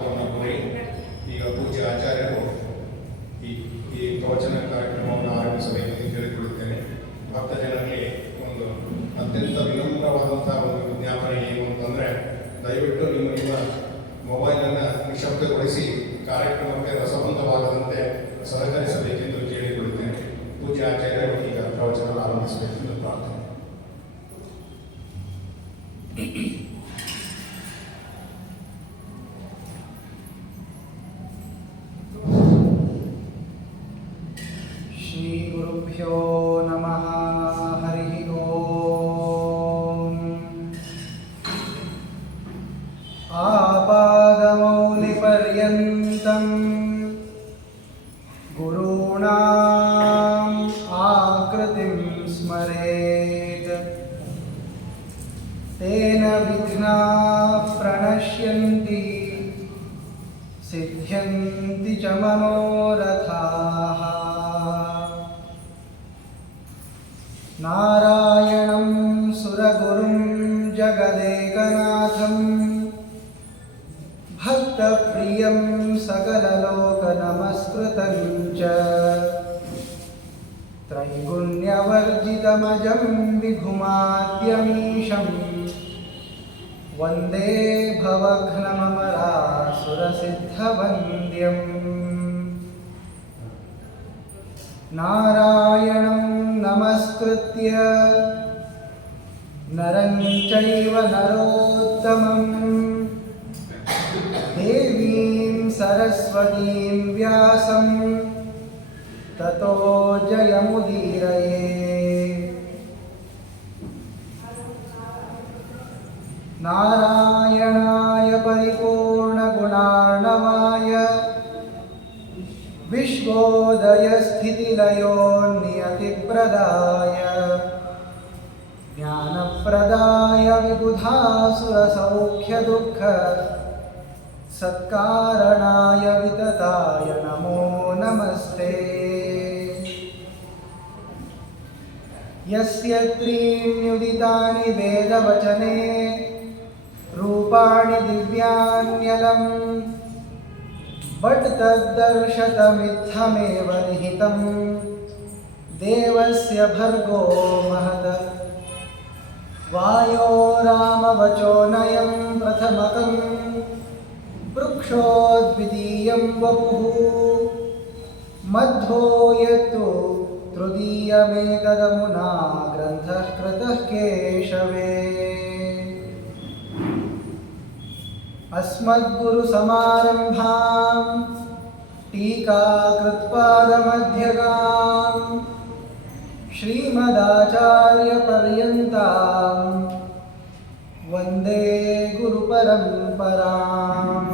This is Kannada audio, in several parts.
ಕೋರಿ ಈಗ ಪೂಜ್ಯ ಆಚಾರ್ಯರು ಈ ಪ್ರವಚನ ಕಾರ್ಯಕ್ರಮವನ್ನು ಆರಂಭಿಸಬೇಕೆಂದು ಕೇಳಿಕೊಳ್ಳುತ್ತೇನೆ. ಭಕ್ತ ಜನರಿಗೆ ಒಂದು ಅತ್ಯಂತ ವಿನಮ್ರವಾದಂತಹ ಒಂದು ವಿಜ್ಞಾಪನೆ ಏನು ಅಂತಂದರೆ, ದಯವಿಟ್ಟು ನಿಮ್ಮ ಮೊಬೈಲನ್ನು ನಿಶಬ್ದಗೊಳಿಸಿ ಕಾರ್ಯಕ್ರಮಕ್ಕೆ ರಸವಂತವಾಗದಂತೆ ಸಹಕರಿಸಬೇಕೆಂದು ಕೇಳಿಕೊಳ್ಳುತ್ತೇನೆ. ಪೂಜ್ಯ ಆಚಾರ್ಯರು ಈಗ ಪ್ರವಚನ ಆರಂಭಿಸಬೇಕೆಂದು ಪ್ರಾರ್ಥನೆ. ಶ್ರೀ ಗುರುಭ್ಯೋ ನಮಃ. ಹರಿ ಓಂ. ಆಪಾದಮೌಲಿಪರ್ಯಂತಂ ಗುರುಣಾಂ ಆಕೃತಿಂ ಸ್ಮರೇತ್ ತೇನ ವಿಘ್ನಾಃ ಪ್ರಣಶ್ಯಂತಿ ಸಿದ್ಧ್ಯಂತಿ ಚ ಮನೋರಥಾಃ. ನಾರಾಯಣಂ ಸುರಗುರುಂ ಜಗದೇಕನಾಥಂ ಭಕ್ತಪ್ರಿಯಂ ಸಕಲಲೋಕನಮಸ್ಕೃತಂ ಚ ತ್ರೈಗುಣ್ಯವರ್ಜಿತಮಜಂ ವಿಭುಮಾದ್ಯಮೀಶಂ ವಂದೇ ಭವಘ್ನಮಮರಾಸುರಸಿದ್ಧವಂದ್ಯಂ. ನಾರಾಯಣಂ ನಮಸ್ಕೃತ್ಯ ನರಂ ಚೈವ ನರೋತ್ತಮಂ ದೇವೀಂ ಸರಸ್ವತೀಂ ವ್ಯಾಸಂ ತತೋ ಜಯಮುದೀರಯೇ. ನಾರಾಯಣಾಯ ಪರಿಪೂರ್ಣಗುಣಾರ್ಣವಾಯ ವಿಶ್ವೋದಯಸ್ಥಿತಿಲಯೋ ನಿಯತಿಪ್ರದಾಯ ಜ್ಞಾನಪ್ರದಾಯ ವಿಬುಧಾಸುರಸೌಖ್ಯದುಃಖ ಸತ್ಕಾರಣಾಯ ವಿತತಾಯ ನಮೋ ನಮಸ್ತೆ. ಯಸ್ಯ ತ್ರೀಣ್ಯುದಿತಾನಿ ವೇದವಚನೆ ರೂಪಾಣಿ ದಿವ್ಯಾನ್ಯಲಂ ಬಟ್ ತದ್ದರ್ಶತಮಿತ್ಥಮೇವ ನಿಹಿತಂ ದೇವಸ್ಯ ಭರ್ಗೋ ಮಹತ್. ವಾಯೋ ರಾಮವಚೋ ನಯಂ ಪ್ರಥಮಕಂ ವೃಕ್ಷೋ ದ್ವಿತೀಯಂ ವಪುಃ ಮಧ್ವೋ ಯತ್ತು ತೃತೀಯಮೇತದಮುನಾ ಗ್ರಂಥಃ ಕೃತಃ ಕೇಶವೇ. ಅಸ್ಮದ್ಗುರುಸಮಾರಂಭಾಂ ಟೀಕಾಕೃತ್ಪಾದಮಧ್ಯಗಾಂ ಶ್ರೀಮದಾಚಾರ್ಯಪರ್ಯಂತಾಂ ವಂದೇ ಗುರುಪರಂಪರಾಂ.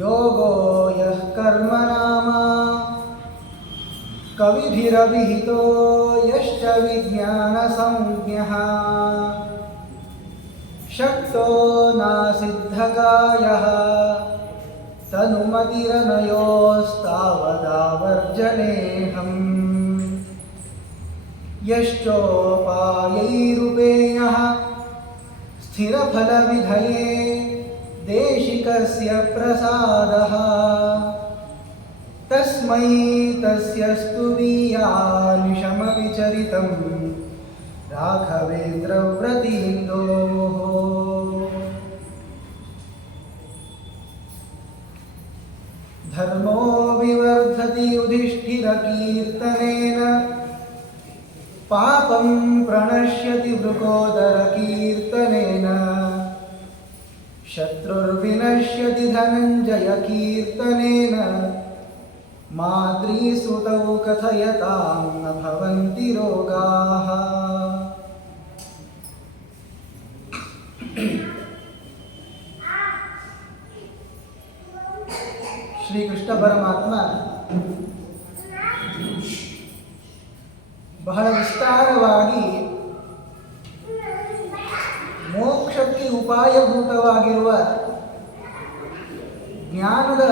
ಯೋಗೋ ಯಃ ಕರ್ಮನಾಮ ಕವಿಭಿರಭಿಹಿತೋ ಯಶ್ಚ ವಿಜ್ಞಾನಸಂಜ್ಞಃ ಶಕ್ತೋ ನಾಸಿದ್ಧಕಾಯಃ ತನುಮತಿರನಯೋಸ್ತಾವದಾವರ್ಜನೇಹಂ. ಯಶ್ಚೋಪಾಯೈರುಪೇಯಃ ಸ್ಥಿರಫಲವಿಧಯೇ ದೇಶಿಕಸ್ಯ ಪ್ರಸಾದಃ ತಸ್ಮೈ ತಸ್ಯ ಸ್ತುತೀಯಾನಿಶಮಪಿ ಚರಿತಂ ರಾಘವೇಂದ್ರವ್ರತೀಂದೋಃ. ಧರ್ಮೋ ವಿವರ್ಧತಿ ಯುಧಿಷ್ಠಿರಕೀರ್ತನೇನ ಪಾಪಂ ಪ್ರಣಶ್ಯತಿ ವೃಕೋದರಕೀರ್ತನೇನ ಶತ್ರುರ್ವಿನಶ್ಯತಿ ಧನಂಜಯಕೀರ್ತನೇನ ಮಾದ್ರೀಸುತೌ ಕಥಯತಾಂ ನ ಭವಂತಿ ರೋಗಾಃ. ಶ್ರೀಕೃಷ್ಣ ಪರಮಾತ್ಮ ಬಹಳ ವಿಸ್ತಾರವಾಗಿ ಮೋಕ್ಷಕ್ಕೆ ಉಪಾಯಭೂತವಾಗಿರುವ ಜ್ಞಾನದ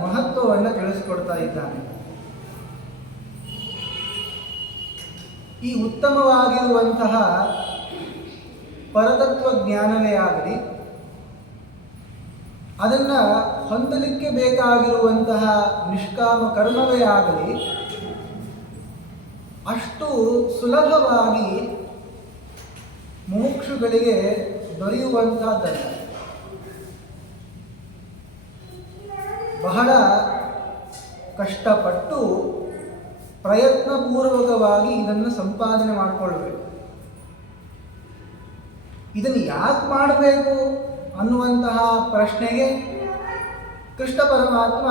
ಮಹತ್ವವನ್ನು ತಿಳಿಸಿಕೊಡ್ತಾ ಇದ್ದಾನೆ. ಈ ಉತ್ತಮವಾಗಿರುವಂತಹ ಪರತತ್ವ ಜ್ಞಾನವೇ ಆಗಲಿ, ಅದನ್ನು ಹೊಂದಲಿಕ್ಕೆ ಬೇಕಾಗಿರುವಂತಹ ನಿಷ್ಕಾಮ ಕರ್ಮವೇ ಆಗಲಿ ಅಷ್ಟು ಸುಲಭವಾಗಿ ಮುಮುಕ್ಷುಗಳಿಗೆ ದೊರೆಯುವಂತಹದ್ದಲ್ಲ. ಬಹಳ ಕಷ್ಟಪಟ್ಟು ಪ್ರಯತ್ನಪೂರ್ವಕವಾಗಿ ಇದನ್ನು ಸಂಪಾದನೆ ಮಾಡಿಕೊಳ್ಬೇಕು. ಇದನ್ನು ಯಾಕೆ ಮಾಡಬೇಕು ಅನ್ನುವಂತಹ ಪ್ರಶ್ನೆಗೆ ಕೃಷ್ಣ ಪರಮಾತ್ಮ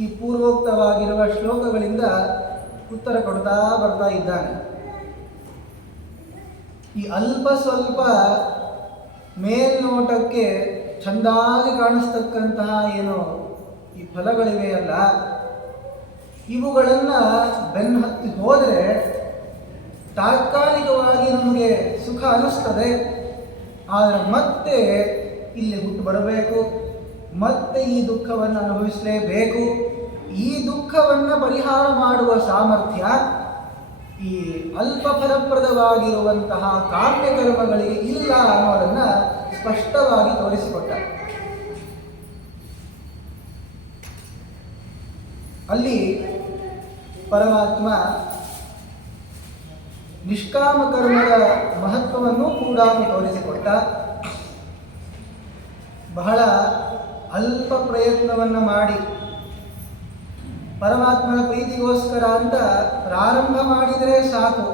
ಈ ಪೂರ್ವೋಕ್ತವಾಗಿರುವ ಶ್ಲೋಕಗಳಿಂದ ಉತ್ತರ ಕೊಡ್ತಾ ಬರ್ತಾ ಇದ್ದಾನೆ. ಈ ಅಲ್ಪ ಸ್ವಲ್ಪ ಮೇಲ್ನೋಟಕ್ಕೆ ಚೆಂದಾಗಿ ಕಾಣಿಸ್ತಕ್ಕಂತಹ ಏನು ಈ ಫಲಗಳಿವೆಯಲ್ಲ, ಇವುಗಳನ್ನು ಬೆನ್ನು ಹತ್ತಿ ಹೋದರೆ ತಾತ್ಕಾಲಿಕವಾಗಿ ನಮಗೆ ಸುಖ ಅನ್ನಿಸ್ತದೆ. ಆದರೆ ಮತ್ತೆ ಇಲ್ಲಿ ಹುಟ್ಟು ಬರಬೇಕು, ಮತ್ತೆ ಈ ದುಃಖವನ್ನು ಅನುಭವಿಸಲೇಬೇಕು. ಈ ದುಃಖವನ್ನು ಪರಿಹಾರ ಮಾಡುವ ಸಾಮರ್ಥ್ಯ ಈ ಅಲ್ಪ ಫಲಪ್ರದವಾಗಿರುವಂತಹ ಕಾಮ್ಯಕರ್ಮಗಳಿಗೆ ಇಲ್ಲ ಅನ್ನೋದನ್ನು ಸ್ಪಷ್ಟವಾಗಿ ತೋರಿಸಿಕೊಟ್ಟ. ಅಲ್ಲಿ ಪರಮಾತ್ಮ ನಿಷ್ಕಾಮ ಕರ್ಮದ ಮಹತ್ವವನ್ನು ಕೂಡ ತೋರಿಸಿಕೊಟ್ಟ. ಬಹಳ ಅಲ್ಪ ಪ್ರಯತ್ನವನ್ನು ಮಾಡಿ ಪರಮಾತ್ಮನ ಪ್ರೀತಿಗೋಸ್ಕರ ಅಂತ ಪ್ರಾರಂಭ ಮಾಡಿದರೆ ಸಾಕು,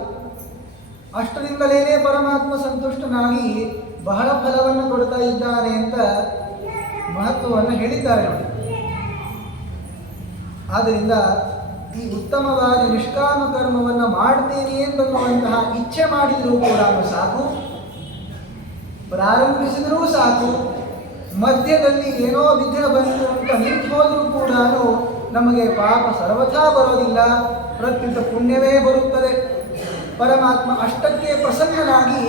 ಅಷ್ಟರಿಂದಲೇ ಪರಮಾತ್ಮ ಸಂತುಷ್ಟನಾಗಿ ಬಹಳ ಫಲವನ್ನು ಕೊಡ್ತಾ ಇದ್ದಾನೆ ಅಂತ ಮಹತ್ವವನ್ನು ಹೇಳಿದ್ದಾರೆ ನೋಡಿ. ಆದ್ದರಿಂದ ಈ ಉತ್ತಮವಾದ ನಿಷ್ಕಾಮ ಕರ್ಮವನ್ನು ಮಾಡ್ತೇನೆ ಅಂತನ್ನುವಂತಹ ಇಚ್ಛೆ ಮಾಡಿದರೂ ಕೂಡ ಸಾಕು, ಪ್ರಾರಂಭಿಸಿದರೂ ಸಾಕು, ಮಧ್ಯದಲ್ಲಿ ಏನೋ ವಿಘ್ನ ಬಂತು ಅಂತ ನಿಂತು ಹೋದರೂ ಕೂಡ ನಮಗೆ ಪಾಪ ಸರ್ವಥಾ ಬರೋದಿಲ್ಲ, ಪ್ರತ್ಯುತ ಪುಣ್ಯವೇ ಬರುತ್ತದೆ. ಪರಮಾತ್ಮ ಅಷ್ಟಕ್ಕೆ ಪ್ರಸನ್ನನಾಗಿ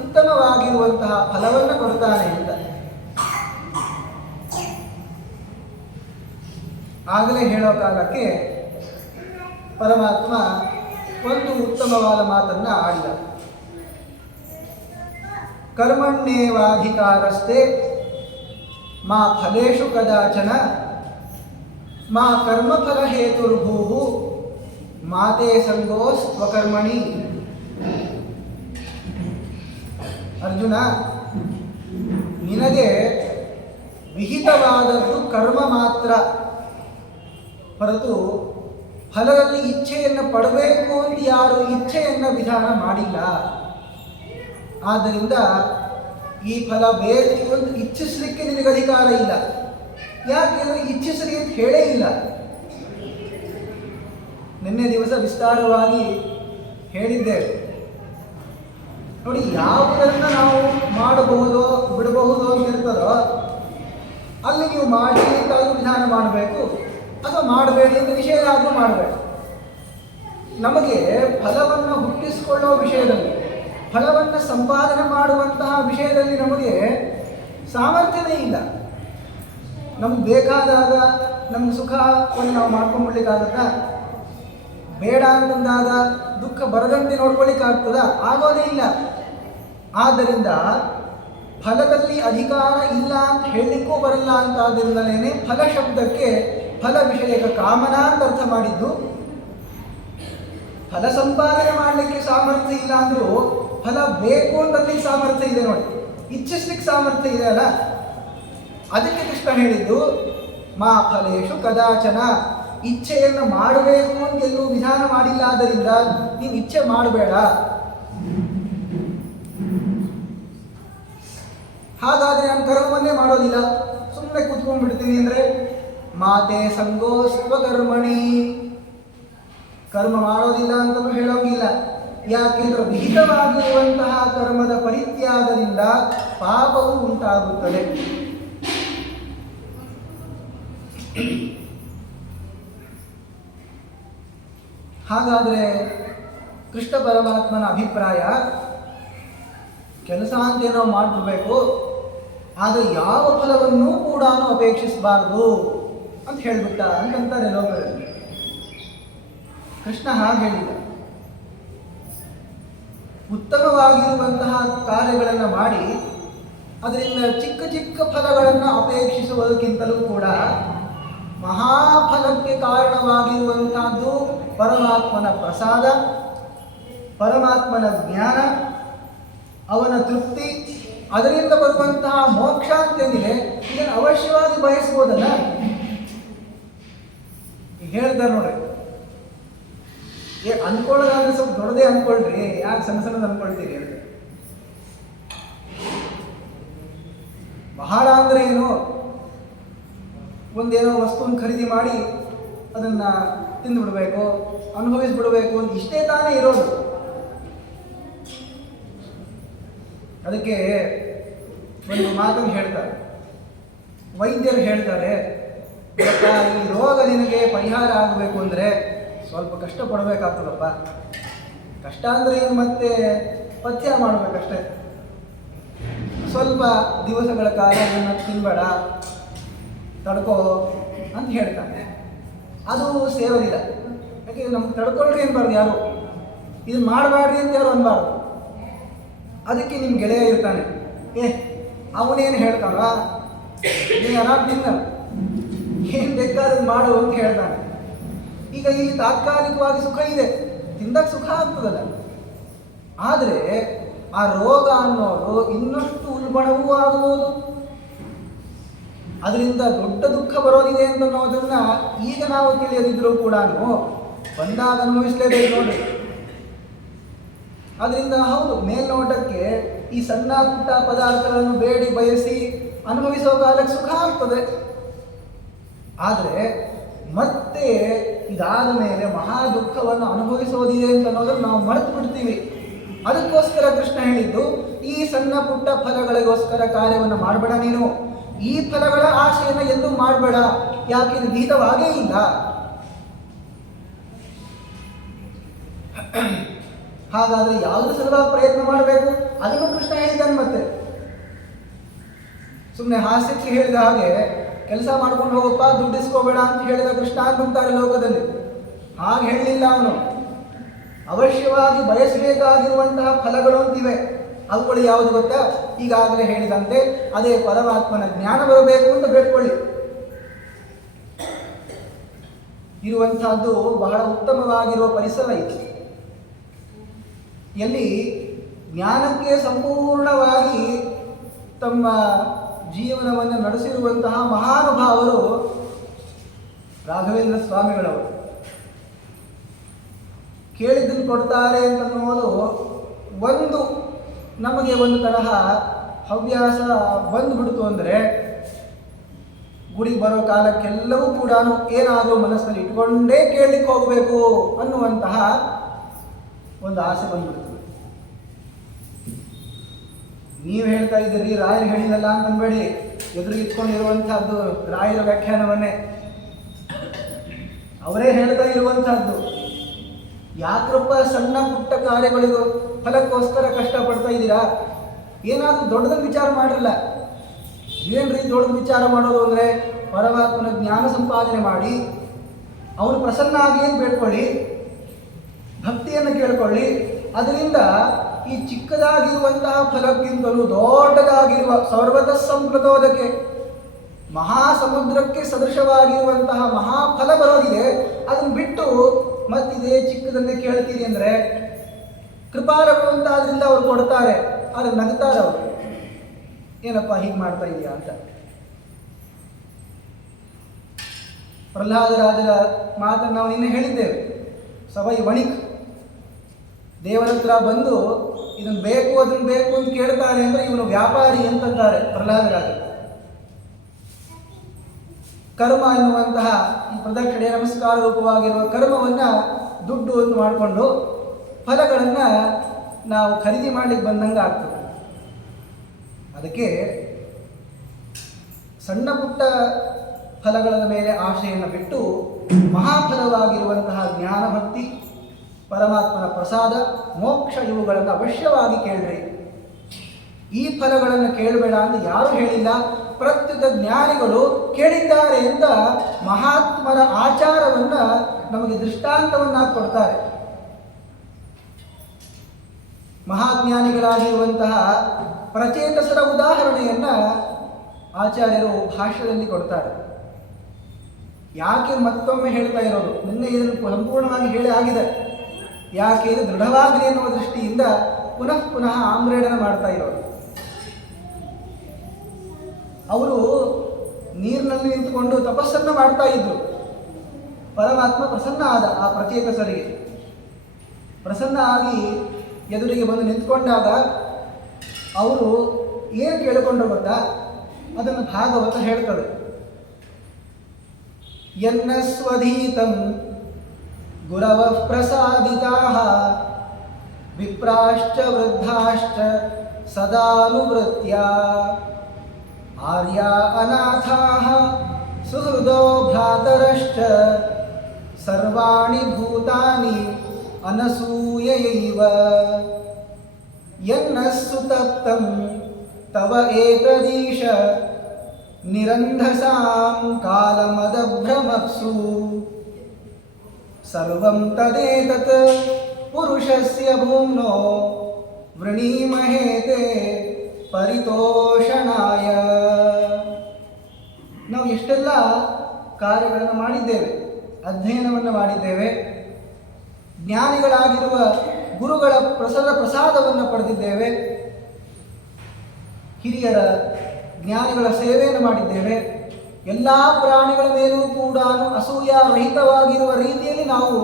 ಉತ್ತಮವಾಗಿರುವಂತಹ ಫಲವನ್ನು ಕೊಡ್ತಾನೆ ಅಂತ. ಆಗಲೇ ಹೇಳೋ ಕಾಲಕ್ಕೆ ಪರಮಾತ್ಮ ಒಂದು ಉತ್ತಮವಾದ ಮಾತನ್ನು ಆಡಿದ. ಕರ್ಮಣ್ಯೇವಾಧಿಕಾರಸ್ತೆ ಮಾ ಫಲೇಷು ಕದಾಚನ ಮಾ ಕರ್ಮಫಲ ಹೇತುರ್ಭೂಹು ಮಾತೆ ಸಂಗೋ ಸ್ವಕರ್ಮಣಿ. ಅರ್ಜುನ, ನಿನಗೆ ವಿಹಿತವಾದದ್ದು ಕರ್ಮ ಮಾತ್ರ, ಹೊರತು ಫಲದಲ್ಲಿ ಇಚ್ಛೆಯನ್ನು ಪಡಬೇಕು ಅಂತ ಯಾರು ಇಚ್ಛೆಯನ್ನು ವಿಧಾನ ಮಾಡಿಲ್ಲ. ಆದ್ದರಿಂದ ಈ ಫಲ ಬೇಕು ಅಂತ ಇಚ್ಛಿಸಲಿಕ್ಕೆ ನಿನಗೆ ಅಧಿಕಾರ ಇಲ್ಲ. ಯಾಕೆಂದರೆ ಇಚ್ಛಿಸಲಿ ಅಂತ ಹೇಳೇ ಇಲ್ಲ. ನಿನ್ನೆ ದಿವಸ ವಿಸ್ತಾರವಾಗಿ ಹೇಳಿದ್ದೇವೆ ನೋಡಿ. ಯಾವುದನ್ನು ನಾವು ಮಾಡಬಹುದೋ ಬಿಡಬಹುದು ಅಂತ ಇರ್ತದೋ ಅಲ್ಲಿ ನೀವು ಮಾಡಿ ಅಂತಾದರೂ ವಿಧಾನ ಮಾಡಬೇಕು, ಅಥವಾ ಮಾಡಬೇಡಿ ಅಂತ ನಿಷೇಧ ಆದರೂ ಮಾಡಬೇಕು. ನಮಗೆ ಫಲವನ್ನು ಹುಟ್ಟಿಸಿಕೊಳ್ಳುವ ವಿಷಯದಲ್ಲಿ, ಫಲವನ್ನು ಸಂಪಾದನೆ ಮಾಡುವಂತಹ ವಿಷಯದಲ್ಲಿ ನಮಗೆ ಸಾಮರ್ಥ್ಯವೇ ಇಲ್ಲ. ನಮ್ಗೆ ಬೇಕಾದಾಗ ನಮ್ಮ ಸುಖವನ್ನು ನಾವು ಮಾಡ್ಕೊಂಡ್ಬಿಡ್ಲಿಕ್ಕಾಗತ್ತಾ? ಬೇಡ ಅಂತಂದಾಗ ದುಃಖ ಬರದಂತೆ ನೋಡ್ಕೊಳ್ಳಿಕ್ಕಾಗ್ತದ? ಆಗೋದೇ ಇಲ್ಲ. ಆದ್ದರಿಂದ ಫಲದಲ್ಲಿ ಅಧಿಕಾರ ಇಲ್ಲ ಅಂತ ಹೇಳಲಿಕ್ಕೂ ಬರಲ್ಲ ಅಂತಾದ್ದರಿಂದಲೇ ಫಲ ಶಬ್ದಕ್ಕೆ ಫಲ ವಿಷಯಕ ಕಾಮನ ಅಂತ ಅರ್ಥ ಮಾಡಿದ್ದು. ಫಲ ಸಂಪಾದನೆ ಮಾಡಲಿಕ್ಕೆ ಸಾಮರ್ಥ್ಯ ಇಲ್ಲ ಅಂದರೂ ಫಲ ಬೇಕು ಅಂತಲ್ಲಿ ಸಾಮರ್ಥ್ಯ ಇದೆ ನೋಡಿ, ಇಚ್ಛಿಸ್ಲಿಕ್ಕೆ ಸಾಮರ್ಥ್ಯ ಇದೆ ಅಲ್ಲ. ಅದಕ್ಕೆ ಕೃಷ್ಣ ಹೇಳಿದ್ದು ಮಾ ಫಲೇಶು ಕದಾಚನ. ಇಚ್ಛೆಯನ್ನು ಮಾಡಬೇಕು ಅಂತ ಎಲ್ಲೂ ವಿಧಾನ ಮಾಡಿಲ್ಲ, ಆದ್ದರಿಂದ ನೀವು ಇಚ್ಛೆ ಮಾಡಬೇಡ. ಹಾಗಾದರೆ ನಾನು ಕರ್ಮವನ್ನೇ ಮಾಡೋದಿಲ್ಲ, ಸುಮ್ಮನೆ ಕೂತ್ಕೊಂಡ್ಬಿಡ್ತೀನಿ ಅಂದರೆ ಮಾತೆ ಸಂಗೋ ಸ್ವಕರ್ಮಣಿ. ಕರ್ಮ ಮಾಡೋದಿಲ್ಲ ಅಂತಲೂ ಹೇಳೋಂಗಿಲ್ಲ. ಯಾಕೆಂದರೆ ವಿಹಿತವಾಗಿರುವಂತಹ ಕರ್ಮದ ಪರಿತ್ಯಾಗದಿಂದ ಪಾಪವು ಉಂಟಾಗುತ್ತದೆ. ಹಾಗಾದರೆ ಕೃಷ್ಣ ಪರಮಾತ್ಮನ ಅಭಿಪ್ರಾಯ ಕೆಲಸ ಅಂತೇನೋ ಮಾಡಿಬಿಡ್ಬೇಕು, ಆದರೆ ಯಾವ ಫಲವನ್ನೂ ಕೂಡ ಅಪೇಕ್ಷಿಸಬಾರ್ದು ಅಂತ ಹೇಳಿಬಿಟ್ಟ ಅಂತಂತಾರೆ ಲೋಕದಲ್ಲಿ. ಕೃಷ್ಣ ಹಾಗೆ ಹೇಳಿದ. ಉತ್ತಮವಾಗಿರುವಂತಹ ಕಾರ್ಯಗಳನ್ನು ಮಾಡಿ ಅದರಿಂದ ಚಿಕ್ಕ ಚಿಕ್ಕ ಫಲಗಳನ್ನು ಅಪೇಕ್ಷಿಸುವುದಕ್ಕಿಂತಲೂ ಕೂಡ ಮಹಾಫಲಕ್ಕೆ ಕಾರಣವಾಗಿರುವಂತಹದ್ದು ಪರಮಾತ್ಮನ ಪ್ರಸಾದ, ಪರಮಾತ್ಮನ ಜ್ಞಾನ, ಅವನ ತೃಪ್ತಿ, ಅದರಿಂದ ಬರುವಂತಹ ಮೋಕ್ಷ ಅಂತೇನಿದೆ. ಇದನ್ನು ಅವಶ್ಯವಾಗಿ ಬಯಸ್ಬೋದಲ್ಲ. ಹೇಳ್ತಾರೆ ನೋಡ್ರಿ, ಅನ್ಕೊಳ್ಳೋದಾದ್ರೆ ಸ್ವಲ್ಪ ದೊಡ್ಡದೇ ಅನ್ಕೊಳ್ರಿ, ಯಾಕೆ ಸಣ್ಣ ಸಣ್ಣದು ಅನ್ಕೊಳ್ತೀರಿ ಅಂತ. ಬಹಳ ಅಂದ್ರೆ ಏನು, ಒಂದೇನೋ ವಸ್ತುವನ್ನು ಖರೀದಿ ಮಾಡಿ ಅದನ್ನು ತಿಂದುಬಿಡ್ಬೇಕು, ಅನುಭವಿಸ್ಬಿಡ್ಬೇಕು ಅಂತ ಇಷ್ಟೇ ತಾನೇ ಇರೋದು. ಅದಕ್ಕೆ ಒಂದು ಮಾತನ್ನು ಹೇಳ್ತಾರೆ, ವೈದ್ಯರು ಹೇಳ್ತಾರೆ, ಈ ರೋಗ ನಿನಗೆ ಪರಿಹಾರ ಆಗಬೇಕು ಅಂದರೆ ಸ್ವಲ್ಪ ಕಷ್ಟಪಡಬೇಕಾಗ್ತದಪ್ಪ. ಕಷ್ಟ ಅಂದರೆ ಏನು, ಮತ್ತೆ ಪಥ್ಯ ಮಾಡಬೇಕಷ್ಟೆ. ಸ್ವಲ್ಪ ದಿವಸಗಳ ಕಾಲ ಇದನ್ನು ತಿನ್ಬೇಡ, ತಡ್ಕೋ ಅಂತ ಹೇಳ್ತಾನೆ. ಅದು ಸೇರೋದಿಲ್ಲ. ಯಾಕೆ ನಮ್ಗೆ ತಡ್ಕೊಳ್ರಿ ಅನ್ಬಾರ್ದು ಯಾರು, ಇದು ಮಾಡಬಾರ್ದು ಅಂತ ಯಾರು ಅನ್ಬಾರ್ದು. ಅದಕ್ಕೆ ನಿಮ್ಮ ಗೆಳೆಯ ಇರ್ತಾನೆ, ಅವನೇನು ಹೇಳ್ತಾನ, ನೀನು ಆರಾಮ್ ತಿನ್ನ, ಏನು ಬೇಕಾದ್ರೂ ಮಾಡು ಅಂತ ಹೇಳ್ತಾನೆ. ಈಗ ಇಲ್ಲಿ ತಾತ್ಕಾಲಿಕವಾಗಿ ಸುಖ ಇದೆ, ತಿಂದಾಗ ಸುಖ ಆಗ್ತದಲ್ಲ. ಆದರೆ ಆ ರೋಗ ಅನ್ನೋದು ಇನ್ನಷ್ಟು ಉಲ್ಬಣವೂ ಆಗುವುದು, ಅದರಿಂದ ದೊಡ್ಡ ದುಃಖ ಬರೋದಿದೆ ಅಂತ ಅನ್ನೋದನ್ನ ಈಗ ನಾವು ತಿಳಿಯದಿದ್ರೂ ಕೂಡ ಬಂದಾಗ ಅನುಭವಿಸಲೇಬೇಕು ನೋಡಿ. ಅದರಿಂದ ಹೌದು, ಮೇಲ್ನೋಟಕ್ಕೆ ಈ ಸಣ್ಣ ಪುಟ್ಟ ಪದಾರ್ಥಗಳನ್ನು ಬೇಡಿ ಬಯಸಿ ಅನುಭವಿಸೋ ಕಾಲಕ್ಕೆ ಸುಖ ಆಗ್ತದೆ. ಆದರೆ ಮತ್ತೆ ಇದಾದ ಮೇಲೆ ಮಹಾ ದುಃಖವನ್ನು ಅನುಭವಿಸೋದಿದೆ ಅಂತ ಅನ್ನೋದನ್ನು ನಾವು ಮರೆತು ಬಿಡ್ತೀವಿ. ಅದಕ್ಕೋಸ್ಕರ ಕೃಷ್ಣ ಹೇಳಿದ್ದು, ಈ ಸಣ್ಣ ಪುಟ್ಟ ಫಲಗಳಿಗೋಸ್ಕರ ಕಾರ್ಯವನ್ನು ಮಾಡಬೇಡ ನೀನು, ಈ ಫಲಗಳ ಆಶೆಯನ್ನು ಎಂದೂ ಮಾಡಬೇಡ, ಯಾಕೆ ಇದು ಗೀತವಾಗೇ ಇಲ್ಲ. ಹಾಗಾದ್ರೆ ಯಾವುದ್ರ ಸಲುವಾಗಿ ಪ್ರಯತ್ನ ಮಾಡಬೇಕು ಅದನ್ನು ಕೃಷ್ಣ ಹೇಳಿದ್ದಾನೆ. ಮತ್ತೆ ಸುಮ್ಮನೆ ಹಾಸ್ಯಕ್ಕೆ ಹೇಳಿದ ಹಾಗೆ ಕೆಲಸ ಮಾಡ್ಕೊಂಡು ಹೋಗಪ್ಪ, ದುಡ್ಡಿಸ್ಕೋಬೇಡ ಅಂತ ಹೇಳಿದ ಕೃಷ್ಣ ಅಂತಾರೆ ಲೋಕದಲ್ಲಿ. ಹಾಗೆ ಹೇಳಲಿಲ್ಲ ಅವನು. ಅವಶ್ಯವಾಗಿ ಬಯಸಬೇಕಾಗಿರುವಂತಹ ಫಲಗಳು ಅಂತಿವೆ. ಅವುಗಳು ಯಾವುದು ಗೊತ್ತಾ? ಈಗಾಗಲೇ ಹೇಳಿದಂತೆ ಅದೇ ಪರಮಾತ್ಮನ ಜ್ಞಾನ ಬರಬೇಕು ಅಂತ ಬೇಡ್ಕೊಳ್ಳಿ. ಇರುವಂತಹದ್ದು ಬಹಳ ಉತ್ತಮವಾಗಿರುವ ಪರಿಸರ ಇದೆ, ಎಲ್ಲಿ ಜ್ಞಾನಕ್ಕೆ ಸಂಪೂರ್ಣವಾಗಿ ತಮ್ಮ ಜೀವನವನ್ನು ನಡೆಸಿರುವಂತಹ ಮಹಾನುಭಾವರು ರಾಘವೇಂದ್ರ ಸ್ವಾಮಿಗಳವರು. ಕೇಳಿದ್ದನ್ನು ಕೊಡ್ತಾರೆ ಅಂತನ್ನುವುದು ಒಂದು, ನಮಗೆ ಒಂದು ತರಹ ಹವ್ಯಾಸ ಬಂದುಬಿಡ್ತು ಅಂದರೆ ಗುಡಿಗೆ ಬರೋ ಕಾಲಕ್ಕೆಲ್ಲವೂ ಕೂಡ ಏನಾದರೂ ಮನಸ್ಸಿನಲ್ಲಿ ಇಟ್ಕೊಂಡೇ ಕೇಳಲಿಕ್ಕೆ ಹೋಗಬೇಕು ಅನ್ನುವಂತಹ ಒಂದು ಆಸೆ ಬಂದ್ಬಿಡ್ತದೆ. ನೀವು ಹೇಳ್ತಾ ಇದ್ದೀರಿ ರಾಯರು ಹೇಳಿದಲ್ಲ ಅಂತ ಅನ್ಬೇಡಿ, ಎದುರಿಗಿಟ್ಕೊಂಡಿರುವಂತಹದ್ದು ರಾಯರ ವ್ಯಾಖ್ಯಾನವನ್ನೇ ಅವರೇ ಹೇಳ್ತಾ ಇರುವಂತಹದ್ದು. ಯಾಕ್ರಪ್ಪ ಸಣ್ಣ ಪುಟ್ಟ ಕಾರ್ಯಗಳಿಗೂ ಫಲಕ್ಕೋಸ್ಕರ ಕಷ್ಟಪಡ್ತಾ ಇದ್ದೀರಾ? ಏನಾದರೂ ದೊಡ್ಡದನ್ನು ವಿಚಾರ ಮಾಡಿರಲ್ಲ. ಏನ್ರಿ ದೊಡ್ಡದು ವಿಚಾರ ಮಾಡೋದು ಅಂದರೆ ಪರಮಾತ್ಮನ ಜ್ಞಾನ ಸಂಪಾದನೆ ಮಾಡಿ ಅವನು ಪ್ರಸನ್ನ ಆಗಿ ಏನು ಬೇಡ್ಕೊಳ್ಳಿ, ಭಕ್ತಿಯನ್ನು ಕೇಳ್ಕೊಳ್ಳಿ. ಅದರಿಂದ ಈ ಚಿಕ್ಕದಾಗಿರುವಂತಹ ಫಲಕ್ಕಿಂತಲೂ ದೊಡ್ಡದಾಗಿರುವ ಸರ್ವತ ಸಂಪ್ರದೋದಕ್ಕೆ ಮಹಾಸಮುದ್ರಕ್ಕೆ ಸದೃಶವಾಗಿರುವಂತಹ ಮಹಾಫಲ ಬರೋದಿದೆ. ಅದನ್ನು ಬಿಟ್ಟು ಮತ್ತಿದೇ ಚಿಕ್ಕದನ್ನೇ ಕೇಳ್ತೀರಿ ಅಂದರೆ ಕೃಪಾಲಗಳು ಅಂತ ಅದರಿಂದ ಅವ್ರು ಕೊಡ್ತಾರೆ, ಆದರೆ ನಗ್ತಾರೆ ಅವರು, ಏನಪ್ಪ ಹೀಗೆ ಮಾಡ್ತಾ ಇದೆಯಾ ಅಂತ. ಪ್ರಹ್ಲಾದರಾಜರ ಮಾತನ್ನು ನಾವು ನಿನ್ನೆ ಹೇಳಿದ್ದೇವೆ. ಸವೈ ವಣಿಕ್ ದೇವರ ಹತ್ರ ಬಂದು ಇದನ್ನು ಬೇಕು ಅದನ್ನು ಬೇಕು ಅಂತ ಕೇಳ್ತಾನೆ ಅಂದರೆ ಇವನು ವ್ಯಾಪಾರಿ ಅಂತಂತಾರೆ ಪ್ರಹ್ಲಾದರಾಜ. ಕರ್ಮ ಎನ್ನುವಂತಹ ಈ ಪ್ರದಕ್ಷಿಣೆ ನಮಸ್ಕಾರ ರೂಪವಾಗಿರುವ ಕರ್ಮವನ್ನು ದುಡ್ಡು ಅಂತ ಮಾಡಿಕೊಂಡು ಫಲಗಳನ್ನು ನಾವು ಖರೀದಿ ಮಾಡಲಿಕ್ಕೆ ಬಂದಂಗೆ ಆಗ್ತದೆ. ಅದಕ್ಕೆ ಸಣ್ಣ ಪುಟ್ಟ ಫಲಗಳ ಮೇಲೆ ಆಶೆಯನ್ನು ಬಿಟ್ಟು ಮಹಾಫಲವಾಗಿರುವಂತಹ ಜ್ಞಾನ, ಭಕ್ತಿ, ಪರಮಾತ್ಮನ ಪ್ರಸಾದ, ಮೋಕ್ಷ ಇವುಗಳನ್ನು ಅವಶ್ಯವಾಗಿ ಕೇಳ್ರಿ. ಈ ಫಲಗಳನ್ನು ಕೇಳಬೇಡ ಅಂತ ಯಾರು ಹೇಳಿಲ್ಲ. ಪ್ರತ್ಯುತ ಜ್ಞಾನಿಗಳು ಕೇಳಿದ್ದಾರೆ ಅಂತ ಮಹಾತ್ಮರ ಆಚಾರವನ್ನು ನಮಗೆ ದೃಷ್ಟಾಂತವನ್ನಾಗಿ ಕೊಡ್ತಾರೆ. ಮಹಾಜ್ಞಾನಿಗಳಾಗಿರುವಂತಹ ಪ್ರಚೇತಸರ ಉದಾಹರಣೆಯನ್ನು ಆಚಾರ್ಯರು ಭಾಷ್ಯದಲ್ಲಿ ಕೊಡ್ತಾರೆ. ಯಾಕೆ ಮತ್ತೊಮ್ಮೆ ಹೇಳ್ತಾ ಇರೋದು? ನಿನ್ನೆ ಇದನ್ನು ಸಂಪೂರ್ಣವಾಗಿ ಹೇಳಿ ಆಗಿದೆ. ಯಾಕೆ ಇದು ದೃಢವಾಗಲಿ ಎನ್ನುವ ದೃಷ್ಟಿಯಿಂದ ಪುನಃ ಪುನಃ ಆಮ್ರೇಡನ ಮಾಡ್ತಾ ಇರೋದು. ಅವರು ನೀರಿನಲ್ಲಿ ನಿಂತುಕೊಂಡು ತಪಸ್ಸನ್ನು ಮಾಡ್ತಾ ಇದ್ರು. ಪರಮಾತ್ಮ ಪ್ರಸನ್ನ ಆದ. ಆ ಪ್ರಚೇತಸರಿಗೆ ಪ್ರಸನ್ನ ಆಗಿ ಎದುರಿಗೆ ಬಂದು ನಿಂತ್ಕೊಂಡಾಗ ಅವರು ಏನು ಕೇಳಿಕೊಂಡ್ರು ಗೊತ್ತಾ? ಅದನ್ನು ಭಾಗವತ ಹೇಳ್ತದೆ. ಯನ್ನ ಸ್ವಧೀತಂ ಗುರವಃ ಪ್ರಸಾದಿತಾಃ ವಿಪ್ರಾಶ್ಚ ವೃದ್ಧಾಶ್ಚ ಸದಾನುವೃತ್ಯ ಆರ್ಯಾ ಅನಾಥಾಃ ಸುಹೃದೋ ಭ್ರಾತರಶ್ಚ ಸರ್ವಾಣಿ ಭೂತಾನಿ ಅನಸೂಯೈವ ಯನ್ನ ಸುತಪ್ತಂ ತವ ಏತದೀಶ ನಿರಂಧಸಾಂ ಕಾಲಮದಭ್ರಮಪ್ಸು ಸರ್ವಂ ತದೇತತ್ ಪುರುಷಸ್ಯ ಭೂಮ್ನೋ ವೃಣೀಮಹೇತೆ ಪರಿತೋಷಣಾಯ. ನಾವು ಎಷ್ಟೆಲ್ಲ ಕಾರ್ಯಗಳನ್ನು ಮಾಡಿದ್ದೇವೆ, ಅಧ್ಯಯನವನ್ನು ಮಾಡಿದ್ದೇವೆ, ಜ್ಞಾನಿಗಳಾಗಿರುವ ಗುರುಗಳ ಪ್ರಸಾದವನ್ನು ಪಡೆದಿದ್ದೇವೆ, ಹಿರಿಯರ ಜ್ಞಾನಿಗಳ ಸೇವೆಯನ್ನು ಮಾಡಿದ್ದೇವೆ. ಎಲ್ಲ ಪ್ರಾಣಿಗಳ ಮೇಲೂ ಕೂಡ ಅಸೂಯಾರಹಿತವಾಗಿರುವ ರೀತಿಯಲ್ಲಿ ನಾವು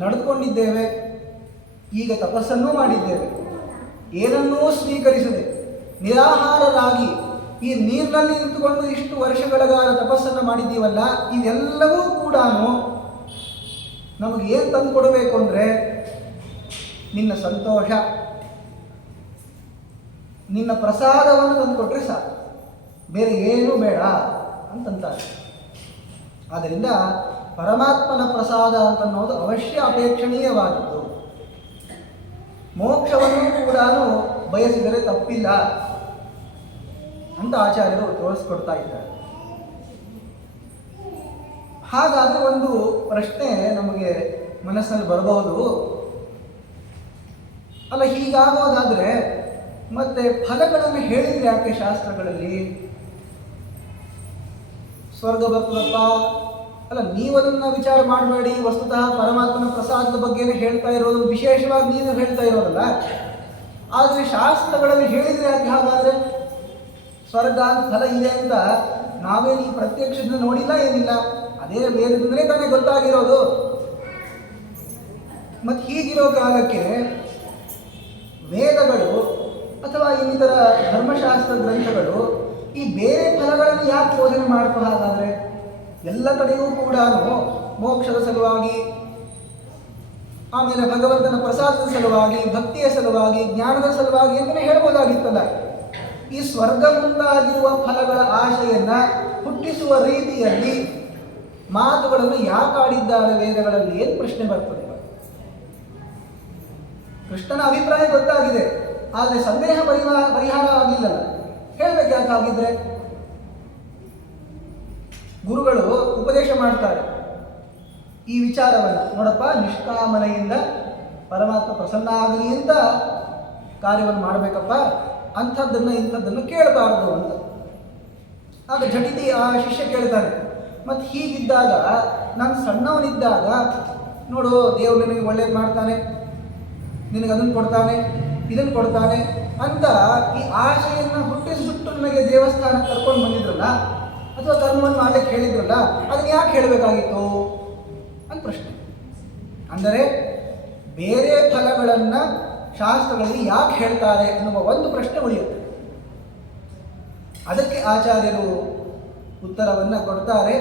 ನಡೆದುಕೊಂಡಿದ್ದೇವೆ. ಈಗ ತಪಸ್ಸನ್ನೂ ಮಾಡಿದ್ದೇವೆ. ಏನನ್ನೂ ಸ್ವೀಕರಿಸದೆ ನಿರಾಹಾರರಾಗಿ ಈ ನೀರಿನಲ್ಲಿ ನಿಂತುಕೊಂಡು ಇಷ್ಟು ವರ್ಷಗಳ ಕಾಲ ತಪಸ್ಸನ್ನು ಮಾಡಿದ್ದೀವಲ್ಲ, ಇದೆಲ್ಲವೂ ಕೂಡ ನಮಗೆ ಏನು ತಂದು ಕೊಡಬೇಕು ಅಂದರೆ ನಿನ್ನ ಸಂತೋಷ, ನಿನ್ನ ಪ್ರಸಾದವನ್ನು ತಂದು ಕೊಟ್ಟರೆ ಸಾಕು, ಬೇರೆ ಏನೂ ಬೇಡ ಅಂತಂತಾರೆ. ಆದ್ದರಿಂದ ಪರಮಾತ್ಮನ ಪ್ರಸಾದ ಅಂತನ್ನೋದು ಅವಶ್ಯ ಅಪೇಕ್ಷಣೀಯವಾದದ್ದು. ಮೋಕ್ಷವನ್ನು ಕೂಡ ಬಯಸಿದರೆ ತಪ್ಪಿಲ್ಲ ಅಂತ ಆಚಾರ್ಯರು ತೋರಿಸ್ಕೊಡ್ತಾ ಇದ್ದಾರೆ. ಹಾಗಾದರೆ ಒಂದು ಪ್ರಶ್ನೆ ನಮಗೆ ಮನಸ್ಸಲ್ಲಿ ಬರಬಹುದು, ಅಲ್ಲ ಹೀಗಾಗೋದಾದರೆ ಮತ್ತೆ ಫಲಗಳನ್ನು ಹೇಳಿದ್ರೆ ಯಾಕೆ ಶಾಸ್ತ್ರಗಳಲ್ಲಿ? ಸ್ವರ್ಗ ಬರ್ತದಪ್ಪ, ಅಲ್ಲ ನೀವದನ್ನು ವಿಚಾರ ಮಾಡಬೇಡಿ, ವಸ್ತುತಃ ಪರಮಾತ್ಮನ ಪ್ರಸಾದದ ಬಗ್ಗೆನೇ ಹೇಳ್ತಾ ಇರೋದು, ವಿಶೇಷವಾಗಿ ನೀವು ಹೇಳ್ತಾ ಇರೋದಲ್ಲ. ಆದರೆ ಶಾಸ್ತ್ರಗಳಲ್ಲಿ ಹೇಳಿದರೆ ಯಾಕೆ ಹಾಗಾದರೆ? ಸ್ವರ್ಗ ಫಲ ಇದೆ ಅಂತ ನಾವೇನು ಈ ಪ್ರತ್ಯಕ್ಷದಿಂದ ನೋಡಿಲ್ಲ, ಏನಿಲ್ಲ, ಅದೇ ವೇದದಿಂದಲೇ ತಾನೇ ಗೊತ್ತಾಗಿರೋದು. ಮತ್ತು ಹೀಗಿರೋ ಕಾಲಕ್ಕೆ ವೇದಗಳು ಅಥವಾ ಇನ್ನಿತರ ಧರ್ಮಶಾಸ್ತ್ರ ಗ್ರಂಥಗಳು ಈ ಬೇರೆ ಫಲಗಳನ್ನು ಯಾಕೆ ಬೋಧನೆ ಮಾಡ್ಕೋ? ಹಾಗಾದರೆ ಎಲ್ಲ ಕಡೆಯೂ ಕೂಡ ಮೋಕ್ಷದ ಸಲುವಾಗಿ, ಆಮೇಲೆ ಭಗವಂತನ ಪ್ರಸಾದದ ಸಲುವಾಗಿ, ಭಕ್ತಿಯ ಸಲುವಾಗಿ, ಜ್ಞಾನದ ಸಲುವಾಗಿ ಅಂತಲೇ ಹೇಳ್ಬೋದಾಗಿತ್ತಲ್ಲ. ಈ ಸ್ವರ್ಗ ಮುಂದಾಗಿರುವ ಫಲಗಳ ಆಶೆಯನ್ನು ಹುಟ್ಟಿಸುವ ರೀತಿಯಲ್ಲಿ ಮಾತುಗಳನ್ನು ಯಾಕೆ ಆಡಿದ್ದಾರೆ ವೇದಗಳಲ್ಲಿ? ಏನು ಪ್ರಶ್ನೆ ಬರ್ತದೆ? ಕೃಷ್ಣನ ಅಭಿಪ್ರಾಯ ಗೊತ್ತಾಗಿದೆ, ಆದರೆ ಸಂದೇಹ ಪರಿಹಾರ ಆಗಿಲ್ಲಲ್ಲ. ಹೇಳಬೇಕು ಯಾಕಾಗಿದ್ರೆ? ಗುರುಗಳು ಉಪದೇಶ ಮಾಡ್ತಾರೆ ಈ ವಿಚಾರವನ್ನು, ನೋಡಪ್ಪ, ನಿಷ್ಕಾಮನೆಯಿಂದ ಪರಮಾತ್ಮ ಪ್ರಸನ್ನ ಆಗಲಿ ಅಂತ ಕಾರ್ಯವನ್ನು ಮಾಡಬೇಕಪ್ಪ, ಅಂಥದ್ದನ್ನು ಇಂಥದ್ದನ್ನು ಕೇಳಬಾರದು ಅಂತ. ಆಗ ಝಟಿತಿ ಆ ಶಿಷ್ಯ ಕೇಳ್ತಾನೆ, ಮತ್ತು ಹೀಗಿದ್ದಾಗ ನಾನು ಸಣ್ಣವನಿದ್ದಾಗ ನೋಡು, ದೇವರು ನಿನಗೆ ಒಳ್ಳೇದು ಮಾಡ್ತಾನೆ, ನಿನಗೆ ಅದನ್ನು ಕೊಡ್ತಾನೆ, ಇದನ್ನು ಕೊಡ್ತಾನೆ ಅಂತ ಈ ಆಶೆಯನ್ನು ಹುಟ್ಟಿಸ್ಬಿಟ್ಟು ನನಗೆ ದೇವಸ್ಥಾನಕ್ಕೆ ಕರ್ಕೊಂಡು ಬಂದಿದ್ರಲ್ಲ, ಅಥವಾ ಕರ್ಮವನ್ನು ಮಾಡಲಿಕ್ಕೆ ಹೇಳಿದ್ರಲ್ಲ, ಅದನ್ನು ಯಾಕೆ ಹೇಳಬೇಕಾಗಿತ್ತು ಅಂತ ಪ್ರಶ್ನೆ. ಅಂದರೆ ಬೇರೆ ಫಲಗಳನ್ನು ಶಾಸ್ತ್ರಗಳಲ್ಲಿ ಯಾಕೆ ಹೇಳ್ತಾರೆ ಎನ್ನುವ ಒಂದು ಪ್ರಶ್ನೆ ಉಳಿಯುತ್ತೆ. ಅದಕ್ಕೆ ಆಚಾರ್ಯರು ಉತ್ತರವನ್ನು ಕೊಡ್ತಾರೆ.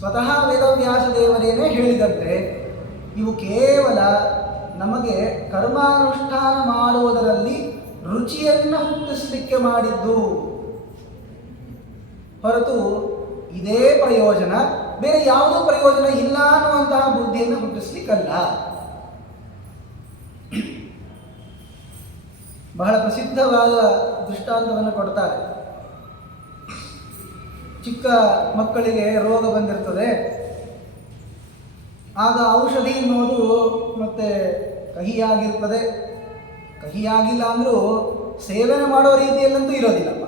ಸ್ವತಃ ವೇದವ್ಯಾಸ ದೇವರೇನೇ ಹೇಳಿದಂತೆ ಇವು ಕೇವಲ ನಮಗೆ ಕರ್ಮಾನುಷ್ಠಾನ ಮಾಡುವುದರಲ್ಲಿ ರುಚಿಯನ್ನು ಹುಟ್ಟಿಸಲಿಕ್ಕೆ ಮಾಡಿದ್ದು ಹೊರತು ಇದೇ ಪ್ರಯೋಜನ, ಬೇರೆ ಯಾವುದೂ ಪ್ರಯೋಜನ ಇಲ್ಲ ಅನ್ನುವಂತಹ ಬುದ್ಧಿಯನ್ನು ಹುಟ್ಟಿಸ್ಲಿಕ್ಕಲ್ಲ. ಬಹಳ ಪ್ರಸಿದ್ಧವಾದ ದೃಷ್ಟಾಂತವನ್ನು ಕೊಡ್ತಾರೆ. ಚಿಕ್ಕ ಮಕ್ಕಳಿಗೆ ರೋಗ ಬಂದಿರ್ತದೆ, ಆಗ ಔಷಧಿ ಅನ್ನೋದು ಮತ್ತೆ ಕಹಿಯಾಗಿರ್ತದೆ, ಕಹಿಯಾಗಿಲ್ಲ ಅಂದರೂ ಸೇವನೆ ಮಾಡೋ ರೀತಿಯಲ್ಲಂತೂ ಇರೋದಿಲ್ಲಪ್ಪ.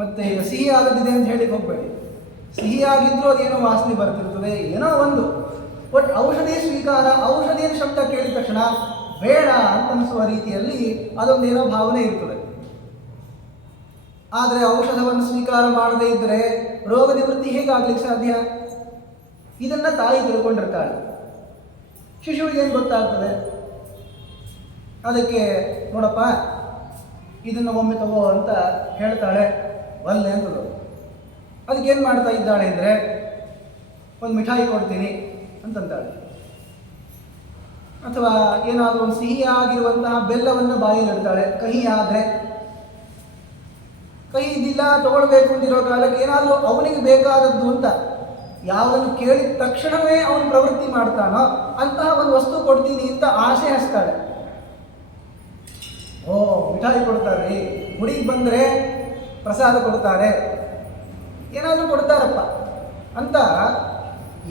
ಮತ್ತೆ ಈಗ ಸಿಹಿ ಆಗದಿದೆ ಅಂತ ಹೇಳಿ ಹೋಗಬೇಡಿ. ಸಿಹಿಯಾಗಿದ್ರೂ ಅದೇನೋ ವಾಸನೆ ಬರ್ತಿರ್ತದೆ, ಏನೋ ಒಂದು. ಬಟ್ ಔಷಧಿ ಸ್ವೀಕಾರ, ಔಷಧಿಯ ಶಬ್ದ ಕೇಳಿದ ತಕ್ಷಣ ಬೇಡ ಅಂತ ಅನಿಸುವ ರೀತಿಯಲ್ಲಿ ಅದೊಂದೇನೋ ಭಾವನೆ ಇರ್ತದೆ. ಆದರೆ ಔಷಧವನ್ನು ಸ್ವೀಕಾರ ಮಾಡದೇ ಇದ್ದರೆ ರೋಗ ನಿವೃತ್ತಿ ಹೇಗಾಗ್ಲಿಕ್ಕೆ ಸಾಧ್ಯ? ಇದನ್ನ ತಾಯಿ ತಿಳ್ಕೊಂಡಿರ್ತಾಳೆ. ಶಿಶುವಿಗೇನು ಗೊತ್ತಾಗ್ತದೆ? ಅದಕ್ಕೆ ನೋಡಪ್ಪ ಇದನ್ನು ಒಮ್ಮೆ ತಗೋ ಅಂತ ಹೇಳ್ತಾಳೆ, ಒಲ್ಲೆ ಅಂತದು. ಅದಕ್ಕೇನು ಮಾಡ್ತಾ ಇದ್ದಾಳೆ ಅಂದರೆ, ಒಂದು ಮಿಠಾಯಿ ಕೊಡ್ತೀನಿ ಅಂತಂತಾಳೆ. ಅಥವಾ ಏನಾದರೂ ಒಂದು ಸಿಹಿಯಾಗಿರುವಂತಹ ಬೆಲ್ಲವನ್ನು ಬಾಯಲ್ಲಿ ಇಡ್ತಾಳೆ. ಕಹಿ ಆದರೆ ಕಹಿ ಇದ್ದಿಲ್ಲ, ತಗೊಳ್ಬೇಕು ಅಂತಿರೋ ಕಾಲಕ್ಕೆ ಏನಾದರೂ ಅವನಿಗೆ ಬೇಕಾದದ್ದು ಅಂತ ಯಾವುದನ್ನು ಕೇಳಿದ ತಕ್ಷಣವೇ ಅವನು ಪ್ರವೃತ್ತಿ ಮಾಡ್ತಾನೋ ಅಂತಹ ಒಂದು ವಸ್ತು ಕೊಡ್ತೀನಿ ಅಂತ ಆಸೆ ಹಚ್ತಾಳೆ. ಓ ಮಿಠಾಯಿ ಕೊಡ್ತಾರೆ, ಗುಡಿಗೆ ಬಂದರೆ ಪ್ರಸಾದ ಕೊಡ್ತಾರೆ, ಏನಾದರೂ ಕೊಡ್ತಾರಪ್ಪ ಅಂತ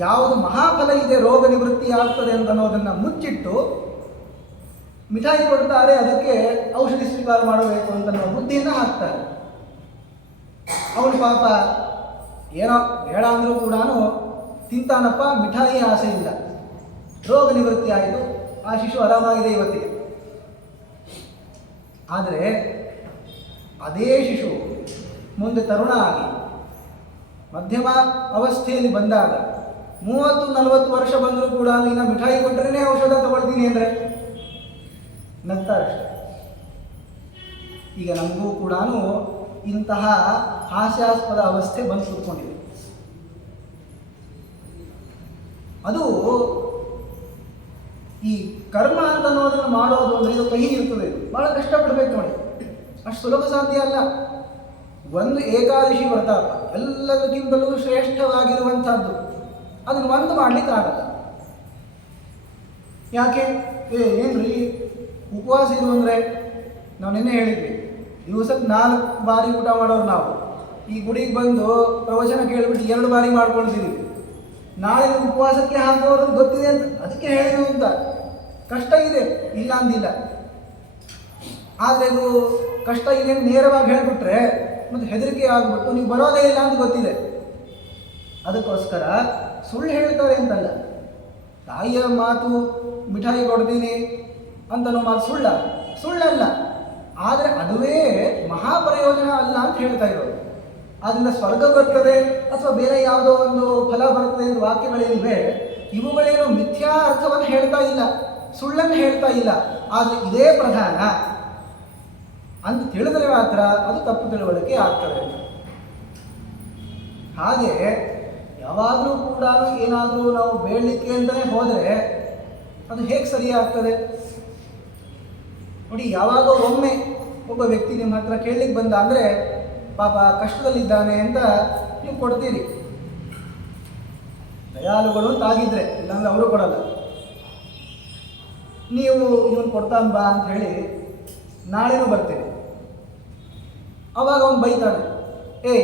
ಯಾವುದು ಮಹಾಫಲ ಇದೆ, ರೋಗ ನಿವೃತ್ತಿ ಆಗ್ತದೆ ಅಂತ ಅನ್ನೋದನ್ನು ಮುಚ್ಚಿಟ್ಟು ಮಿಠಾಯಿ ಕೊಡ್ತಾರೆ, ಅದಕ್ಕೆ ಔಷಧಿ ಸ್ವೀಕಾರ ಮಾಡಬೇಕು ಅಂತ ಅನ್ನೋ ಬುದ್ಧಿಯನ್ನು ಹಾಕ್ತಾರೆ. ಅವನು ಪಾಪ ಏನೋ ಬೇಡ ಅಂದರೂ ಕೂಡ ತಿಂತಾನಪ್ಪ, ಮಿಠಾಯಿ ಆಸೆ ಇಲ್ಲ, ರೋಗ ನಿವೃತ್ತಿ ಆಯಿತು, ಆ ಶಿಶು ಆರಾಮಾಗಿದೆ ಇವತ್ತಿಗೆ. ಆದರೆ ಅದೇ ಶಿಶು ಮುಂದೆ ತರುಣ ಆಗಿ ಮಧ್ಯಮ ಅವಸ್ಥೆಯಲ್ಲಿ ಬಂದಾಗ 30-40 ವರ್ಷ ಬಂದರೂ ಕೂಡ ಇನ್ನು ಮಿಠಾಯಿ ಕೊಟ್ಟರೆ ಔಷಧ ತಗೊಳ್ತೀನಿ ಅಂದರೆ ನಗ್ತಾರಷ್ಟೆ. ಈಗ ನಮಗೂ ಕೂಡ ಇಂತಹ ಹಾಸ್ಯಾಸ್ಪದ ಅವಸ್ಥೆ ಬಂದು ಕೂತ್ಕೊಂಡಿದೆ. ಅದು ಈ ಕರ್ಮ ಅಂತ ಅನ್ನೋದನ್ನು ಮಾಡೋದು ಅಂದರೆ ಇದು ಕಹಿ ಇರ್ತದೆ, ಇದು ಭಾಳ ಕಷ್ಟಪಡಬೇಕು ನೋಡಿ, ಅಷ್ಟು ಸುಲಭ ಸಾಧ್ಯ ಅಲ್ಲ. ಒಂದು ಏಕಾದಶಿ ವ್ರತ ಎಲ್ಲದಕ್ಕಿಂತಲೂ ಶ್ರೇಷ್ಠವಾಗಿರುವಂಥದ್ದು, ಅದನ್ನು ಒಂದು ಮಾಡಲಿಕ್ಕೆ ಆಗಲ್ಲ. ಯಾಕೆ? ಏನ್ರಿ ಉಪವಾಸ ಇರು ಅಂದರೆ, ನಾವು ನಿನ್ನೆ ಹೇಳಿದ್ವಿ, ದಿವಸಕ್ಕೆ 4 ಬಾರಿ ಊಟ ಮಾಡೋರು ನಾವು. ಈ ಗುಡಿಗೆ ಬಂದು ಪ್ರವಚನ ಕೇಳಿಬಿಟ್ಟು 2 ಬಾರಿ ಮಾಡ್ಕೊಳ್ತೀವಿ. ನಾಳೆ ಉಪವಾಸಕ್ಕೆ ಹಾಕೋರು ಗೊತ್ತಿದೆ ಅಂತ ಅದಕ್ಕೆ ಹೇಳಿದ್ರು ಅಂತ. ಕಷ್ಟ ಇದೆ, ಇಲ್ಲ ಅಂದಿಲ್ಲ. ಆದರೆ ಇದು ಕಷ್ಟ ಇದೆ ನೇರವಾಗಿ ಹೇಳಿಬಿಟ್ರೆ ಮತ್ತು ಹೆದರಿಕೆ ಆಗಿಬಿಟ್ಟು ನೀವು ಬರೋದೇ ಇಲ್ಲ ಅಂತ ಗೊತ್ತಿದೆ. ಅದಕ್ಕೋಸ್ಕರ ಸುಳ್ಳು ಹೇಳ್ತಾರೆ ಅಂತಲ್ಲ, ತಾಯಿಯ ಮಾತು ಮಿಠಾಯಿ ಕೊಡ್ತೀನಿ ಅಂತನೋ ಮಾತು ಸುಳ್ಳಲ್ಲ. ಆದರೆ ಅದುವೇ ಮಹಾಪ್ರಯೋಜನ ಅಲ್ಲ ಅಂತ ಹೇಳ್ತಾ ಇರೋದು. ಆದ್ದರಿಂದ ಸ್ವರ್ಗ ಬರ್ತದೆ ಅಥವಾ ಬೇರೆ ಯಾವುದೋ ಒಂದು ಫಲ ಬರ್ತದೆ ಎಂದು ವಾಕ್ಯಗಳೇನಿವೆ, ಇವುಗಳೇನು ಮಿಥ್ಯಾ ಅರ್ಥವನ್ನು ಹೇಳ್ತಾ ಇಲ್ಲ, ಸುಳ್ಳನ್ನು ಹೇಳ್ತಾ ಇಲ್ಲ. ಆದರೆ ಇದೇ ಪ್ರಧಾನ ಅಂತ ತಿಳಿದರೆ ಮಾತ್ರ ಅದು ತಪ್ಪು ತಿಳುವಳಿಕೆ ಆಗ್ತದೆ. ಹಾಗೆ ಯಾವಾಗಲೂ ಕೂಡ ಏನಾದರೂ ನಾವು ಬೇಡಲಿಕ್ಕೆ ಅಂತಲೇ ಹೋದರೆ ಅದು ಹೇಗೆ ಸರಿಯಾಗ್ತದೆ ನೋಡಿ. ಯಾವಾಗೋ ಒಮ್ಮೆ ಒಬ್ಬ ವ್ಯಕ್ತಿ ನಿಮ್ಮ ಹತ್ರ ಕೇಳಲಿಕ್ಕೆ ಬಂದ ಅಂದರೆ ಪಾಪ ಕಷ್ಟದಲ್ಲಿದ್ದಾನೆ ಅಂತ ನೀವು ಕೊಡ್ತೀರಿ. ದಯಾಳುಗಳು ಅಂತ ಆಗಿದ್ರೆ, ಇಲ್ಲಾಂದ್ರೆ ಅವರು ಕೊಡಲ್ಲ. ನೀವು ಇವನು ಕೊಡ್ತಾನ ಬಾ ಅಂತ ಹೇಳಿ ನಾಳೆನೂ ಬರ್ತೀರಿ. ಅವಾಗ ಅವನು ಬೈತಾನೆ,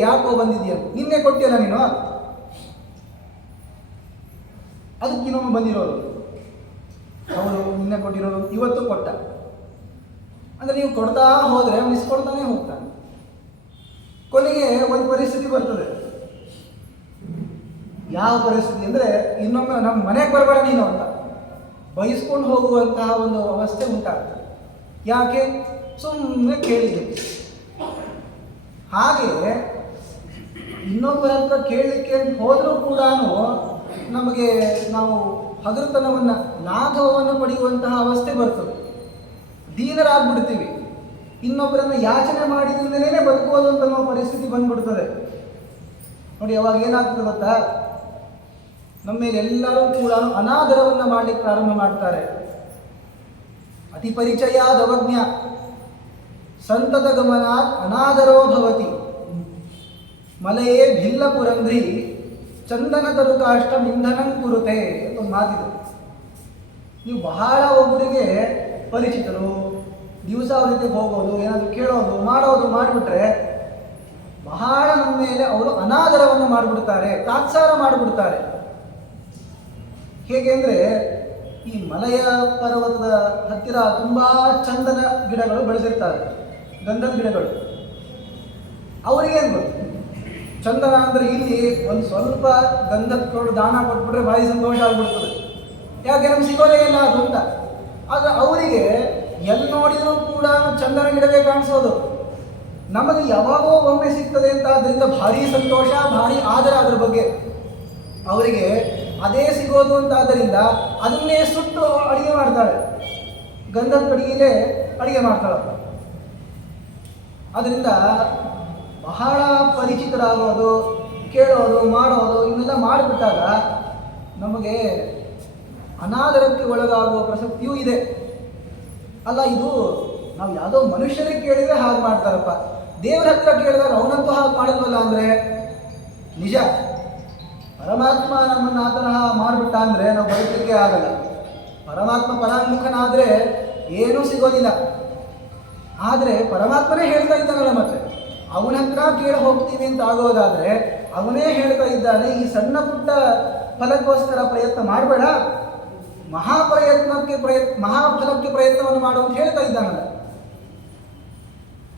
ಯಾಕೋ ಬಂದಿದ್ದೀಯ, ನಿನ್ನೆ ಕೊಡ್ತೀಯಲ್ಲ ನೀನು, ಅದಕ್ಕೆ ಇನ್ನೊಮ್ಮೆ ಬಂದಿರೋರು. ಅವರು ನಿನ್ನೆ ಕೊಟ್ಟಿರೋರು ಇವತ್ತು ಕೊಟ್ಟ ಅಂದರೆ ನೀವು ಕೊಡ್ತಾ ಹೋದರೆ ಮಿಸ್ಕೊಳ್ತಾನೆ ಹೋಗ್ತಾನೆ. ಕೊನೆಗೆ ಒಂದು ಪರಿಸ್ಥಿತಿ ಬರ್ತದೆ. ಯಾವ ಪರಿಸ್ಥಿತಿ ಅಂದರೆ, ಇನ್ನೊಮ್ಮೆ ನಮ್ಮ ಮನೆಗೆ ಬರಬೇಡ ನೀನು ಅಂತ ಬಯಸ್ಕೊಂಡು ಹೋಗುವಂತಹ ಒಂದು ಅವಸ್ಥೆ ಉಂಟಾಗ್ತದೆ. ಯಾಕೆ? ಸುಮ್ಮನೆ ಕೇಳಿದ್ದೆ. ಹಾಗೆ ಇನ್ನೊಬ್ಬರ ಹತ್ರ ಕೇಳಲಿಕ್ಕೆ ಹೋದರೂ ಕೂಡ ನಮಗೆ ನಾವು ಹಗರುತನವನ್ನು, ಲಾಘವವನ್ನು ಪಡೆಯುವಂತಹ ಅವಸ್ಥೆ ಬರ್ತದೆ. ದೀನರಾಗ್ಬಿಡ್ತೀವಿ. ಇನ್ನೊಬ್ಬರನ್ನು ಯಾಚನೆ ಮಾಡಿದ್ರಿಂದಲೇ ಬದುಕುವುದು ಅಂತ ಅನ್ನೋ ಪರಿಸ್ಥಿತಿ ಬಂದ್ಬಿಡ್ತದೆ ನೋಡಿ. ಅವಾಗ ಏನಾಗ್ತದೆ ಗೊತ್ತಾ? ನಮ್ಮ ಮೇಲೆ ಎಲ್ಲರೂ ಕೂಡ ಅನಾದರವನ್ನು ಮಾಡಲಿಕ್ಕೆ ಪ್ರಾರಂಭ ಮಾಡ್ತಾರೆ. ಅತಿ ಪರಿಚಯಾದವಜ್ಞ ಸಂತತ ಗಮನಾತ್ ಅನಾದರೋ ಭವತಿ ಮಲಯೇ ಭಿಲ್ಲ ಪುರಂಧ್ರಿ ಚಂದನ ತರುಕಾಷ್ಟ ಇಂಧನಂ ಕುರುತೆ ಅಂತ ಒಂದು ಮಾತಿದೆ. ನೀವು ಬಹಳ ಒಬ್ಬರಿಗೆ ಪರಿಚಿತರು, ದಿವಸ ಅವ್ರ ಜೊತೆ ಹೋಗೋದು, ಏನಾದರೂ ಕೇಳೋದು, ಮಾಡೋದು ಮಾಡಿಬಿಟ್ರೆ ಬಹಳ ನಮ್ಮ ಮೇಲೆ ಅವರು ಅನಾದರವನ್ನು ಮಾಡಿಬಿಡ್ತಾರೆ, ತಾತ್ಸಾರ ಮಾಡಿಬಿಡ್ತಾರೆ. ಹೇಗೆ ಅಂದರೆ, ಈ ಮಲಯ ಪರ್ವತದ ಹತ್ತಿರ ತುಂಬ ಚಂದನ ಗಿಡಗಳು ಬೆಳೆದಿರ್ತಾರೆ, ಗಂಧದ ಗಿಡಗಳು. ಅವರಿಗೇನು ಗೊತ್ತು ಚಂದನ ಅಂದರೆ ಇಲ್ಲಿ ಒಂದು ಸ್ವಲ್ಪ ಗಂಧದ ಕೊಡು ದಾನ ಕೊಟ್ಬಿಟ್ರೆ ಭಾರಿ ಸಂತೋಷ ಆಗ್ಬಿಡ್ತದೆ, ಯಾಕೆ ನಮ್ಗೆ ಸಿಗೋದೇ ಇಲ್ಲ ಅದು ಅಂತ. ಆದರೆ ಅವರಿಗೆ ಎಲ್ಲಿ ನೋಡಿದರೂ ಕೂಡ ಚಂದನ ಗಿಡವೇ ಕಾಣಿಸೋದು. ನಮಗೆ ಯಾವಾಗೋ ಒಮ್ಮೆ ಸಿಗ್ತದೆ ಅಂತ ಅದರಿಂದ ಭಾರಿ ಸಂತೋಷ, ಭಾರಿ ಆದರ ಅದ್ರ ಬಗ್ಗೆ. ಅವರಿಗೆ ಅದೇ ಸಿಗೋದು ಅಂತ ಆದ್ದರಿಂದ ಅದನ್ನೇ ಸುಟ್ಟು ಅಡುಗೆ ಮಾಡ್ತಾಳೆ, ಗಂಧದ ಕಡೆಗೇ ಅಡುಗೆ ಮಾಡ್ತಾಳಪ್ಪ. ಅದರಿಂದ ಬಹಳ ಪರಿಚಿತರಾಗೋದು, ಕೇಳೋದು, ಮಾಡೋದು ಇವನ್ನೆಲ್ಲ ಮಾಡಿಬಿಟ್ಟಾಗ ನಮಗೆ ಅನಾದರಕ್ಕೆ ಒಳಗಾಗುವ ಪ್ರಸಕ್ತಿಯೂ ಇದೆ. ಅಲ್ಲ, ಇದು ನಾವು ಯಾವುದೋ ಮನುಷ್ಯರಿಗೆ ಕೇಳಿದರೆ ಹಾಗೆ ಮಾಡ್ತಾರಪ್ಪ, ದೇವರ ಹತ್ರ ಕೇಳಿದಾಗ ಅವನಂತೂ ಹಾಗೆ ಮಾಡಲ್ವಲ್ಲ ಅಂದರೆ ನಿಜ. ಪರಮಾತ್ಮ ನಮ್ಮನ್ನು ಆ ತರಹ ಮಾಡಿಬಿಟ್ಟ ಅಂದರೆ ನಾವು ಬದುಕಲಿಕ್ಕೆ ಆಗಲ್ಲ. ಪರಮಾತ್ಮ ಪರಾಂಗುಖನಾದರೆ ಏನೂ ಸಿಗೋದಿಲ್ಲ. ಆದರೆ ಪರಮಾತ್ಮನೇ ಹೇಳ್ತಾ ಇದ್ದಾನಲ್ಲ, ಮತ್ತೆ ಅವನ ಹತ್ರ ಕೇಳಿ ಹೋಗ್ತೀವಿ ಅಂತ ಆಗೋದಾದರೆ ಅವನೇ ಹೇಳ್ತಾ ಇದ್ದಾನೆ, ಈ ಸಣ್ಣ ಪುಟ್ಟ ಫಲಕ್ಕೋಸ್ಕರ ಪ್ರಯತ್ನ ಮಾಡಬೇಡ, ಮಹಾಫಲಕ್ಕೆ ಪ್ರಯತ್ನವನ್ನು ಮಾಡು ಅಂತ ಹೇಳ್ತಾ ಇದ್ದಾನಲ್ಲ.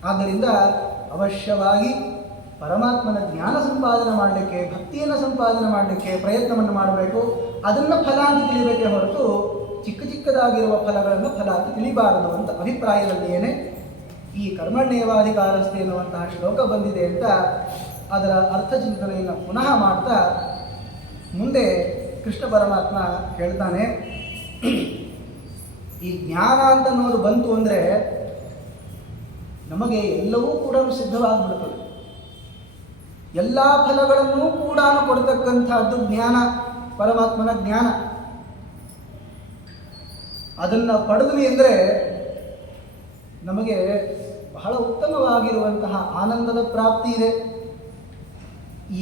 ಆದ್ದರಿಂದ ಅವಶ್ಯವಾಗಿ ಪರಮಾತ್ಮನ ಜ್ಞಾನ ಸಂಪಾದನೆ ಮಾಡಲಿಕ್ಕೆ, ಭಕ್ತಿಯನ್ನು ಸಂಪಾದನೆ ಮಾಡಲಿಕ್ಕೆ ಪ್ರಯತ್ನವನ್ನು ಮಾಡಬೇಕು. ಅದನ್ನು ಫಲ ಅಂತ ತಿಳಿಬೇಕೇ ಹೊರತು ಚಿಕ್ಕ ಚಿಕ್ಕದಾಗಿರುವ ಫಲಗಳನ್ನು ಫಲ ಅಂತ ತಿಳಿಬಾರದು ಅಂತ ಅಭಿಪ್ರಾಯದಲ್ಲಿಯೇ ಈ ಕರ್ಮಣ್ಯೇವಾಧಿಕಾರಸ್ಥೆ ಎನ್ನುವಂತಹ ಶ್ಲೋಕ ಬಂದಿದೆ ಅಂತ ಅದರ ಅರ್ಥಚಿಂತನೆಯನ್ನು ಪುನಃ ಮಾಡ್ತಾ ಮುಂದೆ ಕೃಷ್ಣ ಪರಮಾತ್ಮ ಹೇಳ್ತಾನೆ, ಈ ಜ್ಞಾನ ಅಂತ ಅನ್ನೋದು ಬಂತು ಅಂದರೆ ನಮಗೆ ಎಲ್ಲವೂ ಕೂಡ ಸಿದ್ಧವಾಗಿಬಿಡುತ್ತದೆ. ಎಲ್ಲ ಫಲಗಳನ್ನೂ ಕೂಡ ಕೊಡ್ತಕ್ಕಂಥದ್ದು ಜ್ಞಾನ, ಪರಮಾತ್ಮನ ಜ್ಞಾನ. ಅದನ್ನು ಪಡೆದ್ವಿ ಅಂದರೆ ನಮಗೆ ಬಹಳ ಉತ್ತಮವಾಗಿರುವಂತಹ ಆನಂದದ ಪ್ರಾಪ್ತಿ ಇದೆ.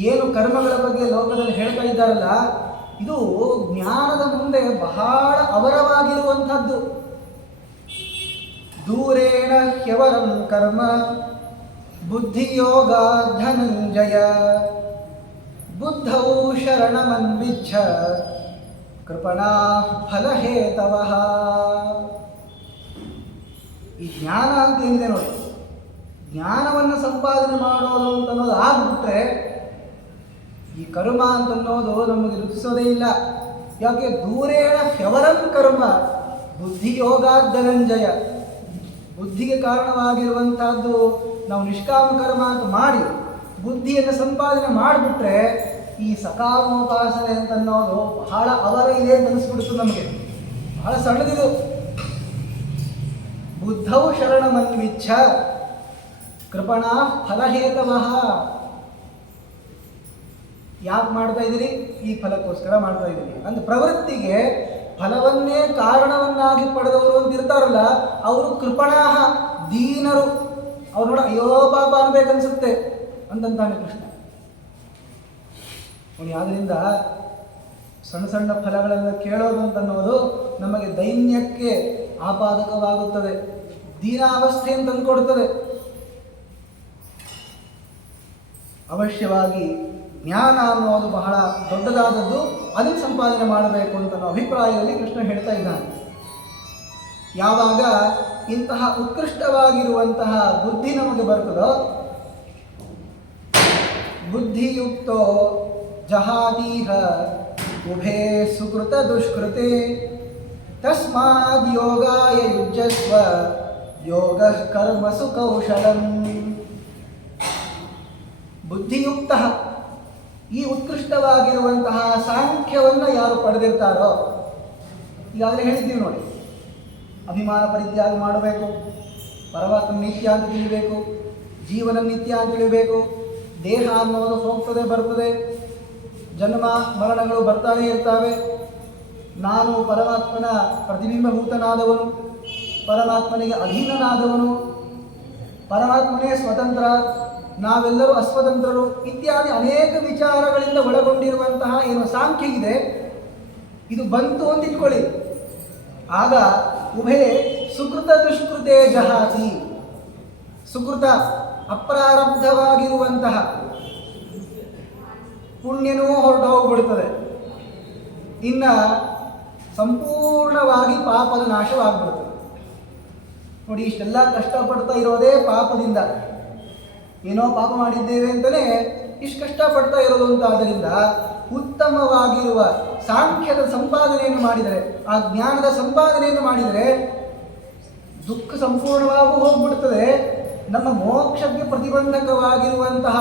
ಏನು ಕರ್ಮಗಳ ಬಗ್ಗೆ ಲೋಕದಲ್ಲಿ ಹೇಳ್ತಾ ಇದ್ದಾರಲ್ಲ, ಇದು ಜ್ಞಾನದ ಮುಂದೆ ಬಹಳ ಅವರವಾಗಿರುವಂಥದ್ದು. ದೂರೇಣ ಹ್ಯವರಂ ಕರ್ಮ ಬುದ್ಧಿಯೋಗ ಧನಂಜಯ ಬುದ್ಧೌ ಶರಣಮನ್ವಿಚ್ಛ ಕೃಪಣಾ ಫಲಹೇತವಃ. ಈ ಜ್ಞಾನ ಅಂತ ಏನಿದೆ ನೋಡಿ, ಜ್ಞಾನವನ್ನು ಸಂಪಾದನೆ ಮಾಡೋದು ಅಂತ ಅನ್ನೋದು ಆಗ್ಬಿಟ್ರೆ ಈ ಕರ್ಮ ಅಂತನ್ನೋದು ನಮಗೆ ರುಚಿಸೋದೇ ಇಲ್ಲ. ಯಾಕೆ? ದೂರೇಣ ಹ್ಯವರಂ ಕರ್ಮ ಬುದ್ಧಿಯೋಗ ಧನಂಜಯ. ಬುದ್ಧಿಗೆ ಕಾರಣವಾಗಿರುವಂತಹದ್ದು ನಾವು ನಿಷ್ಕಾಮ ಕರ್ಮ ಅಂತ ಮಾಡಿ ಬುದ್ಧಿಯನ್ನು ಸಂಪಾದನೆ ಮಾಡಿಬಿಟ್ರೆ ಈ ಸಕಾಮೋಪಾಸನೆ ಅಂತನ್ನೋದು ಬಹಳ ಅವರ ಇದೆ ಅಂತ ಅನಿಸ್ಬಿಡ್ತು ನಮಗೆ. ಬಹಳ ಸಣ್ಣದಿದು. ಬುದ್ಧೌ ಶರಣಮನ್ವಿಚ್ಛ ಕೃಪಣಾ ಫಲಹೇತವಃ. ಯಾಕೆ ಮಾಡ್ತಾ ಇದ್ದೀರಿ? ಈ ಫಲಕ್ಕೋಸ್ಕರ ಮಾಡ್ತಾ ಇದ್ದೀರಿ. ಅಂದ್ರೆ ಪ್ರವೃತ್ತಿಗೆ ಫಲವನ್ನೇ ಕಾರಣವನ್ನಾಗಿ ಪಡೆದವರು ಅಂತ ಇರ್ತಾರಲ್ಲ, ಅವರು ಕೃಪಣಾಹ, ದೀನರು. ಅವ್ರು ನೋಡ ಅಯ್ಯೋ ಪಾಪ ಅನ್ಬೇಕನ್ಸುತ್ತೆ ಅಂತಂತಾನೆ ಕೃಷ್ಣ ನೋಡಿ. ಆದ್ದರಿಂದ ಸಣ್ಣ ಸಣ್ಣ ಫಲಗಳೆಲ್ಲ ಕೇಳೋದು ಅಂತನ್ನೋದು ನಮಗೆ ದೈನ್ಯಕ್ಕೆ ಆಪಾದಕವಾಗುತ್ತದೆ, ದೀನಾವಸ್ಥೆಯನ್ನು ತಂದುಕೊಡುತ್ತದೆ. ಅವಶ್ಯವಾಗಿ ಜ್ಞಾನ ಅನ್ನೋದು ಬಹಳ ದೊಡ್ಡದಾದದ್ದು, ಅದನ್ನು ಸಂಪಾದನೆ ಮಾಡಬೇಕು ಅಂತ ನಾವು ಅಭಿಪ್ರಾಯದಲ್ಲಿ ಕೃಷ್ಣ ಹೇಳ್ತಾ ಇದ್ದಾನೆ. ಯಾವಾಗ ಇಂತಹ ಉತ್ಕೃಷ್ಟವಾಗಿರುವಂತಹ ಬುದ್ಧಿ ನಮಗೆ ಬರ್ತದೋ, ಬುದ್ಧಿಯುಕ್ತೋ ಜಹಾದೀಹ ಉಭೇ ಸುಕೃತ ದುಷ್ಕೃತೆ ತಸ್ಮಾದ್ ಯೋಗಾಯ ಯುಜ್ಯಸ್ವ ಯೋಗ ಕರ್ಮಸು ಕೌಶಲಂ. ಬುದ್ಧಿಯುಕ್ತ, ಈ ಉತ್ಕೃಷ್ಟವಾಗಿರುವಂತಹ ಸಾಂಖ್ಯವನ್ನು ಯಾರು ಪಡೆದಿರ್ತಾರೋ, ಈಗಾಗಲೇ ಹೇಳಿದ್ದೀವಿ ನೋಡಿ, ಅಭಿಮಾನ ಪರಿತ್ಯಾಗ ಮಾಡಬೇಕು, ಪರಮಾತ್ಮ ನಿತ್ಯ ಅಂತ ತಿಳಿಬೇಕು, ಜೀವನ ನಿತ್ಯ ಅಂತ ತಿಳಿಬೇಕು, ದೇಹ ಅನ್ನೋದು ಹೋಗ್ತದೆ ಬರ್ತದೆ, ಜನ್ಮ ಮರಣಗಳು ಬರ್ತಾನೆ ಇರ್ತವೆ. ನಾನು ಪರಮಾತ್ಮನ ಪ್ರತಿಬಿಂಬಭೂತನಾದವನು, ಪರಮಾತ್ಮನಿಗೆ ಅಧೀನನಾದವನು, ಪರಮಾತ್ಮನೇ ಸ್ವತಂತ್ರ, ನಾವೆಲ್ಲರೂ ಅಸ್ವತಂತ್ರರು ಇತ್ಯಾದಿ ಅನೇಕ ವಿಚಾರಗಳಿಂದ ಒಳಗೊಂಡಿರುವಂತಹ ಏನು ಸಾಂಖ್ಯ ಇದೆ, ಇದು ಬಂತು ಅಂತ ಇಟ್ಕೊಳ್ಳಿ. ಆಗ ಉಭಯ ಸುಕೃತ ದುಷ್ಕೃತೆ ಜಹಾತಿ. ಸುಕೃತ ಅಪ್ರಾರಬ್ಧವಾಗಿರುವಂತಹ ಪುಣ್ಯನೂ ಹೊರಟು ಹೋಗ್ಬಿಡ್ತದೆ. ಇನ್ನು ಸಂಪೂರ್ಣವಾಗಿ ಪಾಪದ ನಾಶವಾಗ್ಬಿಡ್ತದೆ. ನೋಡಿ, ಇಷ್ಟೆಲ್ಲ ಕಷ್ಟಪಡ್ತಾ ಇರೋದೇ ಪಾಪದಿಂದ. ಏನೋ ಪಾಪ ಮಾಡಿದ್ದೇವೆ ಅಂತಲೇ ಇಷ್ಟು ಕಷ್ಟಪಡ್ತಾ ಇರೋದು ಅಂತ. ಆದ್ದರಿಂದ ಉತ್ತಮವಾಗಿರುವ ಸಾಂಖ್ಯದ ಸಂಪಾದನೆಯನ್ನು ಮಾಡಿದರೆ, ಆ ಜ್ಞಾನದ ಸಂಪಾದನೆಯನ್ನು ಮಾಡಿದರೆ ದುಃಖ ಸಂಪೂರ್ಣವಾಗೂ ಹೋಗ್ಬಿಡ್ತದೆ. ನಮ್ಮ ಮೋಕ್ಷಕ್ಕೆ ಪ್ರತಿಬಂಧಕವಾಗಿರುವಂತಹ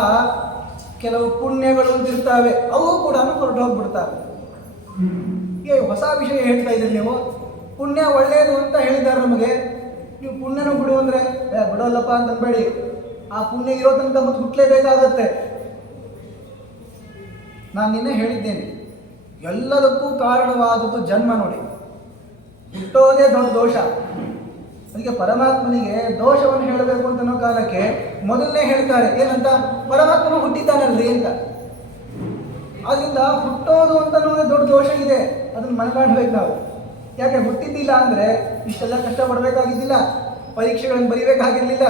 ಕೆಲವು ಪುಣ್ಯಗಳು ಅಂತಿರ್ತವೆ, ಅವು ಕೂಡ ಹೊರಟು ಹೋಗ್ಬಿಡ್ತವೆ. ಹೊಸ ವಿಷಯ ಹೇಳ್ತಾ ಇದ್ದೀರಿ ನೀವು. ಪುಣ್ಯ ಒಳ್ಳೆಯದು ಅಂತ ಹೇಳಿದ್ದಾರೆ ನಮಗೆ. ನೀವು ಪುಣ್ಯನ ಬಿಡು ಅಂದರೆ ಬಿಡೋಲ್ಲಪ್ಪ ಅಂತ ಅನ್ಬೇಡಿ. ಆ ಪುಣ್ಯ ಇರೋ ತನಕ ಮತ್ತೆ ಹುಟ್ಟಲೇಬೇಕಾಗತ್ತೆ. ನಾನು ನಿನ್ನೆ ಹೇಳಿದ್ದೇನೆ, ಎಲ್ಲದಕ್ಕೂ ಕಾರಣವಾದದ್ದು ಜನ್ಮ. ನೋಡಿ, ಹುಟ್ಟೋದೇ ದೊಡ್ಡ ದೋಷ. ಅದಕ್ಕೆ ಪರಮಾತ್ಮನಿಗೆ ದೋಷವನ್ನು ಹೇಳಬೇಕು ಅಂತ ಅನ್ನೋ ಕಾಲಕ್ಕೆ ಮೊದಲನೇ ಹೇಳ್ತಾರೆ ಏನಂತ, ಪರಮಾತ್ಮನು ಹುಟ್ಟಿದ್ದಾನಲ್ರಿ ಅಂತ. ಆದ್ದರಿಂದ ಹುಟ್ಟೋದು ಅಂತ ಅನ್ನೋದೇ ದೊಡ್ಡ ದೋಷ ಇದೆ, ಅದನ್ನು ಮನಗಾಣಬೇಕು ನಾವು. ಯಾಕೆ ಹುಟ್ಟಿದ್ದಿಲ್ಲ ಅಂದರೆ ಇಷ್ಟೆಲ್ಲ ಕಷ್ಟಪಡಬೇಕಾಗಿದ್ದಿಲ್ಲ, ಪರೀಕ್ಷೆಗಳನ್ನು ಬರೀಬೇಕಾಗಿರಲಿಲ್ಲ,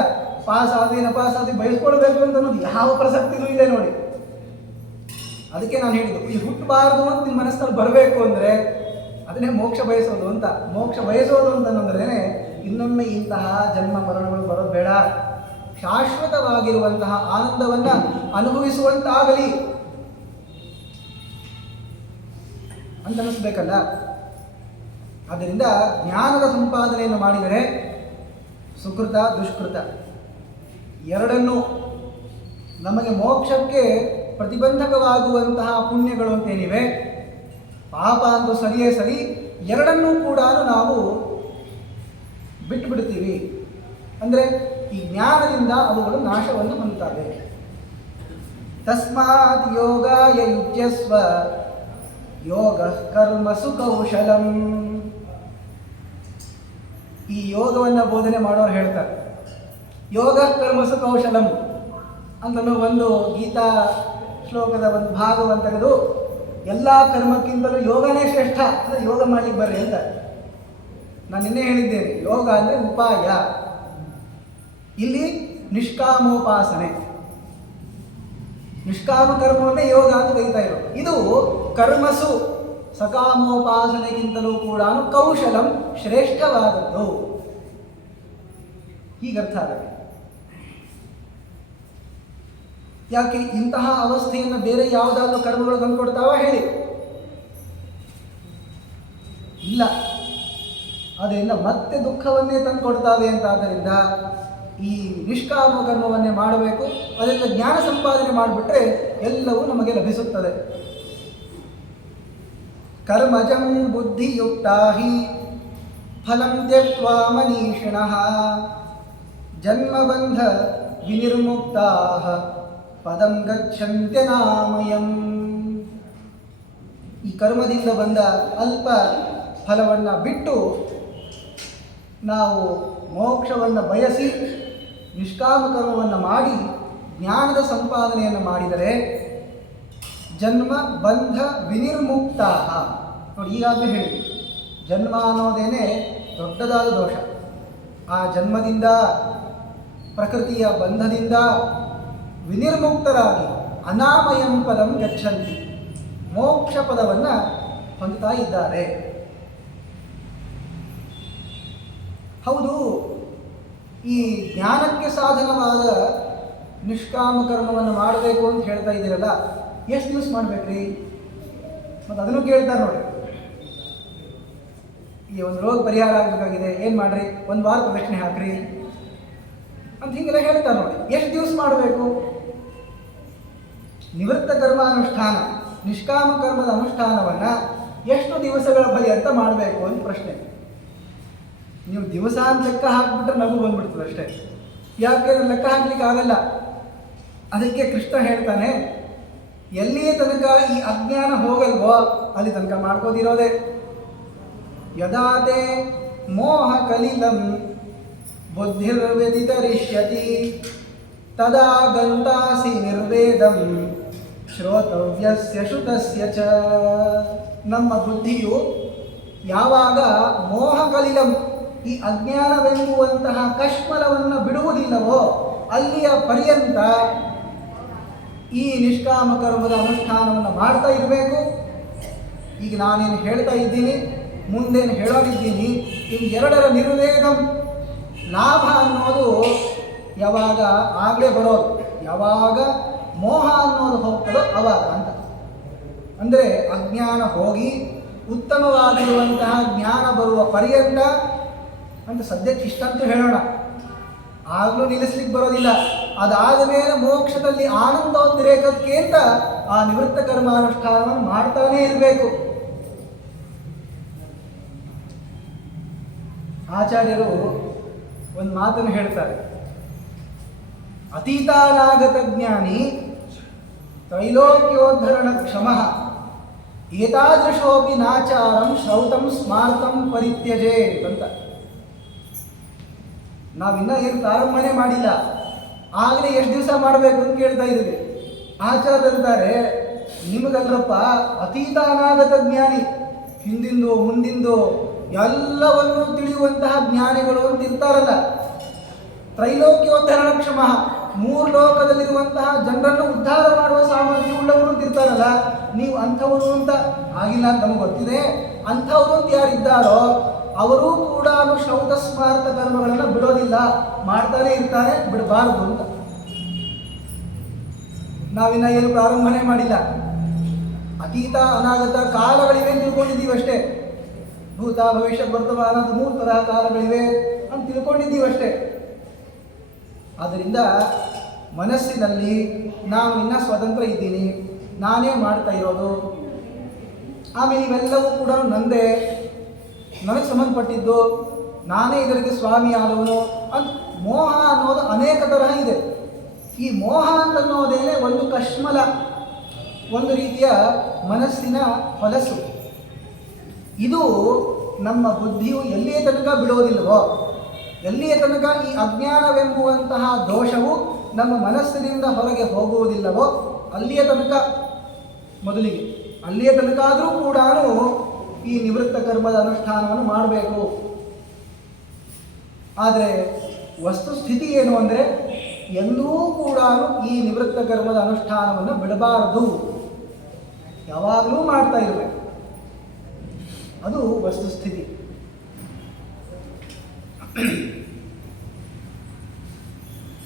ಪಾಸ್ ಆದ್ವಿ ನಪಾಸ್ ಆದ್ವಿ ಬಯಸ್ಕೊಳ್ಬೇಕು ಅಂತ ಅನ್ನೋದು ಯಾವ ಪ್ರಸಕ್ತಿನೂ ಇದೆ ನೋಡಿ. ಅದಕ್ಕೆ ನಾನು ಹೇಳಿದ್ದು, ಈ ಹುಟ್ಟಬಾರ್ದು ಅಂತ ನಿಮ್ಮ ಮನಸ್ಸಲ್ಲಿ ಬರಬೇಕು ಅಂದರೆ ಅದನ್ನೇ ಮೋಕ್ಷ ಬಯಸೋದು ಅಂತ. ಮೋಕ್ಷ ಬಯಸೋದು ಅಂತಂದ್ರೆ ಇನ್ನೊಮ್ಮೆ ಇಂತಹ ಜನ್ಮ ಮರಣಗಳು ಬರೋದು ಬೇಡ, ಶಾಶ್ವತವಾಗಿರುವಂತಹ ಆನಂದವನ್ನು ಅನುಭವಿಸುವಂತಾಗಲಿ ಅಂತ ಅನಿಸ್ಬೇಕಲ್ಲ. ಆದ್ದರಿಂದ ಜ್ಞಾನದ ಸಂಪಾದನೆಯನ್ನು ಮಾಡಿದರೆ ಸುಕೃತ ದುಷ್ಕೃತ ಎರಡನ್ನೂ, ನಮಗೆ ಮೋಕ್ಷಕ್ಕೆ ಪ್ರತಿಬಂಧಕವಾಗುವಂತಹ ಪುಣ್ಯಗಳು ಅಂತೇನಿವೆ, ಪಾಪ ಅಂತೂ ಸರಿಯೇ ಸರಿ, ಎರಡನ್ನೂ ಕೂಡ ನಾವು ಬಿಟ್ಟು ಬಿಡ್ತೀವಿ. ಅಂದರೆ ಈ ಜ್ಞಾನದಿಂದ ಅವುಗಳು ನಾಶವನ್ನು ಹೊಂದುತ್ತವೆ. ತಸ್ಮಾತ್ ಯೋಗಾಯ ಯುಜ್ಯಸ್ವ ಯೋಗ ಕರ್ಮಸು ಕೌಶಲಂ. ಈ ಯೋಗವನ್ನು ಬೋಧನೆ ಮಾಡೋರು ಹೇಳ್ತಾರೆ, ಯೋಗ ಕರ್ಮಸು ಕೌಶಲಂ ಅಂತಲೂ ಒಂದು ಗೀತಾ ಶ್ಲೋಕದ ಒಂದು ಭಾಗವನ್ನು ತೆಗೆದು ಎಲ್ಲ ಕರ್ಮಕ್ಕಿಂತಲೂ ಯೋಗನೇ ಶ್ರೇಷ್ಠ, ಅಂದರೆ ಯೋಗ ಮಾಡಲಿಕ್ಕೆ ಬರ್ರಿ ಅಂತ. ನಾನು ನಿನ್ನೆ ಹೇಳಿದ್ದೇನೆ, ಯೋಗ ಅಂದರೆ ಉಪಾಯ, ಇಲ್ಲಿ ನಿಷ್ಕಾಮೋಪಾಸನೆ, ನಿಷ್ಕಾಮ ಕರ್ಮವನ್ನೇ ಯೋಗ ಅಂತ ಕರೀತಾ ಇರೋದು. ಇದು ಕರ್ಮಸು ಸಕಾಮೋಪಾಸನೆಗಿಂತಲೂ ಕೂಡ ಕೌಶಲಂ ಶ್ರೇಷ್ಠವಾದದ್ದು. ಹೀಗರ್ಥ ಆಗುತ್ತೆ. ಯಾಕೆ ಇಂತಹ ಅವಸ್ಥೆಯನ್ನು ಬೇರೆ ಯಾವುದಾದ್ರೂ ಕರ್ಮಗಳು ತಂದುಕೊಡ್ತಾವ ಹೇಳಿ? ಇಲ್ಲ. ಅದರಿಂದ ಮತ್ತೆ ದುಃಖವನ್ನೇ ತಂದುಕೊಡ್ತಾವೆ ಅಂತ. ಆದ್ದರಿಂದ ಈ ನಿಷ್ಕಾಮ ಕರ್ಮವನ್ನೇ ಮಾಡಬೇಕು. ಅದರಿಂದ ಜ್ಞಾನ ಸಂಪಾದನೆ ಮಾಡಿಬಿಟ್ರೆ ಎಲ್ಲವೂ ನಮಗೆ ಲಭಿಸುತ್ತದೆ. ಕರ್ಮಜಂ ಬುದ್ಧಿಯುಕ್ತಾ ಹಿ ಫಲಂ ತ್ಯಕ್ತ್ವಾ ಮನೀಷಿಣಃ ಜನ್ಮಬಂಧ ವಿನಿರ್ಮುಕ್ತಾಃ ಪದಂ ಗಚ್ಚಂತ್ಯನಾಮಯಂ. ಈ ಕರ್ಮದಿಂದ ಬಂದ ಅಲ್ಪ ಫಲವನ್ನು ಬಿಟ್ಟು ನಾವು ಮೋಕ್ಷವನ್ನು ಬಯಸಿ ನಿಷ್ಕಾಮ ಕರ್ಮವನ್ನು ಮಾಡಿ ಜ್ಞಾನದ ಸಂಪಾದನೆಯನ್ನು ಮಾಡಿದರೆ ಜನ್ಮ ಬಂಧ ವಿನಿರ್ಮುಕ್ತ. ನೋಡಿ, ಈಗಾಗಲೇ ಹೇಳಿ, ಜನ್ಮ ಅನ್ನೋದೇನೆ ದೊಡ್ಡದಾದ ದೋಷ. ಆ ಜನ್ಮದಿಂದ, ಪ್ರಕೃತಿಯ ಬಂಧದಿಂದ ವಿನಿರ್ಮುಕ್ತರಾಗಿ ಅನಾಮಯಂ ಪದಂ ಗಚ್ಚಂತಿ, ಮೋಕ್ಷ ಪದವನ್ನು ಹೊಂದುತ್ತಾ ಇದ್ದಾರೆ. ಹೌದು, ಈ ಜ್ಞಾನಕ್ಕೆ ಸಾಧನವಾದ ನಿಷ್ಕಾಮ ಕರ್ಮವನ್ನು ಮಾಡಬೇಕು ಅಂತ ಹೇಳ್ತಾ ಇದ್ದೀರಲ್ಲ, ಎಷ್ಟು ದಿವಸ ಮಾಡಬೇಕ್ರಿ? ಮತ್ತು ಅದನ್ನು ಕೇಳ್ತಾರೆ ನೋಡಿ. ಈ ಒಂದು ರೋಗ ಪರಿಹಾರ ಆಗಬೇಕಾಗಿದೆ, ಏನು ಮಾಡಿರಿ? ಒಂದು ವಾರ ಪ್ರದಕ್ಷಿಣೆ ಹಾಕ್ರಿ ಅಂತ ಹೀಗೆಲ್ಲ ಹೇಳ್ತಾರೆ ನೋಡಿ. ಎಷ್ಟು ದಿವಸ ಮಾಡಬೇಕು? ನಿವೃತ್ತ ಕರ್ಮಾನುಷ್ಠಾನ, ನಿಷ್ಕಾಮ ಕರ್ಮದ ಅನುಷ್ಠಾನವನ್ನು ಎಷ್ಟು ದಿವಸಗಳ ಪರ್ಯಂತ ಮಾಡಬೇಕು ಅಂತ ಪ್ರಶ್ನೆ. ನೀವು ದಿವಸ ಅಂತ ಲೆಕ್ಕ ಹಾಕಿಬಿಟ್ರೆ ನಗು ಬಂದ್ಬಿಡ್ತದೆ ಅಷ್ಟೇ. ಯಾಕೆ ಲೆಕ್ಕ ಹಾಕ್ಲಿಕ್ಕೆ ಆಗಲ್ಲ. ಅದಕ್ಕೆ ಕೃಷ್ಣ ಹೇಳ್ತಾನೆ, ಎಲ್ಲಿಯ ತನಕ ಈ ಅಜ್ಞಾನ ಹೋಗಲ್ವೋ ಅಲ್ಲಿ ತನಕ ಮಾಡ್ಕೋದಿರೋದೆ. ಯದಾತೆ ಮೋಹ ಕಲಿಲಂ ಬುದ್ಧಿರ್ವ್ಯತಿತರಿಷ್ಯತಿ ತದಾ ಗಂತಾಸಿ ನಿರ್ವೇದಂ ಶ್ರೋತವ್ಯಸ್ಯ ಶ್ರುತಸ್ಯ ಚ. ನಮ್ಮ ಬುದ್ಧಿಯು ಯಾವಾಗ ಮೋಹ ಕಲಿಲಂ, ಈ ಅಜ್ಞಾನವೆಂಬುವಂತಹ ಕಶ್ಮಲವನ್ನು ಬಿಡುವುದಿಲ್ಲವೋ ಅಲ್ಲಿಯ ಪರ್ಯಂತ ಈ ನಿಷ್ಕಾಮ ಕರ್ಮದ ಅನುಷ್ಠಾನವನ್ನು ಮಾಡ್ತಾ ಇರಬೇಕು. ಈಗ ನಾನೇನು ಹೇಳ್ತಾ ಇದ್ದೀನಿ ಮುಂದೇನು ಹೇಳೋರಿದ್ದೀನಿ. ಇವು ಎರಡರ ನಿರ್ವೇದಂ, ಲಾಭ ಅನ್ನೋದು ಯಾವಾಗ ಆಗಲೇ ಬರೋದು, ಯಾವಾಗ ಮೋಹ ಅನ್ನೋದು ಹೋಗ್ತದೋ ಅವಾಗ ಅಂತ. ಅಂದರೆ ಅಜ್ಞಾನ ಹೋಗಿ ಉತ್ತಮವಾಗಿರುವಂತಹ ಜ್ಞಾನ ಬರುವ ಪರ್ಯಂತ ಅಂತ ಸದ್ಯಕ್ಕೆ ಇಷ್ಟಂತೂ ಹೇಳೋಣ, ಆಗಲೂ ನಿಲ್ಲಿಸ್ಲಿಕ್ಕೆ ಬರೋದಿಲ್ಲ. ಅದಾದ ಮೇಲೆ ಮೋಕ್ಷದಲ್ಲಿ ಆನಂದೋದ್ರೇಕಕ್ಕೆ ಅಂತ ಆ ನಿವೃತ್ತ ಕರ್ಮಾನುಷ್ಠಾನವನ್ನು ಮಾಡ್ತಾನೇ ಇರಬೇಕು. ಆಚಾರ್ಯರು ಒಂದು ಮಾತನ್ನು ಹೇಳ್ತಾರೆ, ಅತೀತಾನಾಗತ ಜ್ಞಾನಿ ತ್ರೈಲೋಕ್ಯೋದ್ಧರಣ ಕ್ಷಮಃ ಏತಾದೃಶೋಪಿ ನಾಚಾರಂ ಶ್ರೌತಂ ಸ್ಮಾರ್ತಂ ಪರಿತ್ಯಜೇತ್ ಅಂತ. ನಾವಿನ್ನ ಏನು ಪ್ರಾರಂಭನೆ ಮಾಡಿಲ್ಲ, ಆಗಲೇ ಎಷ್ಟು ದಿವಸ ಮಾಡಬೇಕು ಅಂತ ಕೇಳ್ತಾ ಇದ್ದೀವಿ. ಆಚಾರ್ಯರಿದ್ದಾರೆ, ನಿಮಗಲ್ರಪ್ಪ ಅತೀತ ಅನಾಗತ ಜ್ಞಾನಿ, ಹಿಂದಿಂದು ಮುಂದಿಂದು ಎಲ್ಲವನ್ನೂ ತಿಳಿಯುವಂತಹ ಜ್ಞಾನಿಗಳು ಅಂತ ಇರ್ತಾರಲ್ಲ, ತ್ರೈಲೋಕ್ಯೋದ್ಧರಣ ಕ್ಷಮ, ಮೂರು ಲೋಕದಲ್ಲಿರುವಂತಹ ಜನರನ್ನು ಉದ್ಧಾರ ಮಾಡುವ ಸಾಮರ್ಥ್ಯ ಉಳ್ಳವರು ಅಂತ ಇರ್ತಾರಲ್ಲ, ನೀವು ಅಂಥವರು ಅಂತ ಆಗಿಲ್ಲ ಅಂತ ನಮಗೆ ಗೊತ್ತಿದೆ. ಅಂಥವರು ಅಂತ ಯಾರಿದ್ದಾರೋ ಅವರೂ ಕೂಡ ಶ್ರೌತ ಸ್ಮಾರ್ಥ ಕರ್ಮಗಳನ್ನು ಬಿಡೋದಿಲ್ಲ, ಮಾಡ್ತಾನೆ ಇರ್ತಾರೆ, ಬಿಡಬಾರದು ಅಂತ. ನಾವಿನ್ನ ಏನು ಪ್ರಾರಂಭನೆ ಮಾಡಿಲ್ಲ, ಅತೀತ ಅನಾಗತ ಕಾಲಗಳಿವೆ ಅಂತ ತಿಳ್ಕೊಂಡಿದ್ದೀವಿ ಅಷ್ಟೇ. ಭೂತ ಭವಿಷ್ಯ ವರ್ತಮಾನ 3 ತರಹ ಕಾಲಗಳಿವೆ ಅಂತ ತಿಳ್ಕೊಂಡಿದ್ದೀವಿ ಅಷ್ಟೇ. ಆದ್ದರಿಂದ ಮನಸ್ಸಿನಲ್ಲಿ ನಾನು ಇನ್ನೂ ಸ್ವತಂತ್ರ ಇದ್ದೀನಿ, ನಾನೇ ಮಾಡ್ತಾ ಇರೋದು, ಆಮೇಲೆ ಇವೆಲ್ಲವೂ ಕೂಡ ನಂದೇ, ನನಗೆ ಸಂಬಂಧಪಟ್ಟಿದ್ದು, ನಾನೇ ಇದರಿಗೆ ಸ್ವಾಮಿ ಆದವನು ಅಂತ ಮೋಹ ಅನ್ನೋದು ಅನೇಕ ತರಹ ಇದೆ. ಈ ಮೋಹ ಅಂತನ್ನೋದೇನೆ ಒಂದು ಕಶ್ಮಲ, ಒಂದು ರೀತಿಯ ಮನಸ್ಸಿನ ಹೊಲಸು. ಇದು ನಮ್ಮ ಬುದ್ಧಿಯು ಎಲ್ಲಿಯ ತನಕ ಬಿಡೋದಿಲ್ಲವೋ, ಎಲ್ಲಿಯ ತನಕ ಈ ಅಜ್ಞಾನವೆಂಬುವಂತಹ ದೋಷವು ನಮ್ಮ ಮನಸ್ಸಿನಿಂದ ಹೊರಗೆ ಹೋಗುವುದಿಲ್ಲವೋ ಅಲ್ಲಿಯ ತನಕ, ಮೊದಲಿಗೆ ಅಲ್ಲಿಯ ತನಕ ಆದರೂ ಕೂಡ ಈ ನಿವೃತ್ತ ಕರ್ಮದ ಅನುಷ್ಠಾನವನ್ನು ಮಾಡಬೇಕು. ಆದರೆ ವಸ್ತುಸ್ಥಿತಿ ಏನು ಅಂದರೆ, ಎಂದೂ ಕೂಡ ಈ ನಿವೃತ್ತ ಕರ್ಮದ ಅನುಷ್ಠಾನವನ್ನು ಬಿಡಬಾರದು, ಯಾವಾಗಲೂ ಮಾಡ್ತಾ ಇರಬೇಕು. ಅದು ವಸ್ತುಸ್ಥಿತಿ.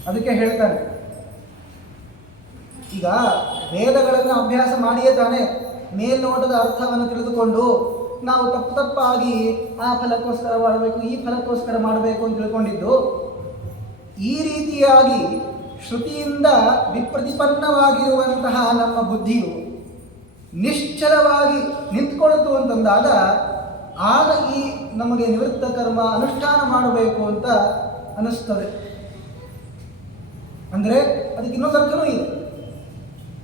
ಅದಕ್ಕೆ ಹೇಳ್ತಾನೆ, ಈಗ ವೇದಗಳನ್ನು ಅಭ್ಯಾಸ ಮಾಡಿಯೇ ತಾನೇ ಮೇಲ್ನೋಟದ ಅರ್ಥವನ್ನು ತಿಳಿದುಕೊಂಡು ನಾವು ತಪ್ಪಾಗಿ ಆ ಫಲಕ್ಕೋಸ್ಕರ ಮಾಡಬೇಕು, ಈ ಫಲಕ್ಕೋಸ್ಕರ ಮಾಡಬೇಕು ಅಂತ ತಿಳ್ಕೊಂಡಿದ್ದು. ಈ ರೀತಿಯಾಗಿ ಶ್ರುತಿಯಿಂದ ವಿಪ್ರತಿಪನ್ನವಾಗಿರುವಂತಹ ನಮ್ಮ ಬುದ್ಧಿಯು ನಿಶ್ಚಲವಾಗಿ ನಿಂತ್ಕೊಳ್ತು ಅಂತಂದಾಗ ಆಗ ಈ ನಮಗೆ ನಿವೃತ್ತ ಕರ್ಮ ಅನುಷ್ಠಾನ ಮಾಡಬೇಕು ಅಂತ ಅನ್ನಿಸ್ತದೆ. ಅಂದರೆ ಅದಕ್ಕೆ ಇನ್ನೊಂದು ಅರ್ಥವೂ ಇದೆ.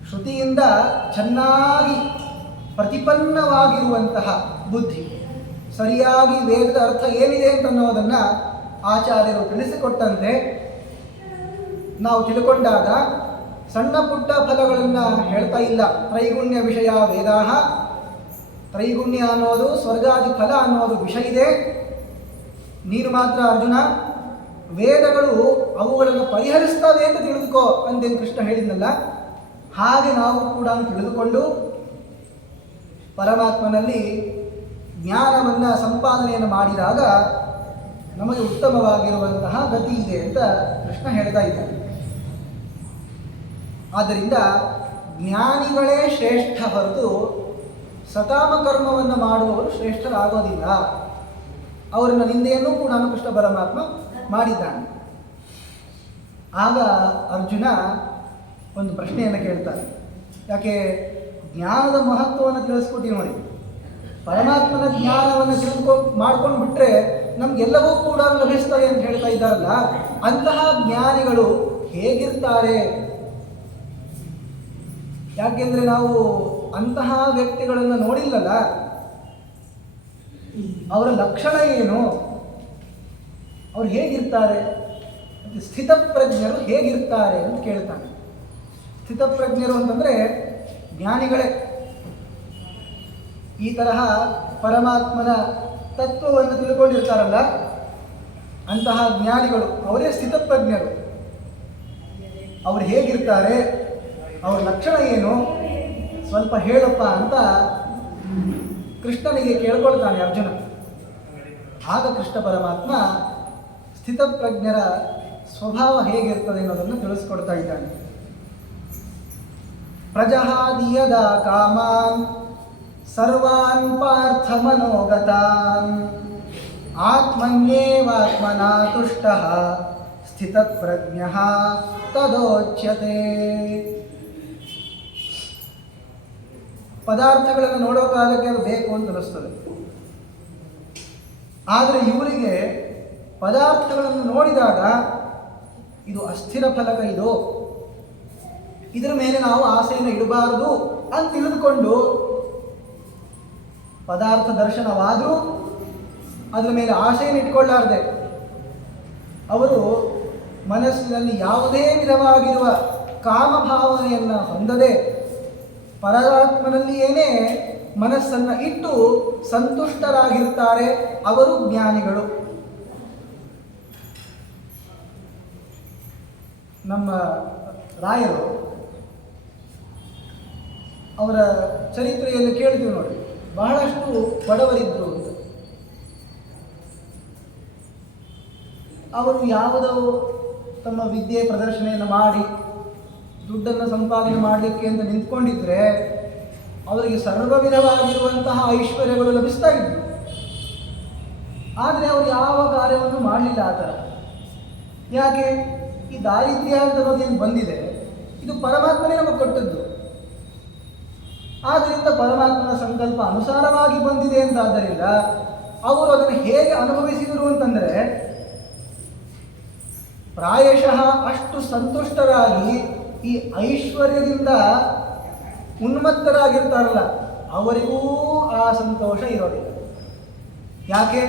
ಶ್ರುತಿಯಿಂದ ಚೆನ್ನಾಗಿ ಪ್ರತಿಪನ್ನವಾಗಿರುವಂತಹ ಬುದ್ಧಿ, ಸರಿಯಾಗಿ ವೇದದ ಅರ್ಥ ಏನಿದೆ ಅಂತನ್ನೋದನ್ನು ಆಚಾರ್ಯರು ತಿಳಿಸಿಕೊಟ್ಟಂತೆ ನಾವು ತಿಳ್ಕೊಂಡಾಗ ಸಣ್ಣ ಪುಟ್ಟ ಫಲಗಳನ್ನು ಹೇಳ್ತಾ ಇಲ್ಲ. ತ್ರೈಗುಣ್ಯ ವಿಷಯ ವೇದಾಹ, ತ್ರೈಗುಣ್ಯ ಅನ್ನೋದು ಸ್ವರ್ಗಾದಿ ಫಲ ಅನ್ನೋದು ವಿಷಯ ಇದೆ. ನೀನು ಮಾತ್ರ ಅರ್ಜುನ ವೇದಗಳು ಅವುಗಳನ್ನು ಪರಿಹರಿಸ್ತವೆ ಅಂತ ತಿಳಿದುಕೋ ಅಂತೇನು ಕೃಷ್ಣ ಹೇಳಿದ್ನಲ್ಲ, ಹಾಗೆ ನಾವು ಕೂಡ ತಿಳಿದುಕೊಂಡು ಪರಮಾತ್ಮನಲ್ಲಿ ಜ್ಞಾನವನ್ನು ಸಂಪಾದನೆಯನ್ನು ಮಾಡಿದಾಗ ನಮಗೆ ಉತ್ತಮವಾಗಿರುವಂತಹ ಗತಿ ಇದೆ ಅಂತ ಕೃಷ್ಣ ಹೇಳ್ತಾ ಇದ್ದಾನೆ. ಆದ್ದರಿಂದ ಜ್ಞಾನಿಗಳೇ ಶ್ರೇಷ್ಠ ಹೊರತು ಸಕಾಮ ಕರ್ಮವನ್ನು ಮಾಡುವವರು ಶ್ರೇಷ್ಠರಾಗೋದಿಲ್ಲ. ಅವರನ್ನು ನಿಂದೆಯನ್ನು ಕೂಡ ಕೃಷ್ಣ ಪರಮಾತ್ಮ ಮಾಡಿದ್ದಾನೆ. ಆಗ ಅರ್ಜುನ ಒಂದು ಪ್ರಶ್ನೆಯನ್ನು ಕೇಳ್ತಾನೆ. ಯಾಕೆ ಜ್ಞಾನದ ಮಹತ್ವವನ್ನು ತಿಳಿಸ್ಕೊಟ್ಟಿವಿ ನೋಡಿ. ಪರಮಾತ್ಮನ ಜ್ಞಾನವನ್ನು ಮಾಡ್ಕೊಂಡು ಬಿಟ್ಟರೆ ನಮಗೆಲ್ಲವೂ ಕೂಡ ಲಭಿಸ್ತದೆ ಅಂತ ಹೇಳ್ತಾ ಇದ್ದಾರಲ್ಲ, ಅಂತಹ ಜ್ಞಾನಿಗಳು ಹೇಗಿರ್ತಾರೆ? ಯಾಕೆಂದರೆ ನಾವು ಅಂತಹ ವ್ಯಕ್ತಿಗಳನ್ನು ನೋಡಿಲ್ಲಲ್ಲ, ಅವರ ಲಕ್ಷಣ ಏನು, ಅವ್ರು ಹೇಗಿರ್ತಾರೆ, ಸ್ಥಿತಪ್ರಜ್ಞರು ಹೇಗಿರ್ತಾರೆ ಅಂತ ಕೇಳ್ತಾನೆ. ಸ್ಥಿತಪ್ರಜ್ಞರು ಅಂತಂದರೆ ಜ್ಞಾನಿಗಳೇ. ಈ ತರಹ ಪರಮಾತ್ಮನ ತತ್ವವನ್ನು ತಿಳ್ಕೊಂಡಿರ್ತಾರಲ್ಲ, ಅಂತಹ ಜ್ಞಾನಿಗಳು ಅವರೇ ಸ್ಥಿತಪ್ರಜ್ಞರು. ಅವರು ಹೇಗಿರ್ತಾರೆ, ಅವ್ರ ಲಕ್ಷಣ ಏನು, ಸ್ವಲ್ಪ ಹೇಳಪ್ಪ ಅಂತ ಕೃಷ್ಣನಿಗೆ ಕೇಳ್ಕೊಳ್ತಾನೆ ಅರ್ಜುನ. ಆಗ ಕೃಷ್ಣ ಪರಮಾತ್ಮ ಸ್ಥಿತಪ್ರಜ್ಞರ ಸ್ವಭಾವ ಹೇಗಿರ್ತದೆ ಅನ್ನೋದನ್ನು ತಿಳಿಸ್ಕೊಡ್ತಾ ಇದ್ದಾನೆ. ಪ್ರಜಹಾದಿಯದ ಕಾಮಾನ್ ಸರ್ವಾನ್ ಪಾರ್ಥ ಮನೋಗತಾನ್ ಆತ್ಮನ್ಯೇವಾತ್ಮನಾ ತುಷ್ಟಃ ಸ್ಥಿತಪ್ರಜ್ಞಃ ತದೋಚ್ಯತೆ. ಪದಾರ್ಥಗಳನ್ನು ನೋಡೋ ಕಾಲಕ್ಕೆ ಅದು ಬೇಕು ಅಂತ ಅನಿಸ್ತದೆ. ಆದರೆ ಇವರಿಗೆ ಪದಾರ್ಥಗಳನ್ನು ನೋಡಿದಾಗ ಇದು ಅಸ್ಥಿರ ಫಲಕ, ಇದರ ಮೇಲೆ ನಾವು ಆಸೆಯನ್ನು ಇಡಬಾರದು ಅಂತ ತಿಳಿದುಕೊಂಡು ಪದಾರ್ಥ ದರ್ಶನವಾದರೂ ಅದರ ಮೇಲೆ ಆಸೆಯನ್ನು ಇಟ್ಕೊಳ್ಳಾರದೆ ಅವರು ಮನಸ್ಸಿನಲ್ಲಿ ಯಾವುದೇ ವಿಧವಾಗಿರುವ ಕಾಮಭಾವನೆಯನ್ನು ಹೊಂದದೆ ಪರಮಾತ್ಮನಲ್ಲಿಯೇನೇ ಮನಸ್ಸನ್ನು ಇಟ್ಟು ಸಂತುಷ್ಟರಾಗಿರ್ತಾರೆ ಅವರು ಜ್ಞಾನಿಗಳು. ನಮ್ಮ ರಾಯರು ಅವರ ಚರಿತ್ರೆಯನ್ನು ಕೇಳಿದ್ವಿ ನೋಡಿ, ಬಹಳಷ್ಟು ಬಡವರಿದ್ದರು ಅಂತ. ಅವರು ಯಾವುದೋ ತಮ್ಮ ವಿದ್ಯೆ ಪ್ರದರ್ಶನೆಯನ್ನು ಮಾಡಿ ದುಡ್ಡನ್ನು ಸಂಪಾದನೆ ಮಾಡಲಿಕ್ಕೆ ಅಂತ ನಿಂತ್ಕೊಂಡಿದ್ರೆ ಅವರಿಗೆ ಸರ್ವ ವಿಧವಾಗಿರುವಂತಹ ಐಶ್ವರ್ಯಗಳು ಲಭಿಸ್ತಾ ಇದ್ವು. ಆದರೆ ಅವರು ಯಾವ ಕಾರ್ಯವನ್ನು ಮಾಡಲಿಲ್ಲ ಆ ಥರ. ಯಾಕೆ? ಈ ದಾರಿದ್ರ್ಯ ಅಂತ ಅನ್ನೋದೇನು ಬಂದಿದೆ ಇದು ಪರಮಾತ್ಮನೇ ನಮಗೆ ಕೊಟ್ಟದ್ದು. ಆದ್ದರಿಂದ ಪರಮಾತ್ಮನ ಸಂಕಲ್ಪ ಅನುಸಾರವಾಗಿ ಬಂದಿದೆ ಅಂತಾದ್ದರಿಂದ ಅವರು ಅದನ್ನು ಹೇಗೆ ಅನುಭವಿಸಿದರು ಅಂತಂದರೆ ಪ್ರಾಯಶಃ ಅಷ್ಟು ಸಂತುಷ್ಟರಾಗಿ ಈ ಐಶ್ವರ್ಯದಿಂದ ಉನ್ಮತ್ತರಾಗಿರ್ತಾರಲ್ಲ ಅವರಿಗೂ ಆ ಸಂತೋಷ ಇರೋದಿಲ್ಲ. ಯಾಕೆ?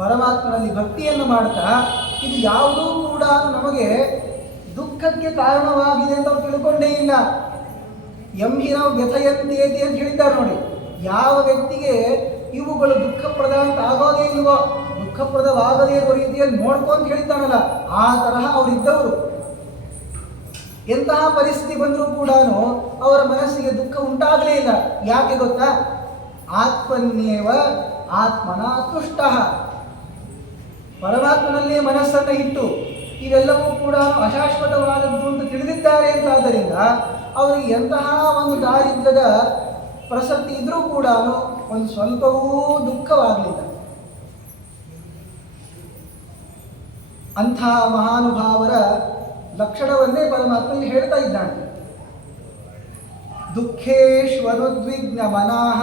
ಪರಮಾತ್ಮನಲ್ಲಿ ಭಕ್ತಿಯನ್ನು ಮಾಡ್ತಾ ಇದು ಯಾವುದೂ ಕೂಡ ನಮಗೆ ದುಃಖಕ್ಕೆ ಕಾರಣವಾಗಿದೆ ಅಂತ ಅವ್ರು ತಿಳ್ಕೊಂಡೇ ಇಲ್ಲ. ಎಂಹಿನ ವ್ಯಥಯಂತೇತಿ ಅಂತ ಹೇಳಿದ್ದಾರೆ ನೋಡಿ. ಯಾವ ವ್ಯಕ್ತಿಗೆ ಇವುಗಳು ದುಃಖಪ್ರದ ಅಂತ ಆಗೋದೇ ಇಲ್ವೋ, ದುಃಖಪ್ರದವಾಗದೇ ಇರುವ ರೀತಿಯಲ್ಲಿ ನೋಡ್ಕೊಂಡು ಹೇಳಿದ್ದಾನಲ್ಲ, ಆ ತರಹ ಅವರಿದ್ದವರು. ಎಂತಹ ಪರಿಸ್ಥಿತಿ ಬಂದರೂ ಕೂಡ ಅವರ ಮನಸ್ಸಿಗೆ ದುಃಖ ಉಂಟಾಗಲೇ ಇಲ್ಲ. ಯಾಕೆ ಗೊತ್ತಾ? ಆತ್ಮನ್ಯೇವ ಆತ್ಮನ ತುಷ್ಟಃ. ಪರಮಾತ್ಮನಲ್ಲೇ ಮನಸ್ಸನ್ನು ಇಟ್ಟು ಇವೆಲ್ಲವೂ ಕೂಡ ಅಶಾಶ್ವತವಾದದ್ದು ಅಂತ ತಿಳಿದಿದ್ದಾರೆ ಅಂತಾದ್ದರಿಂದ ಅವರಿಗೆ ಎಂತಹ ಒಂದು ದಾರಿದ್ರ್ಯದ ಪ್ರಸಕ್ತಿ ಇದ್ರೂ ಕೂಡ ಒಂದು ಸ್ವಲ್ಪವೂ ದುಃಖವಾಗಲಿಲ್ಲ. ಅಂಥ ಮಹಾನುಭಾವರ ಲಕ್ಷಣವನ್ನೇ ಪರಮಾತ್ಮ ಇಲ್ಲಿ ಹೇಳ್ತಾ ಇದ್ದಾನೆ. ದುಃಖೇಶ್ವನುದ್ವಿಗ್ನ ಮನಃ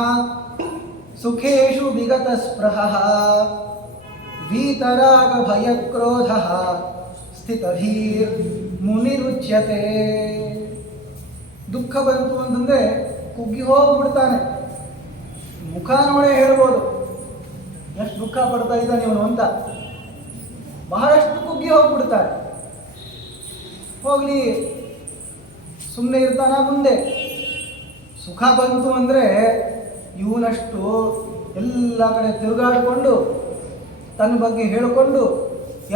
ಸುಖೇಶು ವಿಗತ ಸ್ಪೃಹಃ ವೀತರಾಗ ಭಯಕ್ರೋಧ ಸ್ಥಿತಧೀರ್ ಮುನಿರುಚ್ಯತೆ. ದುಃಖ ಬಂತು ಅಂತಂದರೆ ಕುಗ್ಗಿ ಹೋಗ್ಬಿಡ್ತಾನೆ. ಮುಖ ನೋಡೇ ಹೇಳ್ಬೋದು ಎಷ್ಟು ದುಃಖ ಪಡ್ತಾ ಇದ್ದಾನೆ ಇವನು ಅಂತ. ಬಹಳಷ್ಟು ಕುಗ್ಗಿ ಹೋಗ್ಬಿಡ್ತಾರೆ. ಹೋಗಲಿ ಸುಮ್ಮನೆ ಇರ್ತಾನ ಮುಂದೆ. ಸುಖ ಬಂತು ಅಂದರೆ ಇವನಷ್ಟು ಎಲ್ಲ ಕಡೆ ತಿರುಗಾಡಿಕೊಂಡು ತನ್ನ ಬಗ್ಗೆ ಹೇಳಿಕೊಂಡು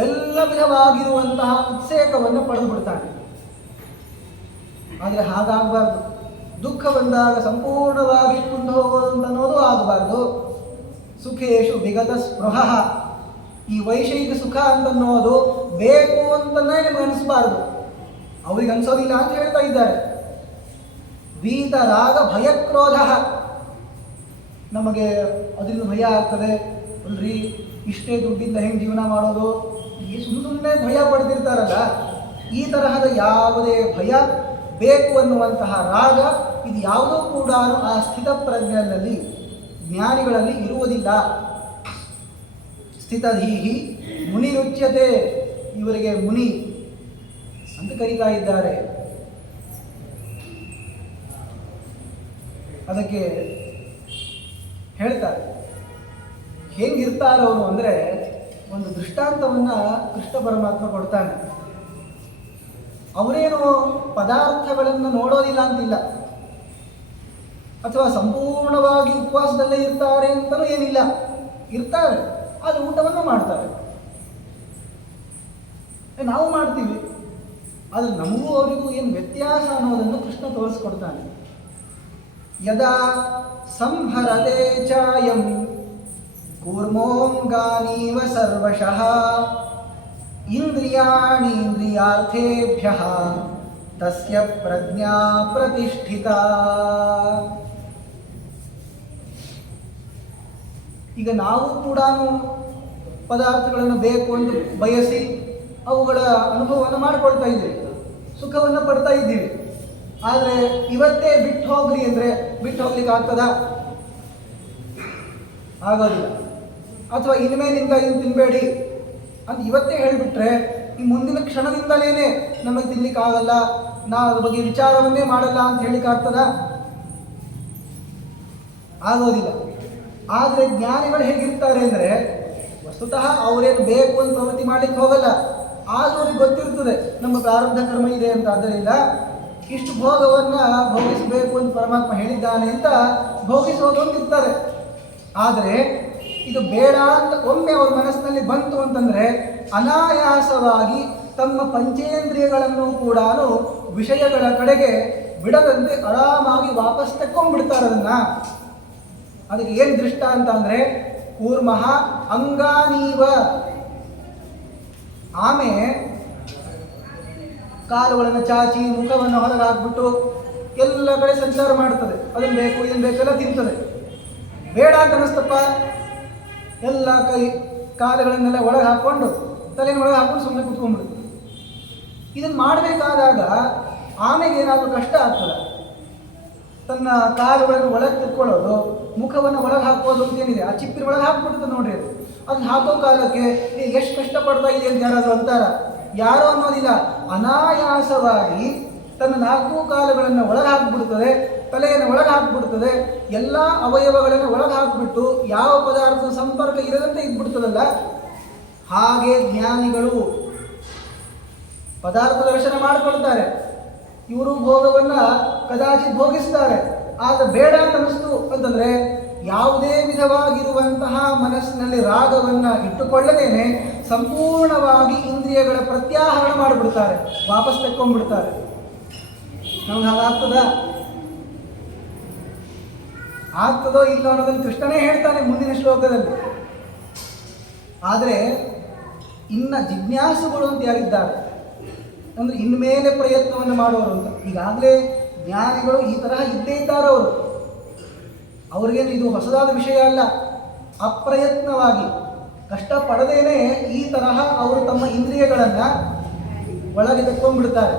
ಎಲ್ಲ ವಿಧವಾಗಿರುವಂತಹ ಉತ್ಸೇಕವನ್ನು ಪಡೆದು ಬಿಡ್ತಾನೆ. ಆದರೆ ಹಾಗಾಗಬಾರ್ದು. ದುಃಖ ಬಂದಾಗ ಸಂಪೂರ್ಣವಾಗಿ ಕುಂದು ಹೋಗೋದು ಅನ್ನೋದು ಆಗಬಾರ್ದು. ಸುಖೇಶು ವಿಗತ ಸ್ಪೃಹ. ಈ ವೈಷಯಿಕ ಸುಖ ಅಂತನ್ನೋದು ಬೇಕು ಅಂತನೇ ನಿಮಗೆ ಅನಿಸ್ಬಾರ್ದು. ಅವ್ರಿಗೆ ಅನಿಸೋದಿಲ್ಲ ಅಂತ ಹೇಳ್ತಾ ಇದ್ದಾರೆ. ವೀತರಾಗ ಭಯಕ್ರೋಧ. ನಮಗೆ ಅದರಿಂದ ಭಯ ಆಗ್ತದೆ ಅಲ್ರಿ, ಇಷ್ಟೇ ದುಡ್ಡಿಂದ ಹೆಂಗೆ ಜೀವನ ಮಾಡೋದು, ಈ ಸುಮ್ಮನೆ ಭಯ ಪಡೆದಿರ್ತಾರಲ್ಲ, ಈ ತರಹದ ಯಾವುದೇ ಭಯ ಬೇಕು ಅನ್ನುವಂತಹ ರಾಗ ಇದು ಯಾವುದೂ ಕೂಡ ಆ ಸ್ಥಿತಪ್ರಜ್ಞರಲ್ಲಿ ಜ್ಞಾನಿಗಳಲ್ಲಿ ಇರುವುದಿಲ್ಲ. ಸ್ಥಿತಧೀಹಿ ಮುನಿರುಚ್ಯತೆ. ಇವರಿಗೆ ಮುನಿ ಅಂತ ಕರೀತಾ ಇದ್ದಾರೆ. ಅದಕ್ಕೆ ಹೇಳ್ತಾರೆ ಹೇಗಿರ್ತಾರವರು ಅಂದರೆ ಒಂದು ದೃಷ್ಟಾಂತವನ್ನು ಕೃಷ್ಣ ಪರಮಾತ್ಮ ಕೊಡ್ತಾನೆ. ಅವರೇನು ಪದಾರ್ಥಗಳನ್ನು ನೋಡೋದಿಲ್ಲ ಅಂತಿಲ್ಲ, ಅಥವಾ ಸಂಪೂರ್ಣವಾಗಿ ಉಪವಾಸದಲ್ಲೇ ಇರ್ತಾರೆ ಅಂತಲೂ ಏನಿಲ್ಲ. ಇರ್ತಾರೆ, ಆದರೆ ಊಟವನ್ನು ಮಾಡ್ತಾರೆ. ನಾವು ಮಾಡ್ತೀವಿ, ಆದರೆ ನಮಗೂ ಅವರಿಗೂ ಏನು ವ್ಯತ್ಯಾಸ ಅನ್ನೋದನ್ನು ಕೃಷ್ಣ ತೋರಿಸ್ಕೊಡ್ತಾನೆ. ಯದಾ ಸಂಹರತೆ ಚಾಯಂ ಕೂರ್ಮೋಂಗಾನೀವ ಸರ್ವಶಃ ಇಂದ್ರಿಯಾಣೀಂದ್ರಿಯಾರ್ಥೇಭ್ಯಃ ತಸ್ಯ ಪ್ರಜ್ಞಾ ಪ್ರತಿಷ್ಠಿತಾ. ಈಗ ನಾವು ಕೂಡ ಪದಾರ್ಥಗಳನ್ನು ಬೇಕು ಎಂದು ಬಯಸಿ ಅವುಗಳ ಅನುಭವವನ್ನು ಮಾಡಿಕೊಳ್ತಾ ಇದ್ದೀವಿ, ಸುಖವನ್ನು ಪಡ್ತಾ ಇದ್ದೀವಿ. ಆದರೆ ಇವತ್ತೇ ಬಿಟ್ಟು ಹೋಗ್ರಿ ಅಂದರೆ ಬಿಟ್ಟು ಹೋಗ್ಲಿಕ್ಕೆ ಆಗ್ತದಾ? ಆಗೋದಿಲ್ಲ. ಅಥವಾ ಇನ್ಮೇಲಿಂದ ಇನ್ನು ತಿನ್ನಬೇಡಿ ಅಂತ ಇವತ್ತೇ ಹೇಳಿಬಿಟ್ರೆ ಈ ಮುಂದಿನ ಕ್ಷಣದಿಂದಲೇ ನಮಗೆ ತಿನ್ಲಿಕ್ಕಾಗಲ್ಲ, ನಾವು ಅದ್ರ ಬಗ್ಗೆ ವಿಚಾರವನ್ನೇ ಮಾಡಲ್ಲ ಅಂತ ಹೇಳಿಕ್ಕಾಗ್ತದಾ? ಆಗೋದಿಲ್ಲ. ಆದರೆ ಜ್ಞಾನಿಗಳು ಹೇಗಿರ್ತಾರೆ ಅಂದರೆ ವಸ್ತುತಃ ಅವರೇನು ಬೇಕು ಅಂತ ಪ್ರವೃತ್ತಿ ಮಾಡಲಿಕ್ಕೆ ಹೋಗಲ್ಲ. ಆದರೂ ಅವ್ರಿಗೆ ಗೊತ್ತಿರ್ತದೆ ನಮ್ಮ ಪ್ರಾರಬ್ಧ ಕರ್ಮ ಇದೆ ಅಂತ. ಆದ್ದರಿಂದ ಇಷ್ಟು ಭೋಗವನ್ನು ಭೋಗಿಸಬೇಕು ಅಂತ ಪರಮಾತ್ಮ ಹೇಳಿದ್ದಾನೆ ಅಂತ ಭೋಗಿಸೋದೊಂದು ಇರ್ತಾರೆ. ಆದರೆ ಇದು ಬೇಡ ಅಂತ ಒಮ್ಮೆ ಅವ್ರ ಮನಸ್ಸಿನಲ್ಲಿ ಬಂತು ಅಂತಂದರೆ ಅನಾಯಾಸವಾಗಿ ತಮ್ಮ ಪಂಚೇಂದ್ರಿಯಗಳನ್ನು ಕೂಡ ವಿಷಯಗಳ ಕಡೆಗೆ ಬಿಡದಂತೆ ಆರಾಮಾಗಿ ವಾಪಸ್ ತೆಕ್ಕೊಂಡ್ಬಿಡ್ತಾರೆ ಅದನ್ನು. ಅದಕ್ಕೆ ಏನು ದೃಷ್ಟ ಅಂತ ಅಂದರೆ ಕೂರ್ಮಃ ಅಂಗಾನೀವ. ಆಮೆ ಕಾಲುಗಳನ್ನು ಚಾಚಿ ಮುಖವನ್ನು ಹೊರಗೆ ಹಾಕ್ಬಿಟ್ಟು ಎಲ್ಲ ಕಡೆ ಸಂಚಾರ ಮಾಡ್ತದೆ. ಅದನ್ನು ಬೇಕು ಇದನ್ನು ಬೇಕೆಲ್ಲ ತಿಂತದೆ. ಬೇಡ ಅಂತ ಅನ್ನಿಸ್ತಪ್ಪ ಎಲ್ಲ ಕಾಲುಗಳನ್ನೆಲ್ಲ ಒಳಗೆ ಹಾಕ್ಕೊಂಡು ತಲೆನ ಒಳಗೆ ಹಾಕ್ಕೊಂಡು ಸುಮ್ಮನೆ ಕೂತ್ಕೊಂಡ್ಬಿಡುತ್ತೆ. ಇದನ್ನು ಮಾಡಬೇಕಾದಾಗ ಆಮೆಗೆ ಏನಾದರೂ ಕಷ್ಟ ಆಗ್ತದೆ. ತನ್ನ ಕಾಲುಗಳನ್ನು ಒಳಗೆ ತಿಳ್ಕೊಳ್ಳೋದು, ಮುಖವನ್ನು ಒಳಗೆ ಹಾಕೋದು ಅಂತ ಏನಿದೆ ಆ ಚಿಪ್ಪಿನ ಒಳಗೆ ಹಾಕ್ಬಿಡ್ತದೆ ನೋಡ್ರಿ. ಅದು ಅದನ್ನ ಹಾಕೋ ಕಾಲಕ್ಕೆ ಎಷ್ಟು ಕಷ್ಟಪಡ್ತಾ ಇದೆ ಅಂತ ಯಾರಾದರೂ ಅಂತಾರ? ಯಾರೋ ಅನ್ನೋದಿಲ್ಲ. ಅನಾಯಾಸವಾಗಿ ತನ್ನ 4 ಕಾಲುಗಳನ್ನು ಒಳಗೆ ಹಾಕಿಬಿಡ್ತದೆ, ತಲೆಯನ್ನು ಒಳಗೆ ಹಾಕಿಬಿಡ್ತದೆ, ಎಲ್ಲ ಅವಯವಗಳನ್ನು ಒಳಗೆ ಹಾಕಿಬಿಟ್ಟು ಯಾವ ಪದಾರ್ಥದ ಸಂಪರ್ಕ ಇರದಂತೆ ಇದ್ಬಿಡ್ತದಲ್ಲ. ಹಾಗೆ ಜ್ಞಾನಿಗಳು ಪದಾರ್ಥ ದರ್ಶನ ಮಾಡಿಕೊಳ್ತಾರೆ. ಇವರು ಭೋಗವನ್ನು ಕದಾಚಿತ್ ಭೋಗಿಸ್ತಾರೆ. ಆದರೆ ಬೇಡ ಅಂತ ಅನ್ನಿಸ್ತು ಅಂತಂದರೆ ಯಾವುದೇ ವಿಧವಾಗಿರುವಂತಹ ಮನಸ್ಸಿನಲ್ಲಿ ರಾಗವನ್ನು ಇಟ್ಟುಕೊಳ್ಳದೇನೆ ಸಂಪೂರ್ಣವಾಗಿ ಇಂದ್ರಿಯಗಳ ಪ್ರತ್ಯಾಹರಣ ಮಾಡಿಬಿಡ್ತಾರೆ, ವಾಪಸ್ ತೆಕ್ಕೊಂಡ್ಬಿಡ್ತಾರೆ. ನಮ್ಗೆ ಹಾಗಾಗ್ತದ? ಆಗ್ತದೋ ಇಲ್ಲೋ ಅನ್ನೋದನ್ನು ಕೃಷ್ಣನೇ ಹೇಳ್ತಾನೆ ಮುಂದಿನ ಶ್ಲೋಕದಲ್ಲಿ. ಆದರೆ ಇನ್ನು ಜಿಜ್ಞಾಸುಗಳು ಅಂತ ಯಾರಿದ್ದಾರೆ ಅಂದರೆ ಇನ್ಮೇಲೆ ಪ್ರಯತ್ನವನ್ನು ಮಾಡುವವರು ಅಂತ. ಈಗಾಗಲೇ ಜ್ಞಾನಿಗಳು ಈ ತರಹ ಇದ್ದೇ ಇದ್ದಾರೆ. ಅವ್ರಿಗೇನು ಇದು ಹೊಸದಾದ ವಿಷಯ ಅಲ್ಲ. ಅಪ್ರಯತ್ನವಾಗಿ ಕಷ್ಟಪಡದೇನೆ ಈ ತರಹ ಅವರು ತಮ್ಮ ಇಂದ್ರಿಯಗಳನ್ನು ಒಳಗೆ ತೆಕ್ಕೊಂಡ್ಬಿಡ್ತಾರೆ.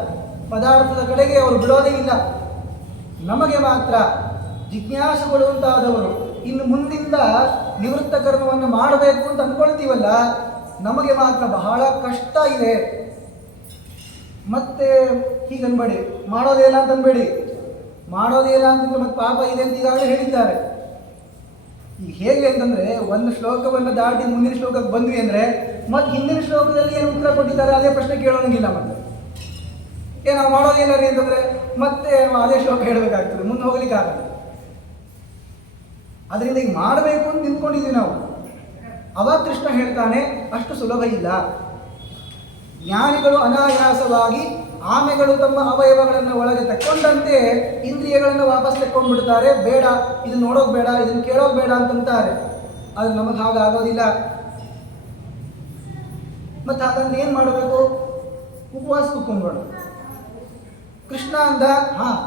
ಪದಾರ್ಥದ ಕಡೆಗೆ ಅವರು ಬಿಡೋದೇ ಇಲ್ಲ. ನಮಗೆ ಮಾತ್ರ ಜಿಜ್ಞಾಸುಗಳು ಅಂತಾದವರು ಇನ್ನು ಮುಂದಿಂದ ನಿವೃತ್ತ ಕರ್ಮವನ್ನು ಮಾಡಬೇಕು ಅಂತ ಅಂದ್ಕೊಳ್ತೀವಲ್ಲ, ನಮಗೆ ಮಾತ್ರ ಬಹಳ ಕಷ್ಟ ಇದೆ. ಮತ್ತೆ ಹೀಗನ್ಬೇಡಿ, ಮಾಡೋದೇ ಇಲ್ಲ ಅಂತ ಅನ್ಬೇಡಿ. ಮಾಡೋದೇ ಇಲ್ಲ ಅಂತಂದ್ರೆ ಮತ್ತೆ ಪಾಪ ಇದೆ ಅಂತ ಈಗಾಗಲೇ ಹೇಳಿದ್ದಾರೆ. ಈಗ ಹೇಗೆ ಅಂತಂದರೆ ಒಂದು ಶ್ಲೋಕವನ್ನು ದಾಟಿ ಮುಂದಿನ ಶ್ಲೋಕಕ್ಕೆ ಬಂದ್ವಿ ಅಂದರೆ ಮತ್ತೆ ಹಿಂದಿನ ಶ್ಲೋಕದಲ್ಲಿ ಏನು ಉತ್ತರ ಕೊಟ್ಟಿದ್ದಾರೆ ಅದೇ ಪ್ರಶ್ನೆ ಕೇಳೋಂಗಿಲ್ಲ. ಮತ್ತೆ ನಾವು ಮಾಡೋದಿಲ್ಲ ರೀ ಅಂತಂದರೆ ಮತ್ತೆ ಅದೇ ಶ್ಲೋಕ ಹೇಳಬೇಕಾಗ್ತದೆ, ಮುಂದೆ ಹೋಗ್ಲಿಕ್ಕೆ ಆಗಲ್ಲ. ಅದರಿಂದ ಈಗ ಮಾಡಬೇಕು ಅಂತ ನಿಂತ್ಕೊಂಡಿದ್ದೀವಿ ನಾವು. ಅವಾಗ ಕೃಷ್ಣ ಹೇಳ್ತಾನೆ ಅಷ್ಟು ಸುಲಭ ಇಲ್ಲ. ಜ್ಞಾನಿಗಳು ಅನಾಯಾಸವಾಗಿ ಆಮೆಗಳು ತಮ್ಮ ಅವಯವಗಳನ್ನು ಒಳಗೆ ತಕ್ಕೊಂಡಂತೆ ಇಂದ್ರಿಯಗಳನ್ನು ವಾಪಸ್ ತೆಕ್ಕೊಂಡ್ಬಿಡ್ತಾರೆ. ಬೇಡ, ಇದನ್ನು ನೋಡೋದು ಬೇಡ, ಇದನ್ನು ಕೇಳೋದು ಬೇಡ ಅಂತಂತಾರೆ. ಆದರೆ ನಮಗೆ ಹಾಗಾಗೋದಿಲ್ಲ. ಮತ್ತು ಹಾಗಂದ್ರೆ ಏನು ಮಾಡಬೇಕು? ಉಪವಾಸ ಕೂತ್ಕೊಂಡ್ಬೇಡ. ಕೃಷ್ಣ ಅಂದ, ಹಾಂ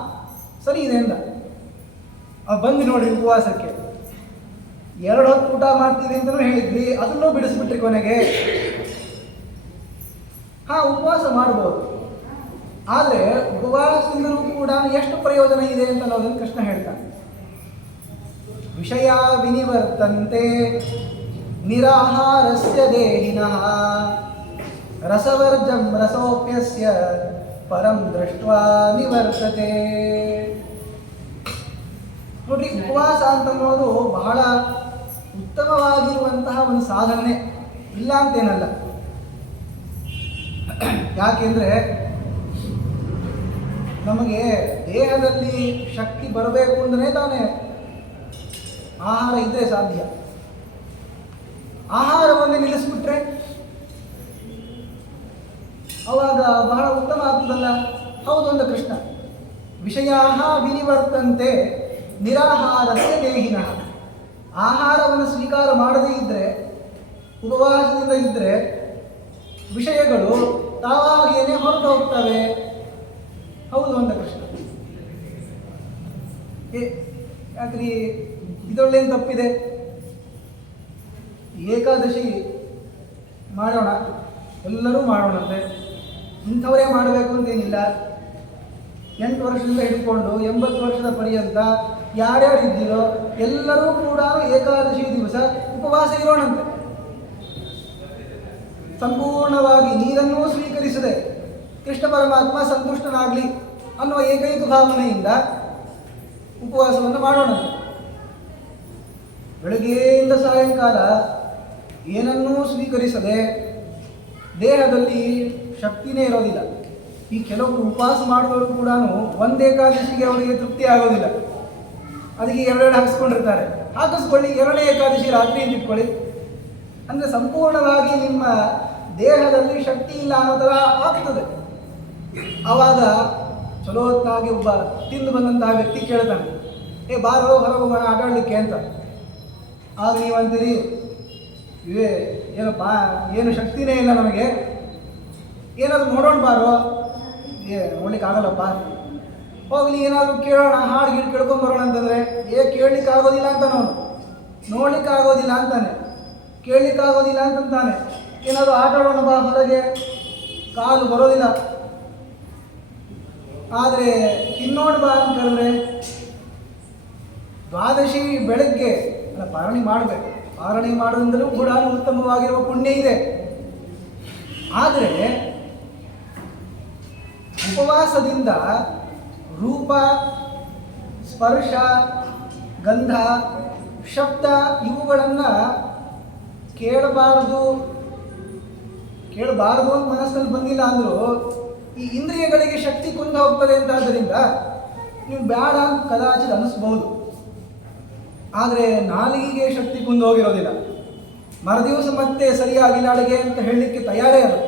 ಸರಿ ಇದೆ ಅಂದ. ಬಂದು ನೋಡಿ ಉಪವಾಸಕ್ಕೆ 2 ಹೊತ್ತು ಊಟ ಮಾಡ್ತೀವಿ ಅಂತಲೂ ಹೇಳಿದ್ವಿ, ಅದನ್ನೂ ಬಿಡಿಸ್ಬಿಟ್ರಿ ಕೊನೆಗೆ. ಹಾಂ, ಉಪವಾಸ ಮಾಡ್ಬೋದು. ಆದರೆ ಉಪವಾಸದಿಂದಲೂ ಕೂಡ ಎಷ್ಟು ಪ್ರಯೋಜನ ಇದೆ ಅಂತ ಅನ್ನೋದನ್ನು ಕೃಷ್ಣ ಹೇಳ್ತಾನೆ. ವಿಷಯ ವಿನಿವರ್ತಂತೆ ನಿರಾಹಾರಸ್ಯ ದೇಹಿನಃ ರಸವರ್ಜಂ ರಸೋಪ್ಯಸ್ಯ ಪರಂ ದೃಷ್ಟ್ವಾ ನಿವರ್ತತೆ. ನೋಡ್ರಿ, ಉಪವಾಸ ಅಂತನ್ನೋದು ಬಹಳ ಉತ್ತಮವಾಗಿರುವಂತಹ ಒಂದು ಸಾಧನೆ, ಇಲ್ಲ ಅಂತೇನಲ್ಲ. ಯಾಕೆಂದರೆ ನಮಗೆ ದೇಹದಲ್ಲಿ ಶಕ್ತಿ ಬರಬೇಕು ಅಂದರೆ ತಾನೇ ಆಹಾರ ಇದ್ದರೆ ಸಾಧ್ಯ. ಆಹಾರವನ್ನೇ ನಿಲ್ಲಿಸ್ಬಿಟ್ರೆ ಅವಾಗ ಬಹಳ ಉತ್ತಮ ಆಗ್ತದಲ್ಲ. ಹೌದು ಅಂದ ಕೃಷ್ಣ. ವಿಷಯ ವಿನಿವರ್ತಂತೆ ನಿರಾಹಾರಸ್ಯ ದೇಹಿನಃ. ಆಹಾರವನ್ನು ಸ್ವೀಕಾರ ಮಾಡದೇ ಇದ್ದರೆ, ಉಪವಾಸದಿಂದ ಇದ್ದರೆ ವಿಷಯಗಳು ತಾವಾಗಿಯೇ ಹೊರಟು ಹೋಗ್ತವೆ. ಹೌದು ಅಂತ ಕೃಷ್ಣ. ಯಾಕ್ರಿ ಇದರಲ್ಲೇನು ತಪ್ಪಿದೆ? ಏಕಾದಶಿ ಮಾಡೋಣ, ಎಲ್ಲರೂ ಮಾಡೋಣಂತೆ, ಇಂಥವರೇ ಮಾಡಬೇಕು ಅಂತೇನಿಲ್ಲ. 8 ವರ್ಷದಿಂದ ಹಿಡ್ಕೊಂಡು 80 ವರ್ಷದ ಪರ್ಯಂತ ಯಾರ್ಯಾರು ಇದ್ದೀರೋ ಎಲ್ಲರೂ ಕೂಡ ಏಕಾದಶಿ ದಿವಸ ಉಪವಾಸ ಇರೋಣಂತೆ. ಸಂಪೂರ್ಣವಾಗಿ ನೀರನ್ನೂ ಸ್ವೀಕರಿಸದೆ ಕೃಷ್ಣ ಪರಮಾತ್ಮ ಸಂತುಷ್ಟನಾಗಲಿ ಅನ್ನುವ ಏಕೈಕ ಭಾವನೆಯಿಂದ ಉಪವಾಸವನ್ನು ಮಾಡೋಣಂತೆ. ಬೆಳಗ್ಗೆಯಿಂದ ಸಾಯಂಕಾಲ ಏನನ್ನೂ ಸ್ವೀಕರಿಸದೆ ದೇಹದಲ್ಲಿ ಶಕ್ತಿನೇ ಇರೋದಿಲ್ಲ. ಈ ಕೆಲವರು ಉಪವಾಸ ಮಾಡುವವರು ಕೂಡ ಒಂದು ಏಕಾದಶಿಗೆ ಅವರಿಗೆ ತೃಪ್ತಿ ಆಗೋದಿಲ್ಲ. ಅದಕ್ಕೆ 2 ಹಾಕಿಸ್ಕೊಂಡಿರ್ತಾರೆ. ಹಾಕಿಸ್ಕೊಳ್ಳಿ, 2ನೇ ಏಕಾದಶಿ ರಾತ್ರಿಯಿಂದ ಇಟ್ಕೊಳ್ಳಿ. ಅಂದರೆ ಸಂಪೂರ್ಣವಾಗಿ ನಿಮ್ಮ ದೇಹದಲ್ಲಿ ಶಕ್ತಿ ಇಲ್ಲ ಅನ್ನೋ ಥರ ಆಗ್ತದೆ. ಆವಾಗ ಚಲೋ ಹೊತ್ತಾಗಿ ಒಬ್ಬ ತಿಂದು ಬಂದಂತಹ ವ್ಯಕ್ತಿ ಕೇಳ್ತಾನೆ, ಬಾರೋ ಹೊರಗೆ ಹೋಗೋಣ ಆಟಾಡಲಿಕ್ಕೆ ಅಂತ. ಆಗ ನೀವು ಅಂತೀರಿ, ಏನಪ್ಪ ಏನು ಶಕ್ತಿನೇ ಇಲ್ಲ ನಮಗೆ, ಏನಾದರೂ ನೋಡೋಣ ಬಾರೋ. ನೋಡ್ಲಿಕ್ಕೆ ಆಗಲ್ಲಪ್ಪ, ಹೋಗ್ಲಿ ಏನಾದರೂ ಕೇಳೋಣ, ಹಾಡು ಗೀಡು ಕೇಳ್ಕೊಂಬರೋಣ ಅಂತಂದರೆ ಕೇಳಲಿಕ್ಕೆ ಆಗೋದಿಲ್ಲ ಅಂತ ನಾವು, ನೋಡ್ಲಿಕ್ಕೆ ಆಗೋದಿಲ್ಲ ಅಂತಾನೆ, ಕೇಳಲಿಕ್ಕೆ ಆಗೋದಿಲ್ಲ ಅಂತಂತಾನೆ. ಏನಾದರೂ ಆಟ ಆಡೋಣ ಬಾ ಹೊರಗೆ, ಕಾಲು ಬರೋದಿಲ್ಲ. ಆದರೆ ತಿನ್ನೋಣ ಬಾ ಅಂತ ಹೇಳಿದ್ರೆ ದ್ವಾದಶಿ ಬೆಳಗ್ಗೆ ಅಲ್ಲ, ಪಾರಣಿ ಮಾಡಬೇಕು. ಪಾರಣಿ ಮಾಡೋದ್ರಿಂದಲೂ ಕೂಡ ಉತ್ತಮವಾಗಿರುವ ಪುಣ್ಯ ಇದೆ. ಆದರೆ ಉಪವಾಸದಿಂದ ರೂಪ, ಸ್ಪರ್ಶ, ಗಂಧ, ಶಬ್ದ ಇವುಗಳನ್ನು ಕೇಳಬಾರದು ಅಂತ ಮನಸ್ಸಲ್ಲಿ ಬಂದಿಲ್ಲ ಅಂದರೂ ಈ ಇಂದ್ರಿಯಗಳಿಗೆ ಶಕ್ತಿ ಕುಂದ ಹೋಗ್ತದೆ ಅಂತ. ಆದ್ದರಿಂದ ನೀವು ಬೇಡ ಅಂತ ಕದಾಚಿತ್ ಅನ್ನಿಸ್ಬಹುದು. ಆದರೆ ನಾಲಿಗೆಗೆ ಶಕ್ತಿ ಕುಂದು ಹೋಗಿರೋದಿಲ್ಲ. ಮರುದಿವಸ ಮತ್ತೆ ಸರಿಯಾಗಿಲ್ಲ ಅಡುಗೆ ಅಂತ ಹೇಳಲಿಕ್ಕೆ ತಯಾರೇ ಅದು.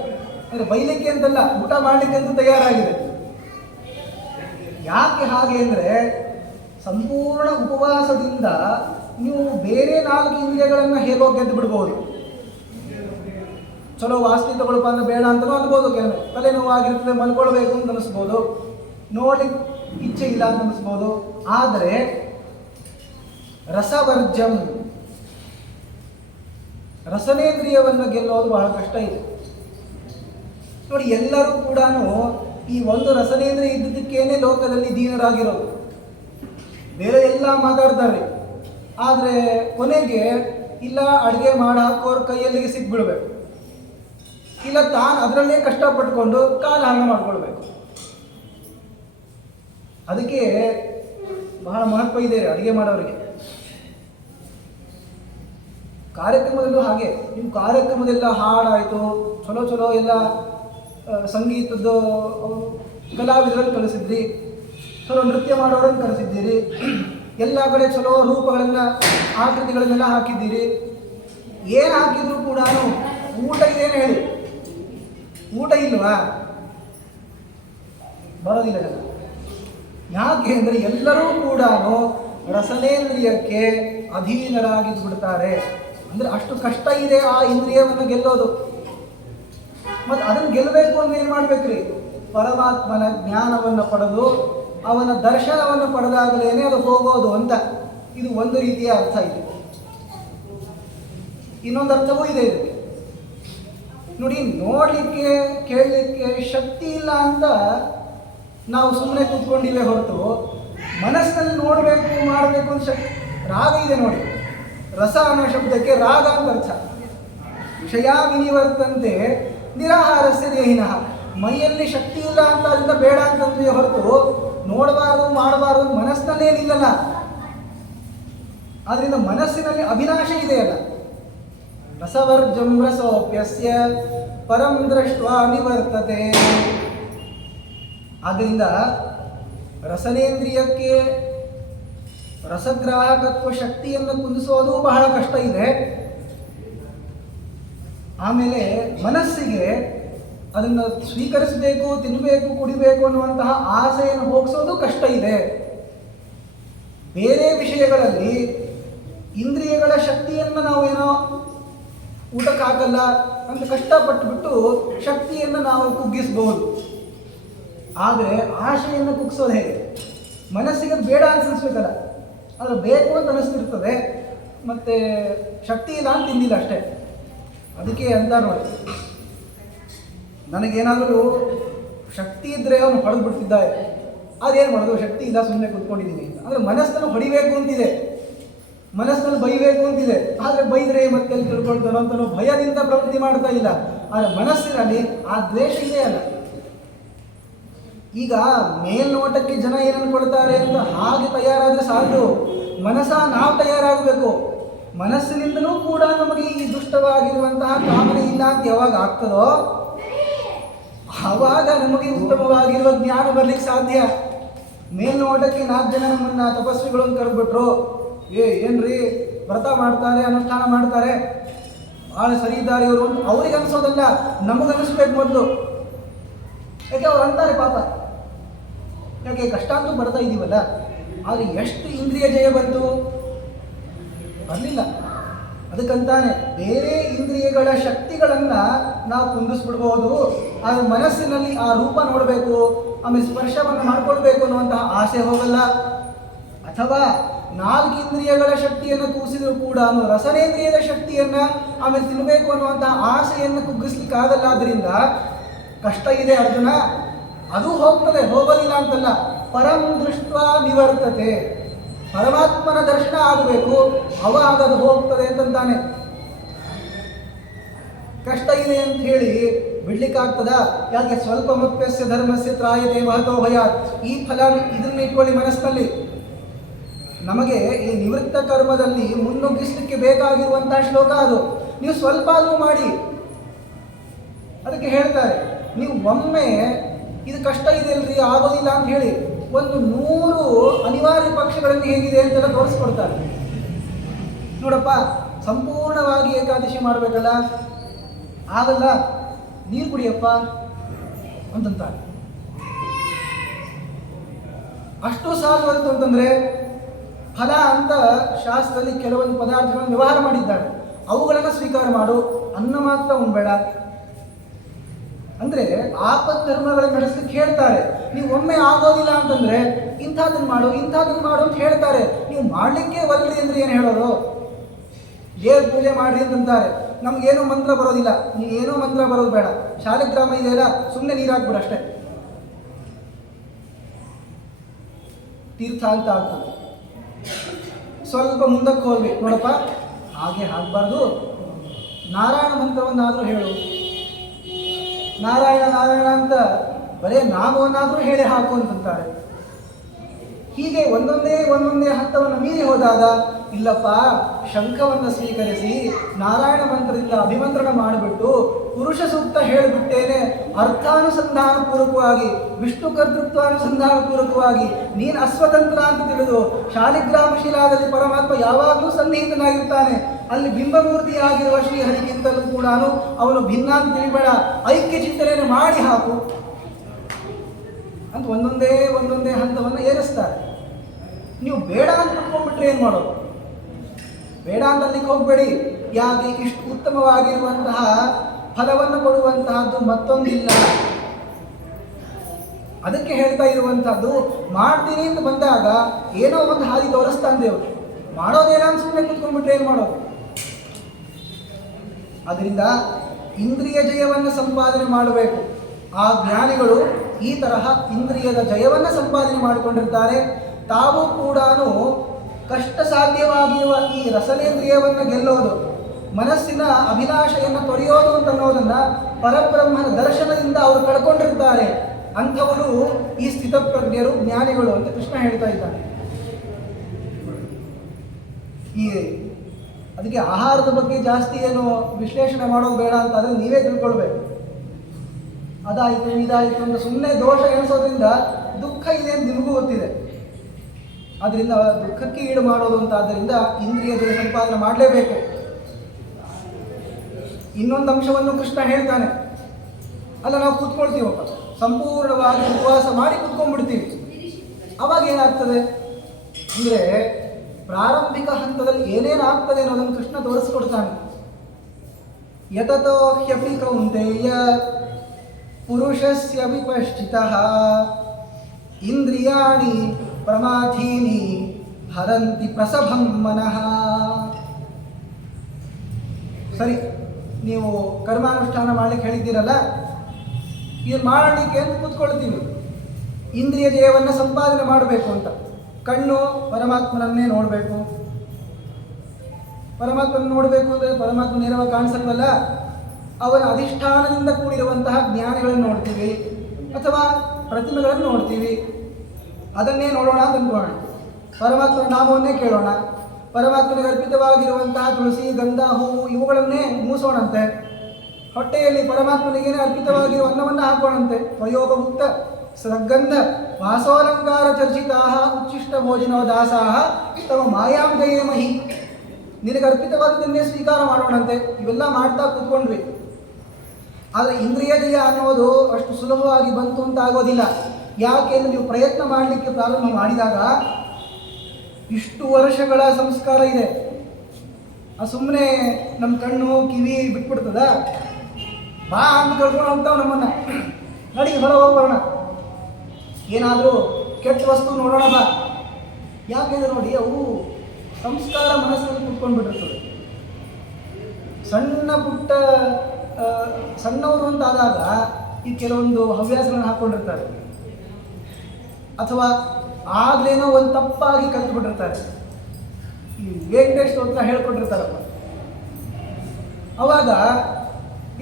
ಅಂದರೆ ಬೈಲಿಕ್ಕೆ ಅಂತಲ್ಲ, ಊಟ ಮಾಡಲಿಕ್ಕೆ ಅಂತ ತಯಾರಾಗಿದೆ. ಯಾಕೆ ಹಾಗೆ ಅಂದರೆ ಸಂಪೂರ್ಣ ಉಪವಾಸದಿಂದ ನೀವು ಬೇರೆ 4 ಇಂದ್ರಿಯಗಳನ್ನು ಹೇಗೋ ಗೆದ್ದು ಬಿಡ್ಬೋದು. ಚಲೋ ವಾಸನೆ ತಗೊಳ್ಪ ಅಂದ್ರೆ ಬೇಡ ಅಂತಲೂ ಅನ್ಬೋದು. ಕೆಲವೇ ತಲೆನೋವಾಗಿರ್ತದೆ, ಮಲ್ಕೊಳ್ಬೇಕು ಅಂತ ಅನಿಸ್ಬೋದು, ನೋಡ್ಲಿಕ್ಕೆ ಇಚ್ಛೆ ಇಲ್ಲ ಅಂತ ಅನಿಸ್ಬೋದು. ಆದರೆ ರಸವರ್ಜಂ, ರಸನೇಂದ್ರಿಯವನ್ನು ಗೆಲ್ಲೋದು ಬಹಳ ಕಷ್ಟ ಇದೆ ನೋಡಿ. ಎಲ್ಲರೂ ಕೂಡ ಈ ಒಂದು ರಸನೇಂದ್ರಿಯ ಇದ್ದದಕ್ಕೇನೆ ಲೋಕದಲ್ಲಿ ದೀನರಾಗಿರೋದು. ಬೇರೆ ಎಲ್ಲ ಮಾತಾಡ್ತಾರೆ, ಆದರೆ ಕೊನೆಗೆ ಇಲ್ಲ ಅಡುಗೆ ಮಾಡಿ ಹಾಕೋರು ಕೈಯಲ್ಲಿಗೆ ಸಿಕ್ಬಿಡ್ಬೇಕು, ಇಲ್ಲ ತಾನು ಅದರಲ್ಲೇ ಕಷ್ಟಪಟ್ಕೊಂಡು ಕಾಲ ಹಣ ಮಾಡ್ಕೊಳ್ಬೇಕು. ಅದಕ್ಕೆ ಬಹಳ ಮಹತ್ವ ಇದೆ ಅಡುಗೆ ಮಾಡೋರಿಗೆ. ಕಾರ್ಯಕ್ರಮದಲ್ಲೂ ಹಾಗೆ, ನೀವು ಕಾರ್ಯಕ್ರಮದೆಲ್ಲ ಹಾಡಾಯಿತು, ಚಲೋ ಎಲ್ಲ ಸಂಗೀತದ್ದು ಕಲಾವಿದರನ್ನು ಕಲಿಸಿದ್ರಿ, ಚಲೋ ನೃತ್ಯ ಮಾಡೋರನ್ನು ಕಲಿಸಿದ್ದೀರಿ, ಎಲ್ಲ ಕಡೆ ಚಲೋ ರೂಪಗಳನ್ನು ಆಕೃತಿಗಳನ್ನೆಲ್ಲ ಹಾಕಿದ್ದೀರಿ. ಏನು ಹಾಕಿದ್ರು ಕೂಡ ಊಟ ಇದೇನು ಹೇಳಿ, ಊಟ ಇಲ್ವಾ? ಬರೋದಿಲ್ಲ ಜನ. ಯಾಕೆ ಅಂದರೆ ಎಲ್ಲರೂ ಕೂಡ ರಸನೇಂದ್ರಿಯಕ್ಕೆ ಅಧೀನರಾಗಿದ್ದು ಬಿಡ್ತಾರೆ. ಅಂದರೆ ಅಷ್ಟು ಕಷ್ಟ ಇದೆ ಆ ಇಂದ್ರಿಯವನ್ನು ಗೆಲ್ಲೋದು. ಮತ್ತು ಅದನ್ನು ಗೆಲ್ಲಬೇಕು ಅಂದ್ರೆ ಏನು ಮಾಡಬೇಕ್ರಿ? ಪರಮಾತ್ಮನ ಜ್ಞಾನವನ್ನು ಪಡೆದು ಅವನ ದರ್ಶನವನ್ನು ಪಡೆದಾಗಲೇ ಅದು ಹೋಗೋದು ಅಂತ. ಇದು ಒಂದು ರೀತಿಯ ಅರ್ಥ ಇದೆ. ಇನ್ನೊಂದು ಅರ್ಥವೂ ಇದೆ ಇದಕ್ಕೆ ನೋಡಿ. ನೋಡಲಿಕ್ಕೆ ಕೇಳಲಿಕ್ಕೆ ಶಕ್ತಿ ಇಲ್ಲ ಅಂತ ನಾವು ಸುಮ್ಮನೆ ಕೂತ್ಕೊಂಡಿವೆ ಹೊರತು ಮನಸ್ಸಿನಲ್ಲಿ ನೋಡಬೇಕು ಮಾಡಬೇಕು ಅಂತ ರಾಗ ಇದೆ ನೋಡಿ. ರಸ ಅನ್ನೋ ಶಬ್ದಕ್ಕೆ ರಾಗ ಅಂತ ಅರ್ಥ. ವಿಷಯ ವಿನಿವರ್ತಂತೆ ನಿರಾಹಾರಸ್ಯ ದೇಹಿನಃ. ಮೈಯಲ್ಲಿ ಶಕ್ತಿ ಇಲ್ಲ ಅಂತ ಅದರಿಂದ ಬೇಡ ಅಂತಂದ್ರೆ ಹೊರತು ನೋಡಬಾರ್ದು ಮಾಡಬಾರ್ದು ಮನಸ್ಸಿನಲ್ಲೇನಿಲ್ಲಲ್ಲ. ಆದ್ದರಿಂದ ಮನಸ್ಸಿನಲ್ಲಿ ಅಭಿಲಾಷೆ ಇದೆಯಲ್ಲ. ರಸವರ್ಜಂ ರಸೋಪ್ಯಸ್ಯ ಪರಂ ದೃಷ್ಟ್ವಾ ನಿವರ್ತತೆ. ಆದ್ದರಿಂದ ರಸನೇಂದ್ರಿಯಕ್ಕೆ ರಸಗ್ರಾಹಕತ್ವ ಶಕ್ತಿಯನ್ನು ಕುಂದಿಸೋದು ಬಹಳ ಕಷ್ಟ ಇದೆ. ಆಮೇಲೆ ಮನಸ್ಸಿಗೆ ಅದನ್ನು ಸ್ವೀಕರಿಸಬೇಕು, ತಿನ್ನಬೇಕು, ಕುಡಿಬೇಕು ಅನ್ನುವಂತಹ ಆಸೆಯನ್ನು ಹೋಗಿಸೋದು ಕಷ್ಟ ಇದೆ. ಬೇರೆ ವಿಷಯಗಳಲ್ಲಿ ಇಂದ್ರಿಯಗಳ ಶಕ್ತಿಯನ್ನು ನಾವು ಏನೋ ಊಟಕ್ಕೆ ಹಾಕಲ್ಲ ಅಂತ ಕಷ್ಟಪಟ್ಟುಬಿಟ್ಟು ಶಕ್ತಿಯನ್ನು ನಾವು ಕುಗ್ಗಿಸಬಹುದು. ಆದರೆ ಆಶೆಯನ್ನು ಕುಗ್ಸೋದು ಹೇಗೆ? ಮನಸ್ಸಿಗೆ ಬೇಡ ಅನ್ಸಿಸ್ಬೇಕಲ್ಲ, ಆದರೆ ಬೇಕು ಅಂತ ಅನಿಸ್ತಿರ್ತದೆ, ಮತ್ತೆ ಶಕ್ತಿ ಇಲ್ಲ ಅಂತ ತಿಂದಿಲ್ಲ ಅಷ್ಟೇ. ಅದಕ್ಕೆ ಅಂತ ನೋಡಿ, ನನಗೇನಾದರೂ ಶಕ್ತಿ ಇದ್ದರೆ ಅವನು ಹೊಡೆದು ಬಿಡ್ತಿದ್ದಾರೆ, ಅದೇನು ಮಾಡೋದು, ಶಕ್ತಿ ಇಲ್ಲ ಸುಮ್ಮನೆ ಕೂತ್ಕೊಂಡಿದ್ದೀನಿ ಅಂತ. ಅಂದರೆ ಮನಸ್ಸನ್ನು ಹೊಡಿಬೇಕು ಅಂತಿದೆ, ಮನಸ್ಸಿನಲ್ಲಿ ಬೈಬೇಕು ಅಂತಿದೆ, ಆದರೆ ಬೈದರೆ ಮತ್ತೆ ತಿಳ್ಕೊಳ್ತಾನೋ ಅಂತನೋ ಭಯದಿಂದ ಪ್ರವೃತ್ತಿ ಮಾಡ್ತಾ ಇಲ್ಲ. ಆದರೆ ಮನಸ್ಸಿನಲ್ಲಿ ಆ ದ್ವೇಷ ಇದೆ ಅಲ್ಲ. ಈಗ ಮೇಲ್ನೋಟಕ್ಕೆ ಜನ ಏನು ಅನ್ಕೊಳ್ತಾರೆ ಅಂತ ಹಾಗೆ ತಯಾರಾದರೆ ಸಾಲದು, ಮನಸ್ಸ ನಾವು ತಯಾರಾಗಬೇಕು. ಮನಸ್ಸಿನಿಂದಲೂ ಕೂಡ ನಮಗೆ ಈ ದುಷ್ಟವಾಗಿರುವಂತಹ ಕಾಮನೆ ಇಲ್ಲ ಅಂತ ಯಾವಾಗ ಆಗ್ತದೋ ಆವಾಗ ನಮಗೆ ಉತ್ತಮವಾಗಿರುವ ಜ್ಞಾನ ಬರ್ಲಿಕ್ಕೆ ಸಾಧ್ಯ. ಮೇಲ್ನೋಟಕ್ಕೆ 4 ಜನ ನಮ್ಮನ್ನ ತಪಸ್ವಿಗಳನ್ನು ಕರೆದ್ಬಿಟ್ರು, ಏನ್ರಿ ವ್ರತ ಮಾಡ್ತಾರೆ, ಅನುಷ್ಠಾನ ಮಾಡ್ತಾರೆ, ಭಾಳ ಸರಿ ಇದ್ದಾರೆ ಇವರು ಅಂತ ಅವ್ರಿಗೆ ಅನ್ಸೋದಲ್ಲ, ನಮಗನ್ನಿಸ್ಬೇಕು ಮೊದಲು. ಯಾಕೆ ಅವ್ರು ಅಂತಾರೆ ಪಾಪ, ಯಾಕೆ ಕಷ್ಟ ಅಂತೂ ಬರ್ತಾ ಇದ್ದೀವಲ್ಲ. ಆದರೆ ಎಷ್ಟು ಇಂದ್ರಿಯ ಜಯ ಬಂತು? ಬರಲಿಲ್ಲ. ಅದಕ್ಕಂತಾನೆ ಬೇರೆ ಇಂದ್ರಿಯಗಳ ಶಕ್ತಿಗಳನ್ನು ನಾವು ಕುಂದಿಸ್ಬಿಡ್ಬೋದು, ಆದರೆ ಮನಸ್ಸಿನಲ್ಲಿ ಆ ರೂಪ ನೋಡಬೇಕು, ಆಮೇಲೆ ಸ್ಪರ್ಶವನ್ನು ಮಾಡ್ಕೊಳ್ಬೇಕು ಅನ್ನುವಂತಹ ಆಸೆ ಹೋಗಲ್ಲ. ಅಥವಾ 4 ಇಂದ್ರಿಯಗಳ ಶಕ್ತಿಯನ್ನು ಕೂಸಿದ್ರು ಕೂಡ ರಸನೇಂದ್ರಿಯದ ಶಕ್ತಿಯನ್ನು ಆಮೇಲೆ ತಿನ್ನಬೇಕು ಅನ್ನುವಂತಹ ಆಸೆಯನ್ನು ಕುಗ್ಗಿಸ್ಲಿಕ್ಕಾಗಲ್ಲ. ಆದ್ದರಿಂದ ಕಷ್ಟ ಇದೆ ಅರ್ಜುನ, ಅದು ಹೋಗ್ತದೆ, ಹೋಗೋದಿಲ್ಲ ಅಂತಲ್ಲ. ಪರಂ ದೃಷ್ಟ ನಿವರ್ತತೆ, ಪರಮಾತ್ಮನ ದರ್ಶನ ಆಗಬೇಕು, ಅವಾಗ ಅದು ಹೋಗ್ತದೆ ಅಂತಂತಾನೆ. ಕಷ್ಟ ಇದೆ ಅಂತ ಹೇಳಿ ಬಿಡ್ಲಿಕ್ಕಾಗ್ತದ? ಯಾಕೆ ಸ್ವಲ್ಪ ಮುಖ್ಯಸ್ಯ ಧರ್ಮಸ್ಯ ತ್ರಾಯತೆ ಮಹತೋ ಭಯಾತ್. ಈ ಫಲ ಇದನ್ನ ಇಟ್ಕೊಳ್ಳಿ ಮನಸ್ಸಿನಲ್ಲಿ. ನಮಗೆ ಈ ನಿವೃತ್ತ ಕರ್ಮದಲ್ಲಿ ಮುನ್ನುಗ್ಗಿಸ್ಲಿಕ್ಕೆ ಬೇಕಾಗಿರುವಂತಹ ಶ್ಲೋಕ ಅದು. ನೀವು ಸ್ವಲ್ಪ ಆದರೂ ಮಾಡಿ. ಅದಕ್ಕೆ ಹೇಳ್ತಾರೆ, ನೀವು ಒಮ್ಮೆ ಇದು ಕಷ್ಟ ಇದೆ ಅಲ್ರಿ, ಆಗೋದಿಲ್ಲ ಅಂತ ಹೇಳಿ 100 ಅನಿವಾರ್ಯ ಪಕ್ಷಗಳಲ್ಲಿ ಹೇಗಿದೆ ಅಂತೆಲ್ಲ ತೋರಿಸ್ಕೊಡ್ತಾರೆ. ನೋಡಪ್ಪ, ಸಂಪೂರ್ಣವಾಗಿ ಏಕಾದಶಿ ಮಾಡಬೇಕಲ್ಲ, ಆಗಲ್ಲ, ನೀರು ಕುಡಿಯಪ್ಪ ಅಂತಂತಾರೆ. ಅಷ್ಟು ಸಾಲುವಂತು ಅಂತಂದರೆ ಫಲ ಅಂತ ಶಾಸ್ತ್ರದಲ್ಲಿ ಕೆಲವೊಂದು ಪದಾರ್ಥಗಳನ್ನು ವ್ಯವಹಾರ ಮಾಡಿದ್ದಾರೆ, ಅವುಗಳನ್ನು ಸ್ವೀಕಾರ ಮಾಡು, ಅನ್ನ ಮಾತ್ರ ಉಣ್ಬೇಡ. ಅಂದರೆ ಆಪತ್ ಧರ್ಮಗಳನ್ನು ನಡೆಸಲಿಕ್ಕೆ ಹೇಳ್ತಾರೆ. ನೀವು ಒಮ್ಮೆ ಆಗೋದಿಲ್ಲ ಅಂತಂದರೆ ಇಂಥದನ್ನು ಮಾಡು, ಇಂಥದನ್ನು ಮಾಡು ಅಂತ ಹೇಳ್ತಾರೆ. ನೀವು ಮಾಡಲಿಕ್ಕೆ ಒಲ್ರಿ ಅಂದರೆ ಏನು ಹೇಳೋದು? ದೇವ್ರ ಪೂಜೆ ಮಾಡಿರಿ ಅಂತಂತಾರೆ. ನಮಗೇನೋ ಮಂತ್ರ ಬರೋದಿಲ್ಲ, ನೀವೇನೋ ಮಂತ್ರ ಬರೋದು ಬೇಡ, ಶಾಲಿಗ್ರಾಮ ಇದೆಯಲ್ಲ ಸುಮ್ಮನೆ ನೀರು ಹಾಕ್ಬಿಡು ಅಷ್ಟೇ, ತೀರ್ಥ ಅಂತ ಆಗ್ತದೆ. ಸ್ವಲ್ಪ ಮುಂದಕ್ಕೆ ಹೋಗ್ಬೇಕು, ನೋಡಪ್ಪ ಹಾಗೆ ಆಗಬಾರ್ದು, ನಾರಾಯಣ ಮಂತ್ರವನ್ನಾದರೂ ಹೇಳು, ನಾರಾಯಣ ನಾರಾಯಣ ಅಂತ ಬರೇ ನಾಮವನ್ನಾದರೂ ಹೇಳಿ ಹಾಕು ಅಂತಂತಾರೆ. ಹೀಗೆ ಒಂದೊಂದೇ ಹಂತವನ್ನು ಮೀರಿ ಹೋದಾಗ, ಇಲ್ಲಪ್ಪ ಶಂಖವನ್ನು ಸ್ವೀಕರಿಸಿ ನಾರಾಯಣ ಮಂತ್ರದಿಂದ ಅಭಿಮಂತ್ರಣ ಮಾಡಿಬಿಟ್ಟು ಪುರುಷ ಸೂಕ್ತ ಹೇಳಿಬಿಟ್ಟೇನೆ ಅರ್ಥಾನುಸಂಧಾನ ಪೂರ್ವಕವಾಗಿ, ವಿಷ್ಣು ಕರ್ತೃತ್ವಾನುಸಂಧಾನ ಪೂರ್ವಕವಾಗಿ ನೀನು ಅಸ್ವತಂತ್ರ ಅಂತ ತಿಳಿದು ಶಾಲಿಗ್ರಾಮ ಶಿಲಾದಲ್ಲಿ ಪರಮಾತ್ಮ ಯಾವಾಗಲೂ ಸನ್ನಿಹಿತನಾಗಿರ್ತಾನೆ. ಅಲ್ಲಿ ಬಿಂಬಮೂರ್ತಿಯಾಗಿರುವ ಶ್ರೀಹರಿಗಿಂತಲೂ ಕೂಡ ಅವನು ಭಿನ್ನ ಅಂತ ತಿಳಿಬೇಡ, ಐಕ್ಯ ಚಿಂತನೆಯನ್ನು ಮಾಡಿ ಹಾಕು ಅಂತ ಒಂದೊಂದೇ ಹಂತವನ್ನು ಏರಿಸ್ತಾರೆ. ನೀವು ಬೇಡ ಅಂತ ತಿಳ್ಕೊಂಡ್ಬಿಟ್ರೆ ಏನು ಮಾಡೋದು? ಬೇಡ ಅಂತ ಅಲ್ಲಿಗೆ ಹೋಗಬೇಡಿ. ಯಾಕೆ? ಇಷ್ಟು ಉತ್ತಮವಾಗಿರುವಂತಹ ಫಲವನ್ನು ಕೊಡುವಂತಹದ್ದು ಮತ್ತೊಂದಿಲ್ಲ. ಅದಕ್ಕೆ ಹೇಳ್ತಾ ಇರುವಂತಹದ್ದು, ಮಾಡ್ತೀನಿ ಅಂತ ಬಂದಾಗ ಏನೋ ಒಂದು ಹಾದಿ ತೋರಿಸ್ತಾನೆ ದೇವರು. ಮಾಡೋದೇನ ಸುಮ್ಮನೆ ಕುತ್ಕೊಂಡ್ಬಿಟ್ರೆ ಏನು ಮಾಡೋದು? ಅದರಿಂದ ಇಂದ್ರಿಯ ಜಯವನ್ನು ಸಂಪಾದನೆ ಮಾಡಬೇಕು. ಆ ಜ್ಞಾನಿಗಳು ಈ ತರಹ ಇಂದ್ರಿಯದ ಜಯವನ್ನು ಸಂಪಾದನೆ ಮಾಡಿಕೊಂಡಿರ್ತಾರೆ. ತಾವು ಕೂಡ ಕಷ್ಟ ಸಾಧ್ಯವಾಗಿರುವ ಈ ರಸನೇಂದ್ರಿಯವನ್ನು ಗೆಲ್ಲೋದು, ಮನಸ್ಸಿನ ಅಭಿಲಾಷೆಯನ್ನು ತೊರೆಯೋದು ಅಂತ ಅನ್ನೋದನ್ನು ಪರಬ್ರಹ್ಮನ ದರ್ಶನದಿಂದ ಅವರು ಕಳ್ಕೊಂಡಿರ್ತಾರೆ. ಅಂಥವರು ಈ ಸ್ಥಿತಪ್ರಜ್ಞರು, ಜ್ಞಾನಿಗಳು ಅಂತ ಕೃಷ್ಣ ಹೇಳ್ತಾ ಇದ್ದಾನೆ. ಅದಕ್ಕೆ ಆಹಾರದ ಬಗ್ಗೆ ಜಾಸ್ತಿ ಏನು ವಿಶ್ಲೇಷಣೆ ಮಾಡೋದು ಬೇಡ ಅಂತ ಅದನ್ನು ನೀವೇ ತಿಳ್ಕೊಳ್ಬೇಕು. ಅದಾಯಿತು ಇದಾಯಿತು ಅಂತ ಸುಮ್ಮನೆ ದೋಷ ಎಣಿಸೋದ್ರಿಂದ ದುಃಖ ಇದೆ ಅಂತ ನಿಮಗೂ ಗೊತ್ತಿದೆ. ಆದ್ದರಿಂದ ದುಃಖಕ್ಕೆ ಈಡು ಮಾಡೋದು ಅಂತ. ಆದ್ದರಿಂದ ಇಂದ್ರಿಯ ಜಯ ಸಂಪಾದನೆ ಮಾಡಲೇಬೇಕು. ಇನ್ನೊಂದು ಅಂಶವನ್ನು ಕೃಷ್ಣ ಹೇಳ್ತಾನೆ, ಅಲ್ಲ ನಾವು ಕೂತ್ಕೊಳ್ತೀವಪ್ಪ, ಸಂಪೂರ್ಣವಾಗಿ ಉಪವಾಸ ಮಾಡಿ ಕೂತ್ಕೊಂಡ್ಬಿಡ್ತೀವಿ, ಅವಾಗ ಏನಾಗ್ತದೆ ಅಂದರೆ ಪ್ರಾರಂಭಿಕ ಹಂತದಲ್ಲಿ ಏನೇನಾಗ್ತದೆ ಅನ್ನೋದನ್ನು ಕೃಷ್ಣ ತೋರಿಸ್ಕೊಡ್ತಾನೆ. ಯತತೋ ಹ್ಯಪಿ ಕೌಂತೆಯ ಪುರುಷಸ್ಯ ವಿಪಶ್ಚಿತಃ ಇಂದ್ರಿಯಾಣಿ ಪ್ರಮಾಥೀನಿ ಹರಂತಿ ಪ್ರಸಭಂ ಮನಃ. ಸರಿ, ನೀವು ಕರ್ಮಾನುಷ್ಠಾನ ಮಾಡಲಿಕ್ಕೆ ಹೇಳಿದ್ದೀರಲ್ಲ, ಇದು ಮಾಡಲಿಕ್ಕೆ ಅಂತ ಕೂತ್ಕೊಳ್ತೀವಿ. ಇಂದ್ರಿಯ ಜಯವನ್ನು ಸಂಪಾದನೆ ಮಾಡಬೇಕು ಅಂತ. ಕಣ್ಣು ಪರಮಾತ್ಮನನ್ನೇ ನೋಡಬೇಕು. ಪರಮಾತ್ಮನ ನೋಡಬೇಕು ಅಂದರೆ ಪರಮಾತ್ಮ ನೇರವಾಗಿ ಕಾಣಿಸಲ್ವಲ್ಲ, ಅವನ ಅಧಿಷ್ಠಾನದಿಂದ ಕೂಡಿರುವಂತಹ ಜ್ಞಾನಿಗಳನ್ನು ನೋಡ್ತೀವಿ ಅಥವಾ ಪ್ರತಿಮೆಗಳನ್ನು ನೋಡ್ತೀವಿ. ಅದನ್ನೇ ನೋಡೋಣ ಅಂತ ಅಂದ್ಕೊಳ್ಳೋಣ. ಪರಮಾತ್ಮನ ನಾಮವನ್ನೇ ಕೇಳೋಣ. ಪರಮಾತ್ಮನಿಗೆ ಅರ್ಪಿತವಾಗಿರುವಂತಹ ತುಳಸಿ, ಗಂಧ, ಹೂವು ಇವುಗಳನ್ನೇ ಮೂಸೋಣಂತೆ. ಹೊಟ್ಟೆಯಲ್ಲಿ ಪರಮಾತ್ಮನಿಗೇನೆ ಅರ್ಪಿತವಾಗಿರುವ ಅನ್ನವನ್ನು ಹಾಕೋಣಂತೆ. ತ್ವಯೋಪಮುಕ್ತ ಸದ್ಗಂಧ ವಾಸೋಲಂಕಾರ ಚರ್ಚಿತಾ ಉಚ್ಚಿಷ್ಟ ಭೋಜನೋ ದಾಸಾಹ ತವ ಮಾಯಾಂ ಗಯೇಮಹಿ. ನಿನಗೆ ಅರ್ಪಿತವಾದದನ್ನೇ ಸ್ವೀಕಾರ ಮಾಡೋಣಂತೆ. ಇವೆಲ್ಲ ಮಾಡ್ತಾ ಕೂತ್ಕೊಂಡ್ವಿ. ಆದರೆ ಇಂದ್ರಿಯ ಜಯ ಅನ್ನೋದು ಅಷ್ಟು ಸುಲಭವಾಗಿ ಬಂತು ಅಂತ ಆಗೋದಿಲ್ಲ. ಯಾಕೆಂದ್ರೆ ನೀವು ಪ್ರಯತ್ನ ಮಾಡಲಿಕ್ಕೆ ಪ್ರಾರಂಭ ಮಾಡಿದಾಗ ಇಷ್ಟು ವರ್ಷಗಳ ಸಂಸ್ಕಾರ ಇದೆ. ಸುಮ್ಮನೆ ನಮ್ಮ ಕಣ್ಣು ಕಿವಿ ಬಿಟ್ಬಿಡ್ತದ? ಬಾ ಅಂತ ಕರ್ಕೊಂಡು ಹೋಗ್ತಾವ ನಮ್ಮನ್ನು. ನಡಿ ಹೊರ ಹೋಗೋಣ, ಏನಾದರೂ ಕೆಟ್ಟ ವಸ್ತು ನೋಡೋಣ ಬಾ. ಯಾಕೆಂದ್ರೆ ನೋಡಿ, ಅವು ಸಂಸ್ಕಾರ ಮನಸ್ಸಿನಲ್ಲಿ ಕುತ್ಕೊಂಡ್ಬಿಟ್ಟಿರ್ತದೆ. ಸಣ್ಣ ಪುಟ್ಟ ಸಣ್ಣವರು ಅಂತಾದಾಗ ಈ ಕೆಲವೊಂದು ಹವ್ಯಾಸಗಳನ್ನು ಹಾಕ್ಕೊಂಡಿರ್ತಾರೆ, ಅಥವಾ ಆಗ್ಲೇನೋ ಒಂದು ತಪ್ಪಾಗಿ ಕಲ್ತ್ಬಿಟ್ಟಿರ್ತಾರೆ. ಈ ವೆಂಕಟೇಶ್ ಸ್ತೋತ್ರ ಹೇಳ್ಕೊಟ್ಟಿರ್ತಾರಪ್ಪ. ಅವಾಗ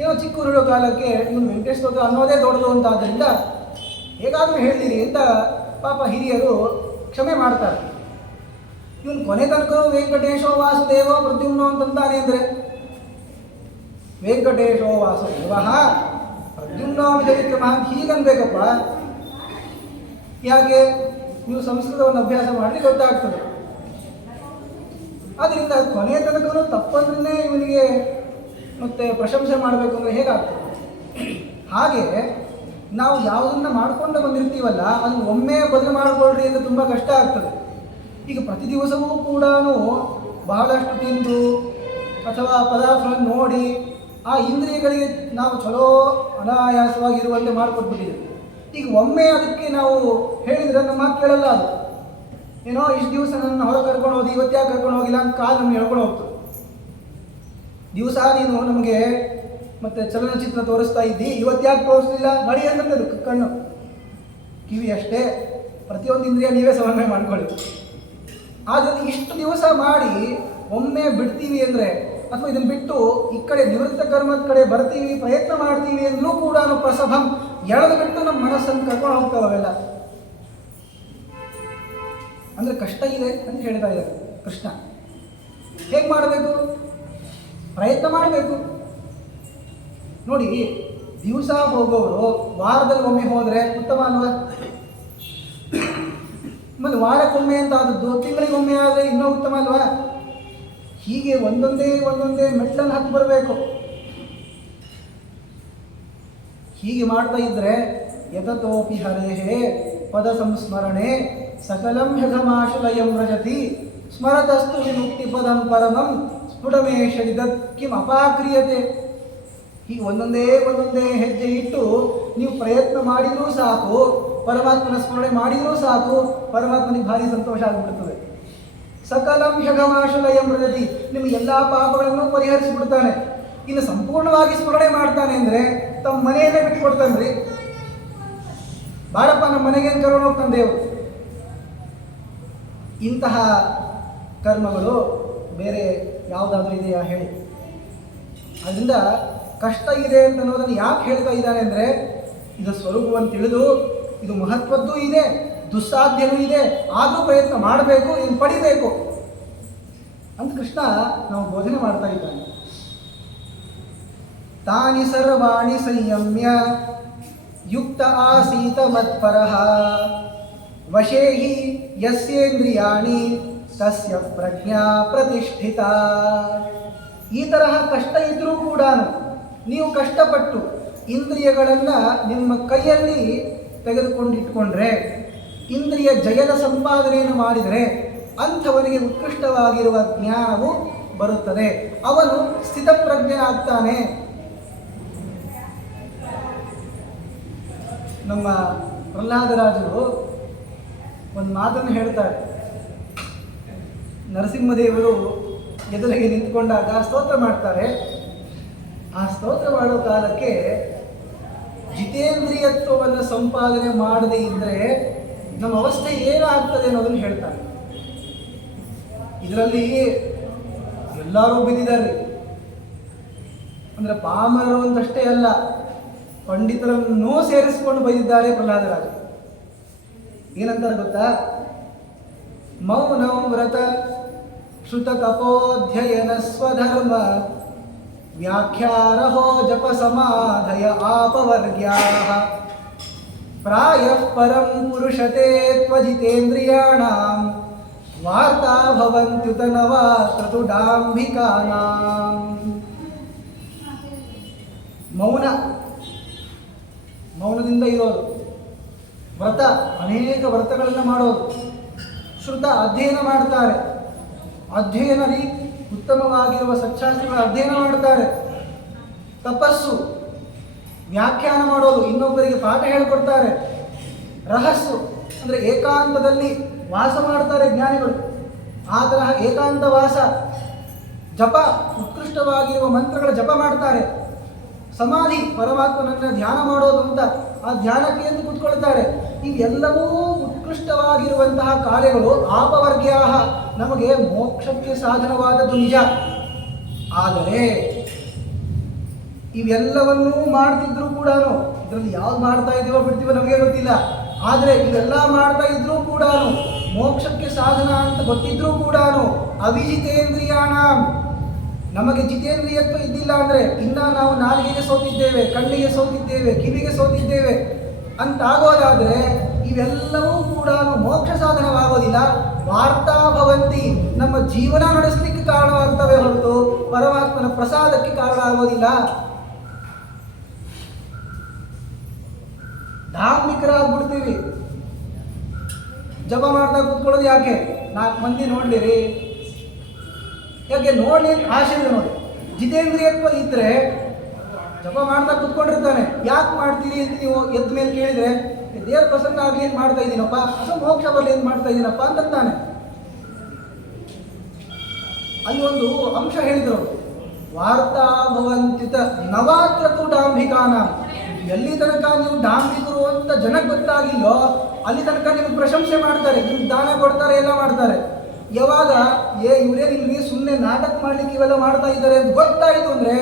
ಏನೋ ಚಿಕ್ಕೂರಿರೋ ಕಾಲಕ್ಕೆ ಇವನು ವೆಂಕಟೇಶ್ ಸ್ತೋತ್ರ ಅನ್ನೋದೇ ದೊಡ್ಡದು ಅಂತ ಆದ್ದರಿಂದ ಹೇಗಾದರೂ ಹೇಳಿರಿ ಅಂತ ಪಾಪ ಹಿರಿಯರು ಕ್ಷಮೆ ಮಾಡ್ತಾರೆ. ಇವನು ಕೊನೆ ತನಕ ವೆಂಕಟೇಶೋ ವಾಸುದೇವ ಪ್ರದ್ಯುಮ್ನೋ ಅಂತಂತಾನೆ ಅಂದರೆ ವೆಂಕಟೇಶೋ ವಾಸುದೇವ ಪ್ರದ್ಯುಮ್ನೋ ವಿಕ್ರಮ ಅಂತ ಹೀಗನ್ಬೇಕಪ್ಪ. ಯಾಕೆ? ನೀವು ಸಂಸ್ಕೃತವನ್ನು ಅಭ್ಯಾಸ ಮಾಡಿ ಗೊತ್ತಾಗ್ತದೆ. ಆದ್ದರಿಂದ ಕೊನೆಯ ತನಕ ತಪ್ಪಂದ್ರೆ ಇವನಿಗೆ ಮತ್ತೆ ಪ್ರಶಂಸೆ ಮಾಡಬೇಕು ಅಂದರೆ ಹೇಗಾಗ್ತದೆ? ಹಾಗೆ ನಾವು ಯಾವುದನ್ನು ಮಾಡ್ಕೊಂಡು ಬಂದಿರ್ತೀವಲ್ಲ, ಅದನ್ನು ಒಮ್ಮೆ ಬದಲು ಮಾಡಿಕೊಳ್ಳ್ರಿ ಅಂತ ತುಂಬ ಕಷ್ಟ ಆಗ್ತದೆ. ಈಗ ಪ್ರತಿ ದಿವಸವೂ ಕೂಡ ಬಹಳಷ್ಟು ತಿಂದು ಅಥವಾ ಪದಾರ್ಥಗಳನ್ನು ನೋಡಿ ಆ ಇಂದ್ರಿಯಗಳಿಗೆ ನಾವು ಚಲೋ ಅನಾಯಾಸವಾಗಿರುವಂತೆ ಮಾಡಿಕೊಟ್ಬಿಟ್ಟಿದ್ದೀವಿ. ಈಗ ಒಮ್ಮೆ ಅದಕ್ಕೆ ನಾವು ಹೇಳಿದರೆ ನಮ್ಮ ಮಾತು ಕೇಳಲ್ಲ. ಅದು ಏನೋ ಇಷ್ಟು ದಿವಸ ನನ್ನ ಹೊರ ಕರ್ಕೊಂಡು ಹೋಗಿ ಇವತ್ತ್ಯಾಕೆ ಕರ್ಕೊಂಡು ಹೋಗಿಲ್ಲ ಅಂತ ಕಾಲು ನಮ್ಗೆ ಹೇಳ್ಕೊಂಡು ಹೋಗ್ತದೆ. ದಿವಸ ನೀನು ನಮಗೆ ಮತ್ತೆ ಚಲನಚಿತ್ರ ತೋರಿಸ್ತಾ ಇದ್ದಿ, ಇವತ್ತ್ಯಾಕೆ ತೋರಿಸ್ಲಿಲ್ಲ? ನಡಿ ಅನ್ನೋದು ಕಣ್ಣು ಕಿವಿ ಅಷ್ಟೇ. ಪ್ರತಿಯೊಂದು ಇಂದ್ರಿಯ ನೀವೇ ಸಮನ್ವಯ ಮಾಡ್ಕೊಳ್ಳಿ. ಆದರೆ ಇಷ್ಟು ದಿವಸ ಮಾಡಿ ಒಮ್ಮೆ ಬಿಡ್ತೀವಿ ಅಂದರೆ, ಅಥವಾ ಇದನ್ನು ಬಿಟ್ಟು ಈ ಕಡೆ ನಿವೃತ್ತ ಕರ್ಮದ ಕಡೆ ಬರ್ತೀವಿ, ಪ್ರಯತ್ನ ಮಾಡ್ತೀವಿ ಅಂದ್ರೂ ಕೂಡ ಪ್ರಸಭಂ ಎಳೆದು ಬಿಟ್ಟು ನಮ್ಮ ಮನಸ್ಸನ್ನು ಕರ್ಕೊಂಡು ಹೋಗ್ತಾವೆ ಅವೆಲ್ಲ. ಅಂದರೆ ಕಷ್ಟ ಇದೆ ಅಂತ ಹೇಳ್ತಾ ಇದ್ದಾರೆ ಕೃಷ್ಣ. ಹೇಗೆ ಮಾಡಬೇಕು? ಪ್ರಯತ್ನ ಮಾಡಬೇಕು. ನೋಡಿ, ದಿವಸ ಹೋಗೋರು ವಾರದಲ್ಲಿ ಒಮ್ಮೆ ಹೋದರೆ ಉತ್ತಮ ಅಲ್ವಾ? ಮತ್ತು ವಾರಕ್ಕೊಮ್ಮೆ ಅಂತ ಆದದ್ದು ತಿಂಗಳಿಗೊಮ್ಮೆ ಆದರೆ ಇನ್ನೂ ಉತ್ತಮ ಅಲ್ವಾ? ಹೀಗೆ ಒಂದೊಂದೇ ಮೆಟ್ಲನ್ನು ಹತ್ತಿ ಬರಬೇಕು. ಹೀಗೆ ಮಾಡ್ತಾ ಇದ್ರೆ ಯತತೋಪಿ ಹರೇಹೇ ಪದ ಸಂಸ್ಮರಣೆ ಸಕಲಂ ಹ್ಯಘಮಾಶುಲಯಂ ವ್ರಜತಿ ಸ್ಮರತಸ್ತು ವಿಮುಕ್ತಿ ಪದಂ ಪರಮಂ ಸ್ಫುಟಮೇಷಿದತ್ ಕಿಂ ಅಪಾಕ್ರಿಯತೆ. ಹೀಗೆ ಒಂದೊಂದೇ ಹೆಜ್ಜೆ ಇಟ್ಟು ನೀವು ಪ್ರಯತ್ನ ಮಾಡಿದರೂ ಸಾಕು, ಪರಮಾತ್ಮನ ಸ್ಮರಣೆ ಮಾಡಿದರೂ ಸಾಕು, ಪರಮಾತ್ಮನಿಗೆ ಭಾರಿ ಸಂತೋಷ ಆಗಿಬಿಡ್ತದೆ. ಸಕಲಂ ಹ್ಯಘಮಾಶುಲಯಂ ವ್ರಜತಿ, ನಿಮ್ಮ ಎಲ್ಲ ಪಾಪಗಳನ್ನು ಪರಿಹರಿಸಿಬಿಡ್ತಾನೆ. ಇನ್ನು ಸಂಪೂರ್ಣವಾಗಿ ಸ್ಮರಣೆ ಮಾಡ್ತಾನೆ ಅಂದರೆ ತಮ್ಮ ಮನೆಯನ್ನೇ ಬಿಟ್ಟುಕೊಡ್ತಾನೆ ರೀ. ಬಾರಪ್ಪ ನಮ್ಮ ಮನೆಗೇನು ಕರ್ಕೊಂಡು ಹೋಗ್ತಾನೆ ದೇವರು. ಇಂತಹ ಕರ್ಮಗಳು ಬೇರೆ ಯಾವುದಾದ್ರೂ ಇದೆಯಾ ಹೇಳಿ? ಅದರಿಂದ ಕಷ್ಟ ಇದೆ ಅಂತ ಅನ್ನೋದನ್ನು ಯಾಕೆ ಹೇಳ್ತಾ ಇದ್ದಾನೆ ಅಂದರೆ, ಇದು ಸ್ವರೂಪವನ್ನು ತಿಳಿದು ಇದು ಮಹತ್ವದ್ದು ಇದೆ, ದುಸ್ಸಾಧ್ಯವೂ ಇದೆ, ಆದರೂ ಪ್ರಯತ್ನ ಮಾಡಬೇಕು, ಇನ್ನು ಪಡಿಬೇಕು ಅಂತ ಕೃಷ್ಣ ನಾವು ಬೋಧನೆ ಮಾಡ್ತಾ ಇದ್ದಾನೆ. ತಾನಿ ಸರ್ವಾಣಿ ಸಂಯಮ್ಯ ಯುಕ್ತ ಆಸೀತ ಮತ್ಪರಃ ವಶೇ ಹಿ ಯಸ್ಯೇಂದ್ರಿಯಾಣಿ ತಸ್ಯ ಪ್ರಜ್ಞಾ ಪ್ರತಿಷ್ಠಿತ. ಈ ತರಹ ಕಷ್ಟ ಇದ್ದರೂ ಕೂಡ ನೀವು ಕಷ್ಟಪಟ್ಟು ಇಂದ್ರಿಯಗಳನ್ನು ನಿಮ್ಮ ಕೈಯಲ್ಲಿ ತೆಗೆದುಕೊಂಡಿಟ್ಕೊಂಡ್ರೆ, ಇಂದ್ರಿಯ ಜಯದ ಸಂಪಾದನೆಯನ್ನು ಮಾಡಿದರೆ ಅಂಥವನಿಗೆ ಉತ್ಕೃಷ್ಟವಾಗಿರುವ ಜ್ಞಾನವು ಬರುತ್ತದೆ, ಅವನು ಸ್ಥಿತಪ್ರಜ್ಞನಾಗ್ತಾನೆ. ನಮ್ಮ ಪ್ರಹ್ಲಾದರಾಜರು ಒಂದು ಮಾತನ್ನು ಹೇಳ್ತಾರೆ. ನರಸಿಂಹದೇವರು ಎದುರಿಗೆ ನಿಂತ್ಕೊಂಡಾಗ ಸ್ತೋತ್ರ ಮಾಡ್ತಾರೆ. ಆ ಸ್ತೋತ್ರ ಮಾಡೋ ಕಾಲಕ್ಕೆ ಜಿತೇಂದ್ರಿಯತ್ವವನ್ನು ಸಂಪಾದನೆ ಮಾಡದೇ ಇದ್ದರೆ ನಮ್ಮ ಅವಸ್ಥೆ ಏನಾಗ್ತದೆ ಅನ್ನೋದನ್ನು ಹೇಳ್ತಾರೆ. ಇದರಲ್ಲಿ ಎಲ್ಲರೂ ಬಿದ್ದಿದ್ದಾರೆ. ಅಂದರೆ ಪಾಮರರು ಅಂತಷ್ಟೇ ಅಲ್ಲ, ಪಂಡಿತರನ್ನೂ ಸೇರಿಸಿಕೊಂಡು ಬೈದಿದ್ದಾರೆ ಪ್ರಹ್ಲಾದರಾಜರು. ಏನಂತಾರೆ ಗೊತ್ತಾ? ಮೌನಂ ವ್ರತ ಶ್ರುತ ತಪೋಧ್ಯಯನ ಸ್ವಧರ್ಮ ವ್ಯಾಖ್ಯಾರಹೋ ಜಪ ಸಮಾಧಯ ಆಪವರ್ಗ್ಯಾಃ ಪ್ರಾಯಃ ಪರಂ ಪುರುಷತೆ ತ್ವಜಿತೇಂದ್ರಿಯಾಣಾಂ ವಾರ್ತಾ ಭವಂತ್ಯುತ ನವಾತ್ರತು ಡಾಂಭಿಕಾನಾಂ. ಮೌನದಿಂದ ಇರೋದು, ವ್ರತ ಅನೇಕ ವ್ರತಗಳನ್ನು ಮಾಡೋದು, ಶ್ರುತ ಅಧ್ಯಯನ ಮಾಡ್ತಾರೆ, ಅಧ್ಯಯನದಲ್ಲಿ ಉತ್ತಮವಾಗಿರುವ ಸಚ್ಚಾಸ್ತ್ರಗಳ ಅಧ್ಯಯನ ಮಾಡ್ತಾರೆ, ತಪಸ್ಸು ವ್ಯಾಖ್ಯಾನ ಮಾಡೋದು, ಇನ್ನೊಬ್ಬರಿಗೆ ಪಾಠ ಹೇಳಿಕೊಡ್ತಾರೆ, ರಹಸ್ಸು ಅಂದರೆ ಏಕಾಂತದಲ್ಲಿ ವಾಸ ಮಾಡ್ತಾರೆ ಜ್ಞಾನಿಗಳು, ಆ ತರಹ ಏಕಾಂತ ವಾಸ, ಜಪ ಉತ್ಕೃಷ್ಟವಾಗಿರುವ ಮಂತ್ರಗಳ ಜಪ ಮಾಡ್ತಾರೆ, ಸಮಾಧಿ ಪರಮಾತ್ಮನನ್ನ ಧ್ಯಾನ ಮಾಡೋದು ಅಂತ ಆ ಧ್ಯಾನಕ್ಕೆ ಎಂದು ಕೂತ್ಕೊಳ್ತಾರೆ. ಇವೆಲ್ಲವೂ ಉತ್ಕೃಷ್ಟವಾಗಿರುವಂತಹ ಕಾರ್ಯಗಳು ಆಪವರ್ಗ್ಯಾಹ, ನಮಗೆ ಮೋಕ್ಷಕ್ಕೆ ಸಾಧನವಾದದ್ದು ನಿಜ. ಆದರೆ ಇವೆಲ್ಲವನ್ನೂ ಮಾಡ್ತಿದ್ರು ಕೂಡ, ಇದರಲ್ಲಿ ಯಾವ್ದು ಮಾಡ್ತಾ ಇದ್ದೀವೋ ಬಿಡ್ತೀವೋ ನಮಗೆ ಗೊತ್ತಿಲ್ಲ, ಆದರೆ ಇವೆಲ್ಲ ಮಾಡ್ತಾ ಇದ್ರೂ ಕೂಡ ಮೋಕ್ಷಕ್ಕೆ ಸಾಧನ ಅಂತ ಗೊತ್ತಿದ್ರೂ ಕೂಡ ಅವಿಜಿತೇಂದ್ರಿಯಾಣ, ನಮಗೆ ಜಿತೇಂದ್ರಿಯತ್ವ ಇದ್ದಿಲ್ಲ ಅಂದರೆ ಇನ್ನು ನಾವು ನಾಲಿಗೆಗೆ ಸೋತಿದ್ದೇವೆ, ಕಣ್ಣಿಗೆ ಸೋತಿದ್ದೇವೆ, ಕಿವಿಗೆ ಸೋತಿದ್ದೇವೆ ಅಂತಾಗೋದಾದರೆ ಇವೆಲ್ಲವೂ ಕೂಡ ಮೋಕ್ಷ ಸಾಧನವಾಗೋದಿಲ್ಲ. ವಾರ್ತಾ ಭವಂತಿ, ನಮ್ಮ ಜೀವನ ನಡೆಸಲಿಕ್ಕೆ ಕಾರಣವಾಗ್ತವೆ ಹೊರತು ಪರಮಾತ್ಮನ ಪ್ರಸಾದಕ್ಕೆ ಕಾರಣ ಆಗೋದಿಲ್ಲ. ಧಾರ್ಮಿಕರಾಗ್ಬಿಡ್ತೀವಿ. ಜಪ ಮಾಡ್ತಾ ಕೂತ್ಕೊಳ್ಳೋದು ಯಾಕೆ? 4 ಮಂದಿ ನೋಡ್ಲಿರಿ, ಯಾಕೆ ನೋಡ್ಲಿ ಆಸೆ ಇದೆ ನೋಡಿ. ಜಿತೇಂದ್ರಿಯತ್ವ ಇದ್ರೆ ಜಪ ಮಾಡ್ತಾ ಕೂತ್ಕೊಂಡಿರ್ತಾನೆ, ಯಾಕೆ ಮಾಡ್ತೀರಿ ಅಂತ ನೀವು ಎದ್ದ ಮೇಲೆ ಕೇಳಿದ್ರೆ ದೇವ್ರ ಪ್ರಸನ್ನ ಆಗಲಿ ಏನು ಮಾಡ್ತಾ ಇದ್ದೀನಪ್ಪ, ಅಥವಾ ಮೋಕ್ಷ ಬರಲಿ ಏನು ಮಾಡ್ತಾ ಇದ್ದೀನಪ್ಪ ಅಂತಾನೆ. ಅಲ್ಲಿ ಒಂದು ಅಂಶ ಹೇಳಿದ್ರು, ವಾರ್ತಾ ಭವಂತ್ಯುತ ನವಾತ್ರತು ಡಾಂಭಿಕಾನ, ಎಲ್ಲಿ ತನಕ ನೀವು ಡಾಂಭಿಕರು ಅಂತ ಜನಕ್ಕೆ ಗೊತ್ತಾಗಿಲ್ಲೋ ಅಲ್ಲಿ ತನಕ ನಿಮ್ಗೆ ಪ್ರಶಂಸೆ ಮಾಡ್ತಾರೆ, ನಿಮ್ಗೆ ದಾನ ಕೊಡ್ತಾರೆ, ಎಲ್ಲ ಮಾಡ್ತಾರೆ. ಯಾವಾಗ ಇವರೇ ನಿಮಗೆ ಸುಮ್ಮನೆ ನಾಟಕ ಮಾಡ್ಲಿಕ್ಕೆ ಇವೆಲ್ಲ ಮಾಡ್ತಾ ಇದ್ದಾರೆ ಅಂತ ಗೊತ್ತಾಯಿತು ಅಂದರೆ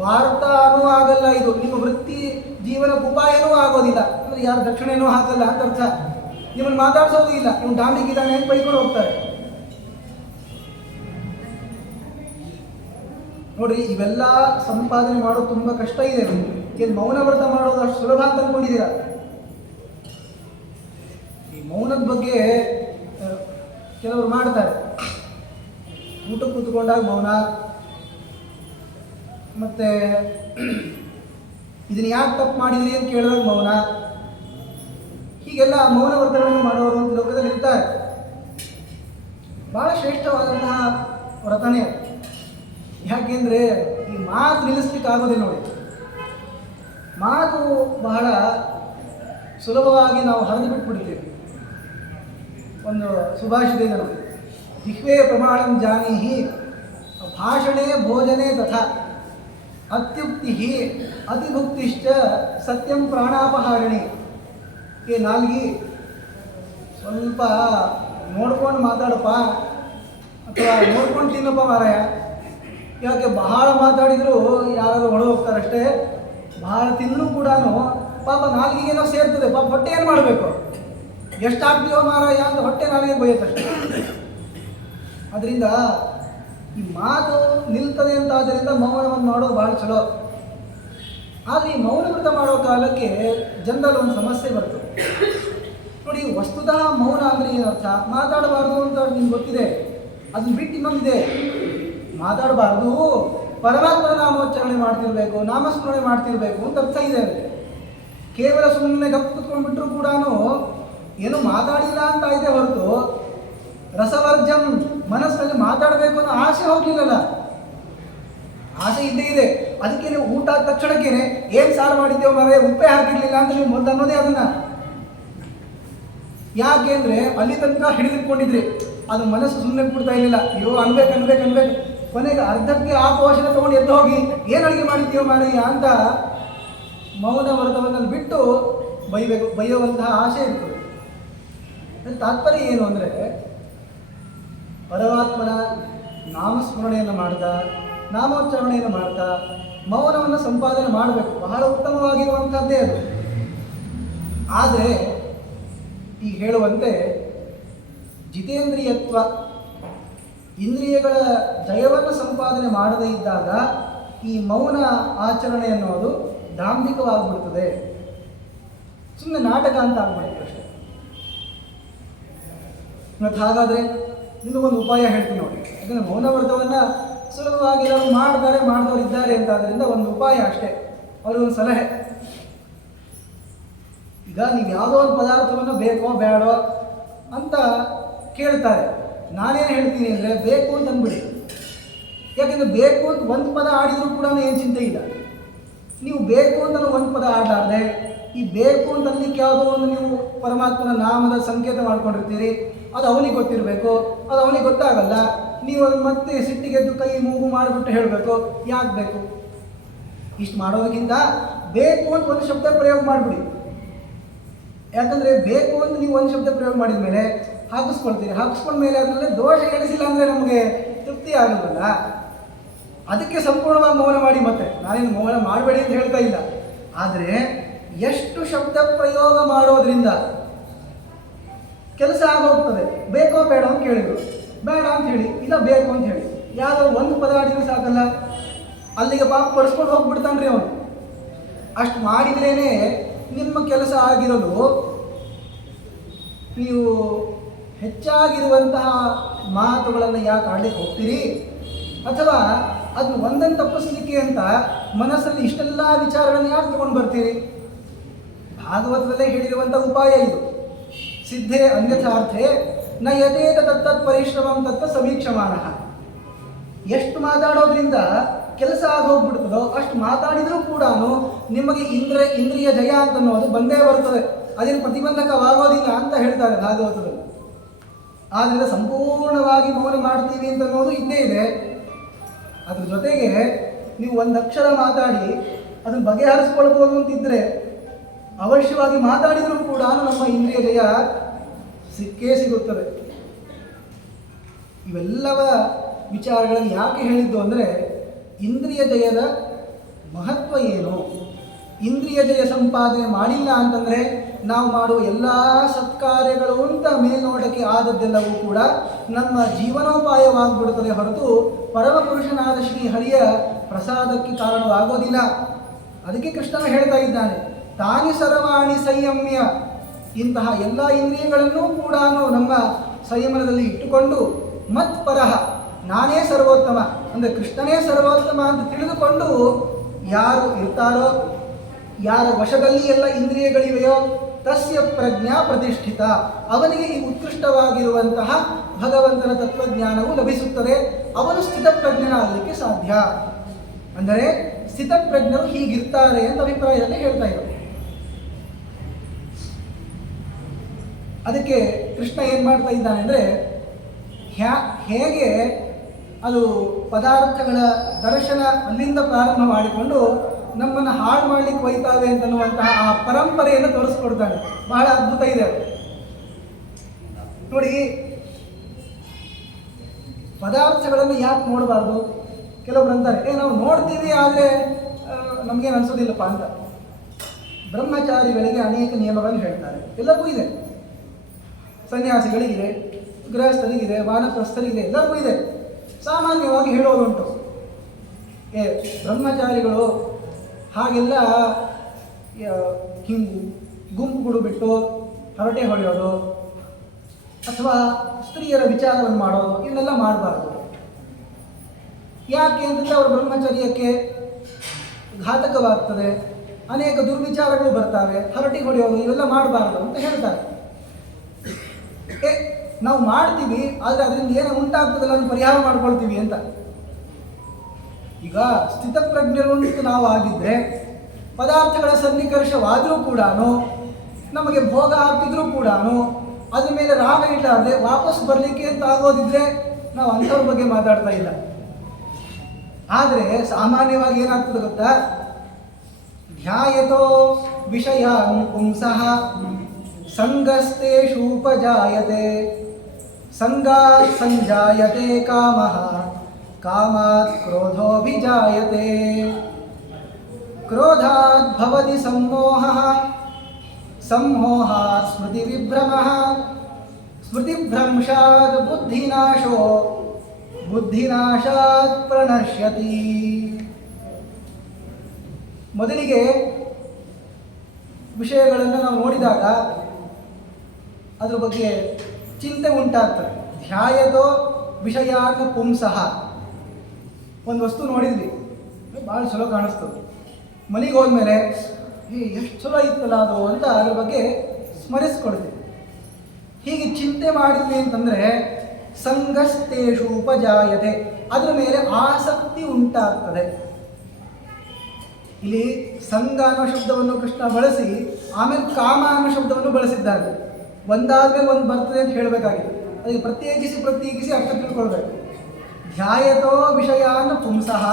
ವಾರ್ತಾನೂ ಆಗಲ್ಲ, ಇದು ನಿಮ್ಮ ವೃತ್ತಿ ಜೀವನಕ್ಕೆ ಉಪಾಯನೂ ಆಗೋದಿಲ್ಲ. ಅಂದರೆ ಯಾರು ದಕ್ಷಿಣೆನೂ ಹಾಕಲ್ಲ ಅಂತ ಅರ್ಥ. ನಿಮ್ಮನ್ನು ಮಾತಾಡ್ಸೋದು ಇಲ್ಲ, ನೀವು ಡಾಂಭಿಕಿದ್ದಾನೆ ಅಂತ ಬೈಕೊಂಡು ಹೋಗ್ತಾರೆ. ನೋಡಿ, ಇವೆಲ್ಲ ಸಂಪಾದನೆ ಮಾಡೋದು ತುಂಬ ಕಷ್ಟ ಇದೆ. ಏನು ಮೌನ ವ್ರತ ಮಾಡೋದು ಅಷ್ಟು ಸುಲಭ ಅಂತ ಅಂದ್ಕೊಂಡಿದ್ದೀರಾ? ಈ ಮೌನದ ಬಗ್ಗೆ ಕೆಲವರು ಮಾಡ್ತಾರೆ. ಊಟಕ್ಕೆ ಕೂತ್ಕೊಂಡಾಗ ಮೌನ, ಮತ್ತು ಇದನ್ನು ಯಾಕೆ ತಪ್ಪು ಮಾಡಿದ್ರಿ ಅಂತ ಕೇಳಿದಾಗ ಮೌನ, ಹೀಗೆಲ್ಲ ಮೌನ ವ್ರತಗಳನ್ನು ಮಾಡೋರು ಅಂತ ಲೋಕದಲ್ಲಿ ಇರ್ತಾರೆ. ಭಾಳ ಶ್ರೇಷ್ಠವಾದಂತಹ ವ್ರತನೇ. ಯಾಕೆಂದರೆ ಈ ಮಾತು ನಿಲ್ಲಿಸ್ಲಿಕ್ಕೆ ಆಗೋದಿಲ್ಲ ನೋಡಿ. ಮಾತು ಬಹಳ ಸುಲಭವಾಗಿ ನಾವು ಹರಿದು ಬಿಟ್ಬಿಡ್ತೀವಿ. ಒಂದು ಸುಭಾಷಿತ ಇದೆ ನೋಡಿ, ಜಿಹ್ವೆ ಪ್ರಮಾಣಂ ಜಾನೀಹಿ ಭಾಷಣೆ ಭೋಜನೆ ತಥಾ ಅತ್ಯುಕ್ತಿ ಅತಿಭುಕ್ತಿಶ್ಚ ಸತ್ಯಂ ಪ್ರಾಣಾಪಹಾರಣಿ. ನಾಲ್ಗಿ ಸ್ವಲ್ಪ ನೋಡ್ಕೊಂಡು ಮಾತಾಡಪ್ಪ, ಅಥವಾ ನೋಡ್ಕೊಂಡು ತಿನ್ನಪ್ಪ ಮಾರಾಯ. ಯಾಕೆ ಬಹಳ ಮಾತಾಡಿದರೂ ಯಾರಾದ್ರು ಹೊಡೆ ಹೋಗ್ತಾರಷ್ಟೇ. ಬಹಳ ತಿನ್ನೂ ಕೂಡ ಪಾಪ ನಾಲ್ಗಿಗೇನೋ ಸೇರ್ತದೆ, ಪಾಪ ಹೊಟ್ಟೆ ಏನು ಮಾಡಬೇಕು, ಎಷ್ಟು ಹಾಕ್ತೀವೋ ಮಾರಾಯ ಅಂತ ಹೊಟ್ಟೆ ನಾಲಿಗೆ ಬೈಯುತ್ತಷ್ಟೆ. ಅದರಿಂದ ಈ ಮಾತು ನಿಲ್ತದೆ ಅಂತ ಆದ್ದರಿಂದ ಮೌನವನ್ನು ಮಾಡೋದು ಭಾಳ ಚಲೋ. ಆದರೆ ಈ ಮೌನ ವ್ರತ ಮಾಡೋ ಕಾಲಕ್ಕೆ ಜನರಲ್ಲಿ ಒಂದು ಸಮಸ್ಯೆ ಬರ್ತದೆ ನೋಡಿ. ವಸ್ತುತಃ ಮೌನ ಅಂದರೆ ಏನರ್ಥ? ಮಾತಾಡಬಾರ್ದು ಅಂತ ನಿಮ್ಗೆ ಗೊತ್ತಿದೆ. ಅದನ್ನ ಬಿಟ್ಟು ಇನ್ನೊಂದಿದೆ, ಮಾತಾಡಬಾರ್ದು, ಪರಮಾತ್ಮನ ನಾಮೋಚ್ಚಾರಣೆ ಮಾಡ್ತಿರ್ಬೇಕು, ನಾಮಸ್ಮರಣೆ ಮಾಡ್ತಿರ್ಬೇಕು ಅಂತ ಅರ್ಥ ಇದೆ. ಕೇವಲ ಸುಮ್ಮನೆ ಗಪ್ ಕುತ್ಕೊಂಡ್ಬಿಟ್ರು ಕೂಡ ಏನೂ ಮಾತಾಡಿಲ್ಲ ಅಂತ ಇದೆ ಹೊರತು ರಸವರ್ಜಂ, ಮನಸ್ಸಿನಲ್ಲಿ ಮಾತಾಡಬೇಕು ಅನ್ನೋ ಆಸೆ ಹೋಗ್ಲಿಲ್ಲಲ್ಲ. ಆಸೆ ಇದ್ದೇ ಇದೆ. ಅದಕ್ಕೆ ನೀವು ಊಟ ಆದ ತಕ್ಷಣಕ್ಕೇನೆ ಏನ್ ಸಾರು ಮಾಡಿದ್ದೇವೆ ಮರೆ, ಉಪ್ಪೇ ಹಾಕಿರ್ಲಿಲ್ಲ ಅಂತ ನೀವು ಮೊದಲು ಅನ್ನೋದೇ ಅದನ್ನ. ಯಾಕೆ ಅಂದ್ರೆ ಅಲ್ಲಿ ತನಕ ಹಿಡಿದಿಟ್ಕೊಂಡಿದ್ರಿ, ಅದು ಮನಸ್ಸು ಸುಮ್ಮನೆ ಬಿಡ್ತಾ ಇರಲಿಲ್ಲ. ಅಯ್ಯೋ ಅನ್ಬೇಕು ಕೊನೆಗೆ ಅರ್ಧಕ್ಕೆ ಆ ಪೋಷಣೆ ತಗೊಂಡು ಎದ್ದು ಹೋಗಿ ಏನ್ ಅಡುಗೆ ಮಾಡಿದ್ದೀವೋ ಮಾರಯ್ಯ ಅಂತ ಮೌನ ವ್ರತವನ್ನು ಬಿಟ್ಟು ಬೈಯುವಂತಹ ಆಸೆ ಇರ್ತದೆ. ತಾತ್ಪರ್ಯ ಏನು ಅಂದರೆ, ಪರಮಾತ್ಮನ ನಾಮಸ್ಮರಣೆಯನ್ನು ಮಾಡ್ತಾ, ನಾಮೋಚ್ಚಾರಣೆಯನ್ನು ಮಾಡ್ತಾ ಮೌನವನ್ನು ಸಂಪಾದನೆ ಮಾಡಬೇಕು. ಬಹಳ ಉತ್ತಮವಾಗಿರುವಂಥದ್ದೇ ಅದು. ಆದರೆ ಈಗ ಹೇಳುವಂತೆ ಜಿತೇಂದ್ರಿಯತ್ವ, ಇಂದ್ರಿಯಗಳ ಜಯವನ್ನು ಸಂಪಾದನೆ ಮಾಡದೇ ಇದ್ದಾಗ ಈ ಮೌನ ಆಚರಣೆ ಅನ್ನೋದು ಡಾಂಬಿಕವಾಗಿಬಿಡ್ತದೆ, ಸುಮ್ಮನೆ ನಾಟಕ ಅಂತ ಆಗ್ಬಿಡುತ್ತೆ ಅಷ್ಟೇ. ಮತ್ತು ಹಾಗಾದರೆ ನಿಮಗೊಂದು ಉಪಾಯ ಹೇಳ್ತೀನಿ ನೋಡಿ. ಯಾಕಂದರೆ ಮೌನ ವ್ರತವನ್ನು ಸುಲಭವಾಗಿ ಎಲ್ಲರೂ ಮಾಡಿದವರು ಇದ್ದಾರೆ ಅಂತ. ಅದರಿಂದ ಒಂದು ಉಪಾಯ ಅಷ್ಟೇ, ಅವ್ರಿಗೊಂದು ಸಲಹೆ. ಈಗ ನೀವು ಯಾವುದೋ ಒಂದು ಪದಾರ್ಥವನ್ನು ಬೇಕೋ ಬೇಡೋ ಅಂತ ಕೇಳ್ತಾರೆ. ನಾನೇನು ಹೇಳ್ತೀನಿ ಅಂದರೆ ಬೇಕು ಅಂತ ಅಂದ್ಬಿಡಿ. ಯಾಕೆಂದರೆ ಬೇಕು ಅಂತ ಒಂದು ಪದ ಆಡಿದರೂ ಕೂಡ ಏನು ಚಿಂತೆ ಇಲ್ಲ. ನೀವು ಬೇಕು ಅಂತ ಒಂದು ಪದ ಆಡಲಾರ್ದೆ ಈ ಬೇಕು ಅಂತ ಅನ್ಲಿಕ್ಕೆ ಯಾವುದೋ ಒಂದು ನೀವು ಪರಮಾತ್ಮನ ನಾಮದ ಸಂಕೇತ ಮಾಡ್ಕೊಂಡಿರ್ತೀರಿ. ಅದು ಅವನಿಗೆ ಗೊತ್ತಿರಬೇಕು, ಅದು ಅವನಿಗೆ ಗೊತ್ತಾಗಲ್ಲ. ನೀವು ಅದು ಮತ್ತೆ ಸಿಟ್ಟಿಗೆದ್ದು ಕೈ ಮೂಗು ಮಾಡಿಬಿಟ್ಟು ಹೇಳಬೇಕು. ಯಾಕೆ ಬೇಕು? ಇಷ್ಟು ಮಾಡೋದಕ್ಕಿಂತ ಬೇಕು ಅಂತ ಒಂದು ಶಬ್ದ ಪ್ರಯೋಗ ಮಾಡಿಬಿಡಿ. ಯಾಕಂದರೆ ಬೇಕು ಅಂತ ನೀವು ಒಂದು ಶಬ್ದ ಪ್ರಯೋಗ ಮಾಡಿದ ಮೇಲೆ ಹಾಕಿಸ್ಕೊಂಡ ಮೇಲೆ ಅದರಲ್ಲಿ ದೋಷ ಎಣಿಸಿಲ್ಲ ಅಂದರೆ ನಮಗೆ ತೃಪ್ತಿ ಆಗಲ್ವಲ್ಲ. ಅದಕ್ಕೆ ಸಂಪೂರ್ಣವಾಗಿ ಮೌನ ಮಾಡಿ. ಮತ್ತೆ ನಾನೇನು ಮೌನ ಮಾಡಬೇಡಿ ಅಂತ ಹೇಳ್ತಾ ಇಲ್ಲ. ಆದರೆ ಎಷ್ಟು ಶಬ್ದ ಪ್ರಯೋಗ ಮಾಡೋದ್ರಿಂದ ಕೆಲಸ ಆಗೋಗ್ತದೆ. ಬೇಕೋ ಬೇಡ ಅಂತ ಕೇಳಿದ್ರು, ಬೇಡ ಅಂತ ಹೇಳಿ, ಇಲ್ಲ ಬೇಕು ಅಂತ ಹೇಳಿ, ಯಾವುದೋ ಒಂದು ಪದ ಆಡಿದ್ರೆ ಸಾಕಲ್ಲ, ಅಲ್ಲಿಗೆ ಪಾಪ ಪಡಿಸ್ಕೊಂಡು ಹೋಗ್ಬಿಡ್ತಾನ್ರಿ ಅವನು. ಅಷ್ಟು ಮಾಡಿದ್ರೇ ನಿಮ್ಮ ಕೆಲಸ ಆಗಿರೋದು. ನೀವು ಹೆಚ್ಚಾಗಿರುವಂತಹ ಮಾತುಗಳನ್ನು ಯಾಕೆ ಆಡಲಿಕ್ಕೆ ಹೋಗ್ತೀರಿ? ಅಥವಾ ಅದನ್ನು ಒಂದನ್ನು ತಪ್ಪಿಸ್ಲಿಕ್ಕೆ ಅಂತ ಮನಸ್ಸಲ್ಲಿ ಇಷ್ಟೆಲ್ಲ ವಿಚಾರಗಳನ್ನು ಯಾಕೆ ತಗೊಂಡು ಬರ್ತೀರಿ? ಭಾಗವತದಲ್ಲೇ ಹೇಳಿರುವಂಥ ಉಪಾಯ ಇದು. ಸಿದ್ಧೇ ಅನ್ಯಥಾರ್ಥೇ ನ ಯಥೇತ ತತ್ತತ್ ಪರಿಶ್ರಮಂ ತತ್ತ ಸಮೀಕ್ಷಮಾನ. ಎಷ್ಟು ಮಾತಾಡೋದ್ರಿಂದ ಕೆಲಸ ಆಗೋಗ್ಬಿಡ್ತದೋ ಅಷ್ಟು ಮಾತಾಡಿದರೂ ಕೂಡ ನಿಮಗೆ ಇಂದ್ರಿಯ ಜಯ ಅಂತ ಅನ್ನೋದು ಬಂದೇ ಬರ್ತದೆ. ಅದೇನು ಪ್ರತಿಬಂಧಕವಾಗೋದಿಲ್ಲ ಅಂತ ಹೇಳ್ತಾರೆ ಭಾಗವತದಲ್ಲಿ. ಆದ್ದರಿಂದ ಸಂಪೂರ್ಣವಾಗಿ ಮೌನ ಮಾಡ್ತೀವಿ ಅಂತ ಅನ್ನೋದು ಇದ್ದೇ ಇದೆ. ಅದ್ರ ಜೊತೆಗೆ ನೀವು ಒಂದು ಅಕ್ಷರ ಮಾತಾಡಿ ಅದನ್ನು ಬಗೆಹರಿಸ್ಕೊಳ್ಬೋದು ಅಂತಿದ್ರೆ ಅವಶ್ಯವಾಗಿ ಮಾತಾಡಿದರೂ ಕೂಡ ನಮ್ಮ ಇಂದ್ರಿಯ ಜಯ ಸಿಕ್ಕೇ ಸಿಗುತ್ತದೆ. ಇವೆಲ್ಲವ ವಿಚಾರಗಳನ್ನು ಯಾಕೆ ಹೇಳಿದ್ದು ಅಂದರೆ, ಇಂದ್ರಿಯ ಜಯದ ಮಹತ್ವ ಏನು? ಇಂದ್ರಿಯ ಜಯ ಸಂಪಾದನೆ ಮಾಡಿಲ್ಲ ಅಂತಂದರೆ ನಾವು ಮಾಡುವ ಎಲ್ಲ ಸತ್ಕಾರ್ಯಗಳು ಅಂತ ಮೇಲ್ನೋಟಕ್ಕೆ ಆದದ್ದೆಲ್ಲವೂ ಕೂಡ ನಮ್ಮ ಜೀವನೋಪಾಯವಾಗಿಬಿಡುತ್ತದೆ ಹೊರತು ಪರಮಪುರುಷನಾದ ಶ್ರೀ ಹರಿಯ ಪ್ರಸಾದಕ್ಕೆ ಕಾರಣವಾಗೋದಿಲ್ಲ. ಅದಕ್ಕೆ ಕೃಷ್ಣನ ಹೇಳ್ತಾ ಇದ್ದಾನೆ, ತಾನಿ ಸರ್ವಾಣಿ ಸಂಯಮ್ಯ. ಇಂತಹ ಎಲ್ಲ ಇಂದ್ರಿಯಗಳನ್ನೂ ಕೂಡ ನಮ್ಮ ಸಂಯಮನದಲ್ಲಿ ಇಟ್ಟುಕೊಂಡು ಮತ್ಪರಃ, ನಾನೇ ಸರ್ವೋತ್ತಮ ಅಂದರೆ ಕೃಷ್ಣನೇ ಸರ್ವೋತ್ತಮ ಅಂತ ತಿಳಿದುಕೊಂಡು ಯಾರು ಇರ್ತಾರೋ, ಯಾರ ವಶದಲ್ಲಿ ಎಲ್ಲ ಇಂದ್ರಿಯಗಳಿವೆಯೋ ತಸ್ಯ ಪ್ರಜ್ಞಾ ಪ್ರತಿಷ್ಠಿತ, ಅವನಿಗೆ ಈ ಉತ್ಕೃಷ್ಟವಾಗಿರುವಂತಹ ಭಗವಂತನ ತತ್ವಜ್ಞಾನವು ಲಭಿಸುತ್ತದೆ. ಅವನು ಸ್ಥಿತಪ್ರಜ್ಞನಾಗಲಿಕ್ಕೆ ಸಾಧ್ಯ. ಅಂದರೆ ಸ್ಥಿತಪ್ರಜ್ಞರು ಹೀಗಿರ್ತಾರೆ ಅಂತ ಅಭಿಪ್ರಾಯದಲ್ಲಿ ಹೇಳ್ತಾ ಇದ್ದಾರೆ. ಅದಕ್ಕೆ ಕೃಷ್ಣ ಏನು ಮಾಡ್ತಾ ಇದ್ದಾನೆ ಅಂದರೆ, ಹೇಗೆ ಅದು ಪದಾರ್ಥಗಳ ದರ್ಶನ ಅಲ್ಲಿಂದ ಪ್ರಾರಂಭ ಮಾಡಿಕೊಂಡು ನಮ್ಮನ್ನು ಹಾಳು ಮಾಡಲಿಕ್ಕೆ ಒಯ್ತಾವೆ ಅಂತನ್ನುವಂತಹ ಆ ಪರಂಪರೆಯನ್ನು ತೋರಿಸ್ಕೊಡ್ತಾನೆ. ಬಹಳ ಅದ್ಭುತ ಇದೆ ಅದು. ನೋಡಿ, ಪದಾರ್ಥಗಳನ್ನು ಯಾಕೆ ನೋಡಬಾರ್ದು? ಕೆಲವೊಬ್ರು ಅಂತಾರೆ, ನಾವು ನೋಡ್ತೀವಿ ಆದರೆ ನಮಗೇನು ಅನಿಸೋದಿಲ್ಲಪ್ಪ ಅಂತ. ಬ್ರಹ್ಮಚಾರಿಗಳಿಗೆ ಅನೇಕ ನಿಯಮಗಳನ್ನು ಹೇಳ್ತಾರೆ, ಎಲ್ಲರಿಗೂ ಇದೆ. ಸನ್ಯಾಸಿಗಳಿಗಿದೆ, ಗೃಹಸ್ಥರಿಗಿದೆ, ವಾನಪ್ರಸ್ಥರಿಗಿದೆ, ಎಲ್ಲರಿಗೂ ಇದೆ. ಸಾಮಾನ್ಯವಾಗಿ ಹೇಳೋದುಂಟು, ಬ್ರಹ್ಮಚಾರಿಗಳು ಹಾಗೆಲ್ಲ ಹಿಂಗೆ ಗುಂಪುಗಳು ಬಿಟ್ಟು ಹರಟೆ ಹೊಡೆಯೋದು ಅಥವಾ ಸ್ತ್ರೀಯರ ವಿಚಾರವನ್ನು ಮಾಡೋದು ಇವನ್ನೆಲ್ಲ ಮಾಡಬಾರ್ದು. ಯಾಕೆ ಅಂತಂದರೆ ಅವರ ಬ್ರಹ್ಮಚರ್ಯಕ್ಕೆ ಘಾತಕವಾಗ್ತದೆ, ಅನೇಕ ದುರ್ವಿಚಾರಗಳು ಬರ್ತವೆ, ಹರಟೆ ಹೊಡೆಯೋದು ಇವೆಲ್ಲ ಮಾಡಬಾರ್ದು ಅಂತ ಹೇಳ್ತಾರೆ. ನಾವು ಮಾಡ್ತೀವಿ, ಆದರೆ ಅದರಿಂದ ಏನೋ ಉಂಟಾಗ್ತದಲ್ಲ ಅದನ್ನು ಪರಿಹಾರ ಮಾಡ್ಕೊಳ್ತೀವಿ ಅಂತ. ಈಗ ಸ್ಥಿತಪ್ರಜ್ಞರು ಅಂತ ನಾವು ಆಗಿದ್ದರೆ ಪದಾರ್ಥಗಳ ಸನ್ನಿಕರ್ಷವಾದರೂ ಕೂಡ ನಮಗೆ ಭೋಗ ಆಗ್ತಿದ್ರೂ ಕೂಡ ಅದ್ರ ಮೇಲೆ ರಾಗ ಇಡಲಾರ್ದೆ ವಾಪಸ್ ಬರಲಿಕ್ಕೆ ಅಂತ ಆಗೋದಿದ್ರೆ ನಾವು ಅಂಥವ್ರ ಬಗ್ಗೆ ಮಾತಾಡ್ತಾ ಇಲ್ಲ. ಆದರೆ ಸಾಮಾನ್ಯವಾಗಿ ಏನಾಗ್ತದೆ ಗೊತ್ತಾ, ಧ್ಯಾಯತೋ ವಿಷಯಾನ್ ಪುಂಸಃ ಸಂಗಸ್ತೇಷು ಉಪಜಾಯತೆ ಸಂಗಾತ್ ಸಂಜಾಯತೆ ಕಾಮಃ ಕಾಮಾತ್ ಕ್ರೋಧೋಭಿಜಾಯತೆ ಕ್ರೋಧಾತ್ ಭವತಿ ಸಮ್ಮೋಹಃ ಸಮ್ಮೋಹಾತ್ ಸ್ಮೃತಿವಿಭ್ರಮಃ ಸ್ಮೃತಿಭ್ರಂಶಾತ್ ಬುದ್ಧಿನಾಶೋ ಬುದ್ಧಿನಾಶಾತ್ ಪ್ರಣಶ್ಯತಿ. ಮೊದಲಿಗೆ ವಿಷಯಗಳನ್ನು ನಾವು ನೋಡಿದಾಗ ಅದ್ರ ಬಗ್ಗೆ ಚಿಂತೆ ಉಂಟಾಗ್ತದೆ. ಧ್ಯಾಯತೋ ವಿಷಯಾನ್ ಪುಂಸಃ, ಒಂದು ವಸ್ತು ನೋಡಿದ್ವಿ, ಭಾಳ ಚಲೋ ಕಾಣಿಸ್ತದೆ, ಮನೆಗೆ ಹೋದ್ಮೇಲೆ ಎಷ್ಟು ಚಲೋ ಇತ್ತಲ್ಲ ಅದು ಅಂತ ಅದ್ರ ಬಗ್ಗೆ ಸ್ಮರಿಸ್ಕೊಳ್ತೀವಿ. ಹೀಗೆ ಚಿಂತೆ ಮಾಡಿದ್ವಿ ಅಂತಂದರೆ ಸಂಗಸ್ತೇಷು ಉಪಜಾಯತೆ, ಅದರ ಮೇಲೆ ಆಸಕ್ತಿ ಉಂಟಾಗ್ತದೆ. ಇಲ್ಲಿ ಸಂಘ ಅನ್ನೋ ಶಬ್ದವನ್ನು ಕೃಷ್ಣ ಬಳಸಿ ಆಮೇಲೆ ಕಾಮ ಅನ್ನೋ ಶಬ್ದವನ್ನು ಬಳಸಿದ್ದಾರೆ. ಒಂದಾದ್ಮೇಲೆ ಒಂದು ಬರ್ತದೆ ಅಂತ ಹೇಳಬೇಕಾಗಿದೆ. ಅದಕ್ಕೆ ಪ್ರತ್ಯೇಕಿಸಿ ಅರ್ಥ ತಿಳ್ಕೊಳ್ಬೇಕು. ಧ್ಯಾಯತೋ ವಿಷಯಾನ್ ಪುಂಸಃ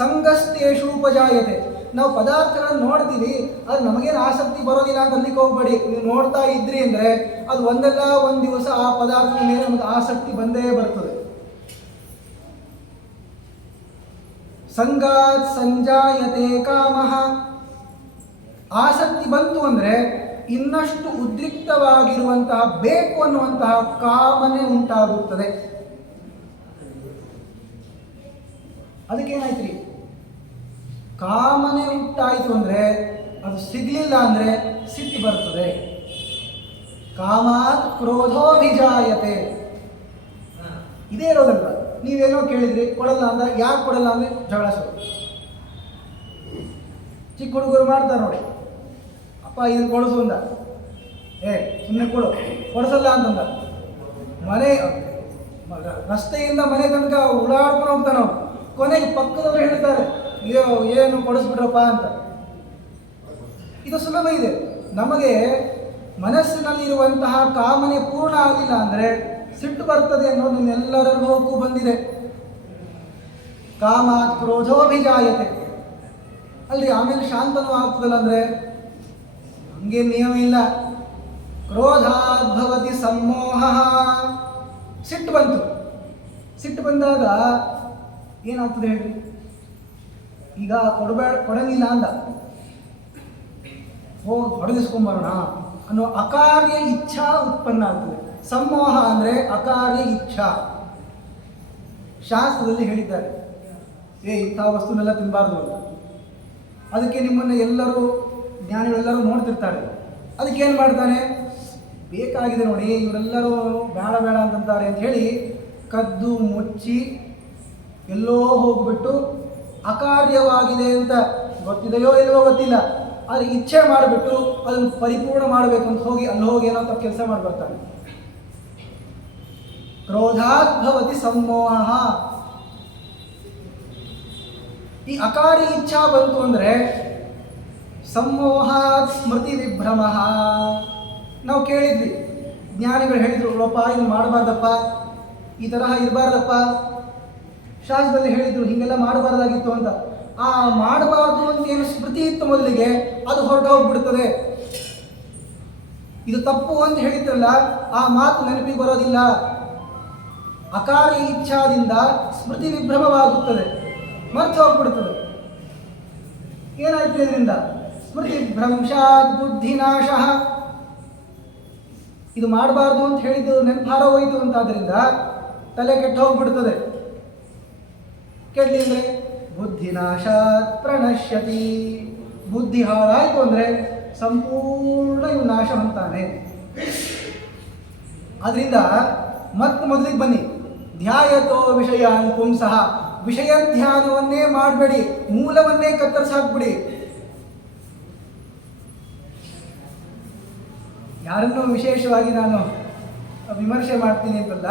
ಸಂಗಸ್ತೇಷು ಉಪಜಾಯತೆ. ನಾವು ಪದಾರ್ಥಗಳನ್ನು ನೋಡ್ತೀವಿ, ಅದು ನಮಗೇನು ಆಸಕ್ತಿ ಬರೋದಿಲ್ಲ ಅಂತ ಅಲ್ಲಿಗೆ ಹೋಗ್ಬೇಡಿ. ನೀವು ನೋಡ್ತಾ ಇದ್ರಿ ಅಂದರೆ ಅದು ಒಂದಲ್ಲ ಒಂದು ದಿವಸ ಆ ಪದಾರ್ಥದ ಮೇಲೆ ನಮಗೆ ಆಸಕ್ತಿ ಬಂದೇ ಬರ್ತದೆ. ಸಂಗಾತ್ ಸಂಜಾಯತೆ ಕಾಮಃ, ಆಸಕ್ತಿ ಬಂತು ಅಂದರೆ ಇನ್ನಷ್ಟು ಉದ್ರಿಕ್ತವಾಗಿರುವಂತಹ ಬೇಕು ಅನ್ನುವಂತಹ ಕಾಮನೆ ಉಂಟಾಗುತ್ತದೆ. ಅದಕ್ಕೇನಾಯ್ತು ರೀ, ಕಾಮನೆ ಉಂಟಾಯಿತು ಅಂದರೆ ಅದು ಸಿಗಲಿಲ್ಲ ಅಂದರೆ ಸಿಟ್ಟು ಬರ್ತದೆ. ಕಾಮಾತ್ ಕ್ರೋಧೋಭಿಜಾಯತೆ, ಇದೇ ಇರೋದಲ್ಲ. ನೀವೇನೋ ಕೇಳಿದ್ರಿ, ಕೊಡಲ್ಲ ಅಂದ್ರೆ ಯಾಕೆ ಕೊಡಲ್ಲ ಅಂದರೆ ಜಗಳ ಶುರು. ಚಿಕ್ಕ ಹುಡುಗರು ಮಾಡ್ತಾರೆ ನೋಡಿ, ಅಪ್ಪ ಇದನ್ನು ಕೊಡಿಸು ಅಂದ, ಸುಮ್ಮನೆ ಕೊಡಿಸಲ್ಲ ಅಂತಂದ. ಮನೆ ರಸ್ತೆಯಿಂದ ಮನೆ ತನಕ ಉಡಾಡ್ಕೊಂಡು ಹೋಗ್ತಾನೆ ಅವ್ರು. ಕೊನೆಗೆ ಪಕ್ಕದವ್ರು ಹೇಳ್ತಾರೆ, ಏನು ಕೊಡಿಸ್ಬಿಟ್ರಪ್ಪ ಅಂತ. ಇದು ಸುಲಭ ಇದೆ. ನಮಗೆ ಮನಸ್ಸಿನಲ್ಲಿರುವಂತಹ ಕಾಮನೆ ಪೂರ್ಣ ಆಗಲಿಲ್ಲ ಅಂದರೆ ಸಿಟ್ಟು ಬರ್ತದೆ ಅನ್ನೋದು ನಿಮ್ಮೆಲ್ಲರಿಗೂ ಬಂದಿದೆ. ಕಾಮ ಕ್ರೋಧೋಭಿಜಾಯತೆ ಅಲ್ರಿ. ಆಮೇಲೆ ಶಾಂತನೂ ಆಗ್ತದಲ್ಲ ಅಂದರೆ ಹಂಗೆ ನಿಯಮ ಇಲ್ಲ. ಕ್ರೋಧಾದ್ಭವತಿ ಸಮ್ಮೋಹ, ಸಿಟ್ಟು ಬಂತು. ಸಿಟ್ಟು ಬಂದಾಗ ಏನಾಗ್ತದೆ ಹೇಳಿ, ಈಗ ಕೊಡಂಗಿಲ್ಲ ಅಂದ, ಹೋಗಿ ಹೊಡೆದಿಸ್ಕೊಂಬರೋಣ ಅನ್ನೋ ಅಕಾರ್ಯ ಇಚ್ಛಾ ಉತ್ಪನ್ನ ಆಗ್ತದೆ. ಸಮ್ಮೋಹ ಅಂದರೆ ಅಕಾರ್ಯ ಇಚ್ಛಾ. ಶಾಸ್ತ್ರದಲ್ಲಿ ಹೇಳಿದ್ದಾರೆ, ಇಂಥ ವಸ್ತುನೆಲ್ಲ ತಿನ್ನಬಾರ್ದು ಅಂತ. ಅದಕ್ಕೆ ನಿಮ್ಮನ್ನು ಎಲ್ಲರೂ ಜ್ಞಾನಿಗಳೆಲ್ಲರೂ ನೋಡ್ತಿರ್ತಾರೆ. ಅದಕ್ಕೆ ಏನು ಮಾಡ್ತಾನೆ, ಬೇಕಾಗಿದೆ ನೋಡಿ ಇವರೆಲ್ಲರೂ ಬೇಡ ಬೇಡ ಅಂತಂತಾರೆ ಅಂತ ಹೇಳಿ ಕದ್ದು ಮುಚ್ಚಿ ಎಲ್ಲೋ ಹೋಗ್ಬಿಟ್ಟು ಅಕಾರ್ಯವಾಗಿದೆ ಅಂತ ಗೊತ್ತಿದೆಯೋ ಇಲ್ಲವೋ ಗೊತ್ತಿಲ್ಲ, ಆದರೆ ಇಚ್ಛೆ ಮಾಡಿಬಿಟ್ಟು ಅದನ್ನು ಪರಿಪೂರ್ಣ ಮಾಡಬೇಕು ಅಂತ ಹೋಗಿ ಅಲ್ಲಿ ಹೋಗಿ ಏನೋ ತಪ್ಪು ಕೆಲಸ ಮಾಡಿ ಬರ್ತಾನೆ. ಕ್ರೋಧಾದ್ಭವತಿ ಸಮ್ಮೋಹ. ಈ ಅಕಾರಿ ಇಚ್ಛಾ ಬಂತು ಅಂದರೆ ಸಮ್ಮೋಹಾತ್ ಸ್ಮೃತಿ ವಿಭ್ರಮ. ನಾವು ಕೇಳಿದ್ವಿ, ಜ್ಞಾನಿಗಳು ಹೇಳಿದ್ರು, ಲೋಪ ಇದು ಮಾಡಬಾರ್ದಪ್ಪ, ಈ ತರಹ ಇರಬಾರ್ದಪ್ಪ. ಶಾಸ್ತ್ರದಲ್ಲಿ ಹೇಳಿದ್ರು ಹೀಗೆಲ್ಲ ಮಾಡಬಾರ್ದಾಗಿತ್ತು ಅಂತ. ಆ ಮಾಡಬಾರ್ದು ಅಂತ ಏನು ಸ್ಮೃತಿ ಇತ್ತು ಮೊದಲಿಗೆ, ಅದು ಹೊರಟು ಹೋಗ್ಬಿಡ್ತದೆ. ಇದು ತಪ್ಪು ಅಂತ ಹೇಳಿದ್ರಲ್ಲ, ಆ ಮಾತು ನೆನಪಿಗೆ ಬರೋದಿಲ್ಲ. ಅಕಾರಿ ಇಚ್ಛಾದಿಂದ ಸ್ಮೃತಿ ವಿಭ್ರಮವಾಗುತ್ತದೆ, ಮರ್ತು ಹೋಗ್ಬಿಡ್ತದೆ. ಏನಾಯ್ತು ಇದರಿಂದ? ಸ್ಮೃತಿ ಭ್ರಂಶಾತ್ ಬುದ್ಧಿನಾಶ. ಇದು ಮಾಡಬಾರ್ದು ಅಂತ ಹೇಳಿದ್ದು ನೆನಪಾರ ಹೋಯಿತು ಅಂತಾದ್ರಿಂದ ತಲೆ ಕೆಟ್ಟು ಹೋಗ್ಬಿಡ್ತದೆ. ಕೆಡ್ಲಿ ಅಂದರೆ ಬುದ್ಧಿನಾಶಾತ್ ಪ್ರಣಶ್ಯತಿ. ಬುದ್ಧಿ ಹಾಳಾಯಿತು ಅಂದರೆ ಸಂಪೂರ್ಣ ಇವು ನಾಶ ಅಂತಾನೆ. ಅದರಿಂದ ಮತ್ತೆ ಮೊದಲಿಗೆ ಬನ್ನಿ, ಧ್ಯಾಯತೋ ವಿಷಯಾನ್ ಪುಂಸಃ. ವಿಷಯ ಧ್ಯಾನವನ್ನೇ ಮಾಡಬೇಡಿ, ಮೂಲವನ್ನೇ ಕತ್ತರಿಸಾಕ್ಬಿಡಿ. ಯಾರನ್ನೂ ವಿಶೇಷವಾಗಿ ನಾನು ವಿಮರ್ಶೆ ಮಾಡ್ತೀನಿ ಅಂತಲ್ಲ.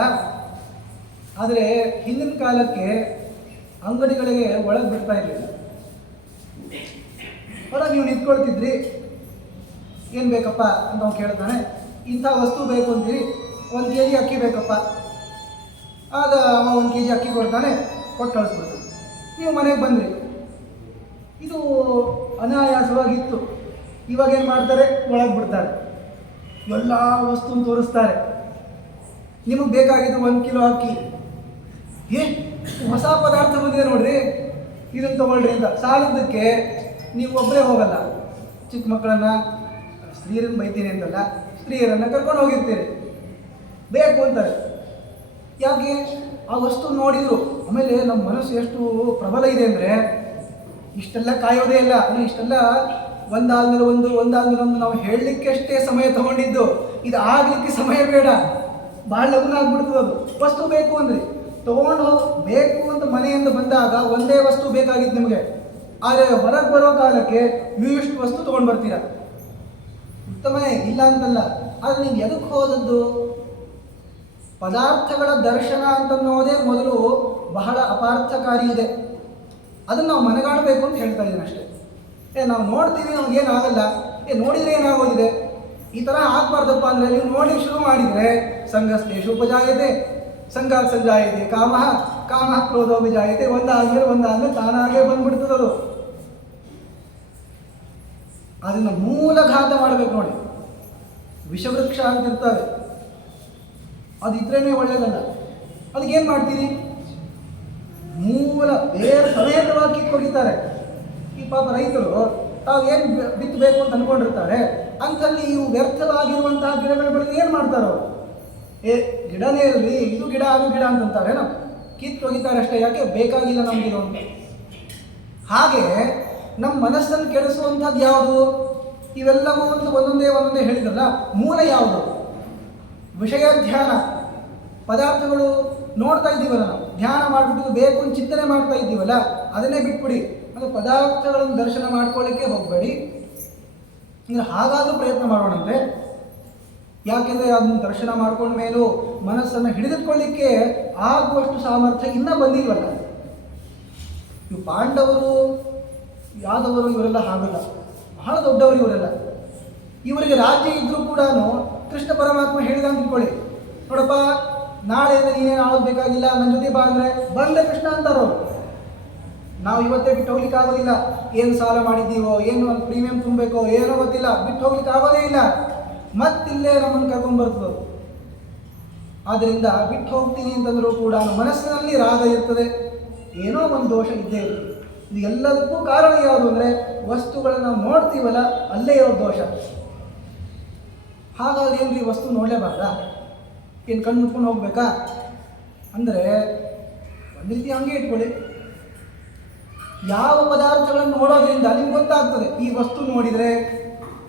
ಆದರೆ ಹಿಂದಿನ ಕಾಲಕ್ಕೆ ಅಂಗಡಿಗಳಿಗೆ ಒಳಗೆ ಬಿಡ್ತಾ ಇರಲಿಲ್ಲ. ಹೊರಗೆ ನೀವು ನಿಂತ್ಕೊಳ್ತಿದ್ರಿ, ಏನು ಬೇಕಪ್ಪ ಅಂತ ಅವ್ನು ಕೇಳ್ತಾನೆ. ಇಂಥ ವಸ್ತು ಬೇಕು ಅಂತೀರಿ, 1 kg ಅಕ್ಕಿ ಬೇಕಪ್ಪ. ಆಗ ಅವ 1 kg ಅಕ್ಕಿ ಕೊಡ್ತಾನೆ, ಕೊಟ್ಟು ಕಳಿಸ್ಬಿಡ್ತಾನೆ. ನೀವು ಮನೆಗೆ ಬಂದ್ರಿ. ಇದು ಅನಾಯಾಸವಾಗಿತ್ತು. ಇವಾಗ ಏನು ಮಾಡ್ತಾರೆ, ಒಳಗೆ ಬಿಡ್ತಾರೆ, ಎಲ್ಲ ವಸ್ತುನ ತೋರಿಸ್ತಾರೆ. ನಿಮಗೆ ಬೇಕಾಗಿದ್ದು 1 ಕಿಲೋ ಅಕ್ಕಿ. ಹೊಸ ಪದಾರ್ಥ ಬಂದಿದೆ ನೋಡ್ರಿ, ಇದನ್ನು ತಗೊಳ್ರಿ ಅಂತ ಸಾಲದಕ್ಕೆ ನೀವು ಒಬ್ಬರೇ ಹೋಗಲ್ಲ. ಚಿಕ್ಕ ಮಕ್ಕಳನ್ನು, ಸ್ತ್ರೀಯರನ್ನು ಬೈತೀನಿ ಅಂತಲ್ಲ, ಸ್ತ್ರೀಯರನ್ನು ಕರ್ಕೊಂಡು ಹೋಗಿರ್ತೀರಿ, ಬೇಕು ಅಂತಾರೆ. ಯಾಕೆ? ಆ ವಸ್ತು ನೋಡಿದ್ರು. ಆಮೇಲೆ ನಮ್ಮ ಮನಸ್ಸು ಎಷ್ಟು ಪ್ರಬಲ ಇದೆ ಅಂದರೆ, ಇಷ್ಟೆಲ್ಲ ಕಾಯೋದೇ ಇಲ್ಲ. ಇಷ್ಟೆಲ್ಲ ಒಂದಾದ್ಮೇಲೆ ಒಂದು ನಾವು ಹೇಳಲಿಕ್ಕೆ ಅಷ್ಟೇ ಸಮಯ ತಗೊಂಡಿದ್ದು. ಇದು ಆಗಲಿಕ್ಕೆ ಸಮಯ ಬೇಡ, ಭಾಳ ಲಗ್ನ ಆಗ್ಬಿಡ್ತದೆ. ಅದು ವಸ್ತು ಬೇಕು ಅಂದರೆ ತೊಗೊಂಡು ಬೇಕು ಅಂತ ಮನೆಯಿಂದ ಬಂದಾಗ ಒಂದೇ ವಸ್ತು ಬೇಕಾಗಿತ್ತು ನಿಮಗೆ. ಆದರೆ ಹೊರಗೆ ಬರೋ ಕಾಲಕ್ಕೆ ನೀವು ಇಷ್ಟು ವಸ್ತು ತೊಗೊಂಡು ಬರ್ತೀರ. ಉತ್ತಮನೇ, ಇಲ್ಲ ಅಂತಲ್ಲ. ಆದರೆ ನೀವು ಎದಕ್ಕೆ ಹೋದದ್ದು? ಪದಾರ್ಥಗಳ ದರ್ಶನ ಅಂತನ್ನೋದೇ ಮೊದಲು ಬಹಳ ಅಪಾರ್ಥಕಾರಿ ಇದೆ. ಅದನ್ನು ನಾವು ಮನೆಗಾಡಬೇಕು ಅಂತ ಹೇಳ್ತಾ ಇದ್ದೀನಿ ಅಷ್ಟೇ. ನಾವು ನೋಡ್ತೀವಿ, ನಮಗೇನಾಗಲ್ಲ. ನೋಡಿದರೆ ಏನಾಗೋದಿದೆ, ಈ ಥರ ಆಗಬಾರ್ದಪ್ಪ ಅಂದರೆ ನೀವು ನೋಡಿ ಶುರು ಮಾಡಿದರೆ ಸಂಘಸ್ಥೇಷು ಉಪಜಾಯತೆ, ಸಂಘಾತ್ ಸಂಜಾಯತೆ ಕಾಮಃ, ಕಾಮಃ ಕ್ರೋಧೋ ವಿಜಾಯತೆ. ಒಂದಾದ್ಮೇಲೆ ತಾನಾಗೇ ಬಂದ್ಬಿಡ್ತದದು. ಅದನ್ನು ಮೂಲಘಾತ ಮಾಡಬೇಕು ನೋಡಿ. ವಿಷವೃಕ್ಷ ಅಂತಿರ್ತವೆ, ಅದು ಇದ್ರೇ ಒಳ್ಳೇದಲ್ಲ. ಅದಕ್ಕೇನು ಮಾಡ್ತೀರಿ? ಮೂಲ ಬೇರೆ ಸಮೇತವಾಗಿ ಕಿತ್ತೊಗಿತಾರೆ. ಈ ಪಾಪ ರೈತರು ತಾವೇನು ಬಿತ್ತಬೇಕು ಅಂತ ಅಂದ್ಕೊಂಡಿರ್ತಾರೆ, ಅಂಥಲ್ಲಿ ಇವು ವ್ಯರ್ಥವಾಗಿರುವಂತಹ ಗಿಡಗಳ ಬೆಳೆದು ಏನು ಮಾಡ್ತಾರೋ, ಗಿಡನೇ ಇರಲಿ, ಇದು ಗಿಡ ಅದು ಗಿಡ ಅಂತಂತಾರೆ. ನಾವು ಕಿತ್ತೊಗಿತಾರೆ ಅಷ್ಟೇ. ಯಾಕೆ? ಬೇಕಾಗಿಲ್ಲ ನಮಗಿದು ಅಂತ. ಹಾಗೆ ನಮ್ಮ ಮನಸ್ಸನ್ನು ಕೆಡಿಸುವಂಥದ್ದು ಯಾವುದು? ಇವೆಲ್ಲವೂ ಅಂತ ಒಂದೊಂದೇ ಹೇಳಿದಲ್ಲ. ಮೂಲ ಯಾವುದು? ವಿಷಯ ಧ್ಯಾನ. ಪದಾರ್ಥಗಳು ನೋಡ್ತಾ ಇದ್ದೀವಲ್ಲ, ನಾವು ಧ್ಯಾನ ಮಾಡಿಬಿಟ್ಟು ಬೇಕು ಅಂತ ಚಿಂತನೆ ಮಾಡ್ತಾ ಇದ್ದೀವಲ್ಲ, ಅದನ್ನೇ ಬಿಟ್ಬಿಡಿ. ಅದು ಪದಾರ್ಥಗಳನ್ನು ದರ್ಶನ ಮಾಡ್ಕೊಳ್ಳಿಕ್ಕೆ ಹೋಗಬೇಡಿ. ಅಂದರೆ ಹಾಗಾದರೂ ಪ್ರಯತ್ನ ಮಾಡೋಣಂತೆ. ಯಾಕೆಂದರೆ ಅದನ್ನು ದರ್ಶನ ಮಾಡ್ಕೊಂಡ ಮೇಲೂ ಮನಸ್ಸನ್ನು ಹಿಡಿದುಕೊಳ್ಳಿಕ್ಕೆ ಆಗುವಷ್ಟು ಸಾಮರ್ಥ್ಯ ಇನ್ನೂ ಬಂದಿಲ್ವಲ್ಲ. ಇವು ಪಾಂಡವರು, ಯಾದವರು, ಇವರೆಲ್ಲ ಹಾಗಲ್ಲ. ಬಹಳ ದೊಡ್ಡವರು ಇವರೆಲ್ಲ. ಇವರಿಗೆ ರಾಜ್ಯ ಇದ್ದರೂ ಕೂಡ ಕೃಷ್ಣ ಪರಮಾತ್ಮ ಹೇಳಿದ ಅಂತ ತಿಳ್ಕೊಳ್ಳಿ. ನೋಡಪ್ಪ, ನಾಳೆಯಿಂದ ನೀನೇನು ಆಡಬೇಕಾಗಿಲ್ಲ, ನನ್ನ ಜೊತೆ ಬಾ ಅಂದರೆ ಬಂದೆ ಕೃಷ್ಣ ಅಂತಾರವರು. ನಾವು ಇವತ್ತೇ ಬಿಟ್ಟು ಹೋಗ್ಲಿಕ್ಕೆ ಆಗೋದಿಲ್ಲ. ಏನು ಸಾಲ ಮಾಡಿದ್ದೀವೋ, ಏನು ಪ್ರೀಮಿಯಂ ತುಂಬಬೇಕೋ ಏನೋ ಗೊತ್ತಿಲ್ಲ, ಬಿಟ್ಟು ಹೋಗ್ಲಿಕ್ಕೆ ಆಗೋದೇ ಇಲ್ಲ. ಮತ್ತಿಲ್ಲೇ ನಮ್ಮನ್ನು ಕರ್ಕೊಂಡ್ಬರ್ತದೆ. ಆದ್ದರಿಂದ ಬಿಟ್ಟು ಹೋಗ್ತೀನಿ ಅಂತಂದರೂ ಕೂಡ ಮನಸ್ಸಿನಲ್ಲಿ ರಾಗ ಇರ್ತದೆ, ಏನೋ ಒಂದು ದೋಷ ಇದ್ದೇ ಇರ್ತದೆ. ಇದು ಎಲ್ಲದಕ್ಕೂ ಕಾರಣ ಯಾವುದು ಅಂದರೆ, ವಸ್ತುಗಳನ್ನು ನಾವು ನೋಡ್ತೀವಲ್ಲ, ಅಲ್ಲೇ ಇರೋ ದೋಷ. ಹಾಗಾದ್ರೆ ಏನ್ರಿ, ವಸ್ತು ನೋಡಲೇಬಾರ್ದ? ಏನು ಕಣ್ಣು ಮುಚ್ಕೊಂಡು ಹೋಗ್ಬೇಕಾ ಅಂದರೆ ಒಂದು ರೀತಿ ಹಂಗೆ ಇಟ್ಕೊಳ್ಳಿ. ಯಾವ ಪದಾರ್ಥಗಳನ್ನು ನೋಡೋದ್ರಿಂದ ನಿಮ್ಗೆ ಗೊತ್ತಾಗ್ತದೆ, ಈ ವಸ್ತು ನೋಡಿದರೆ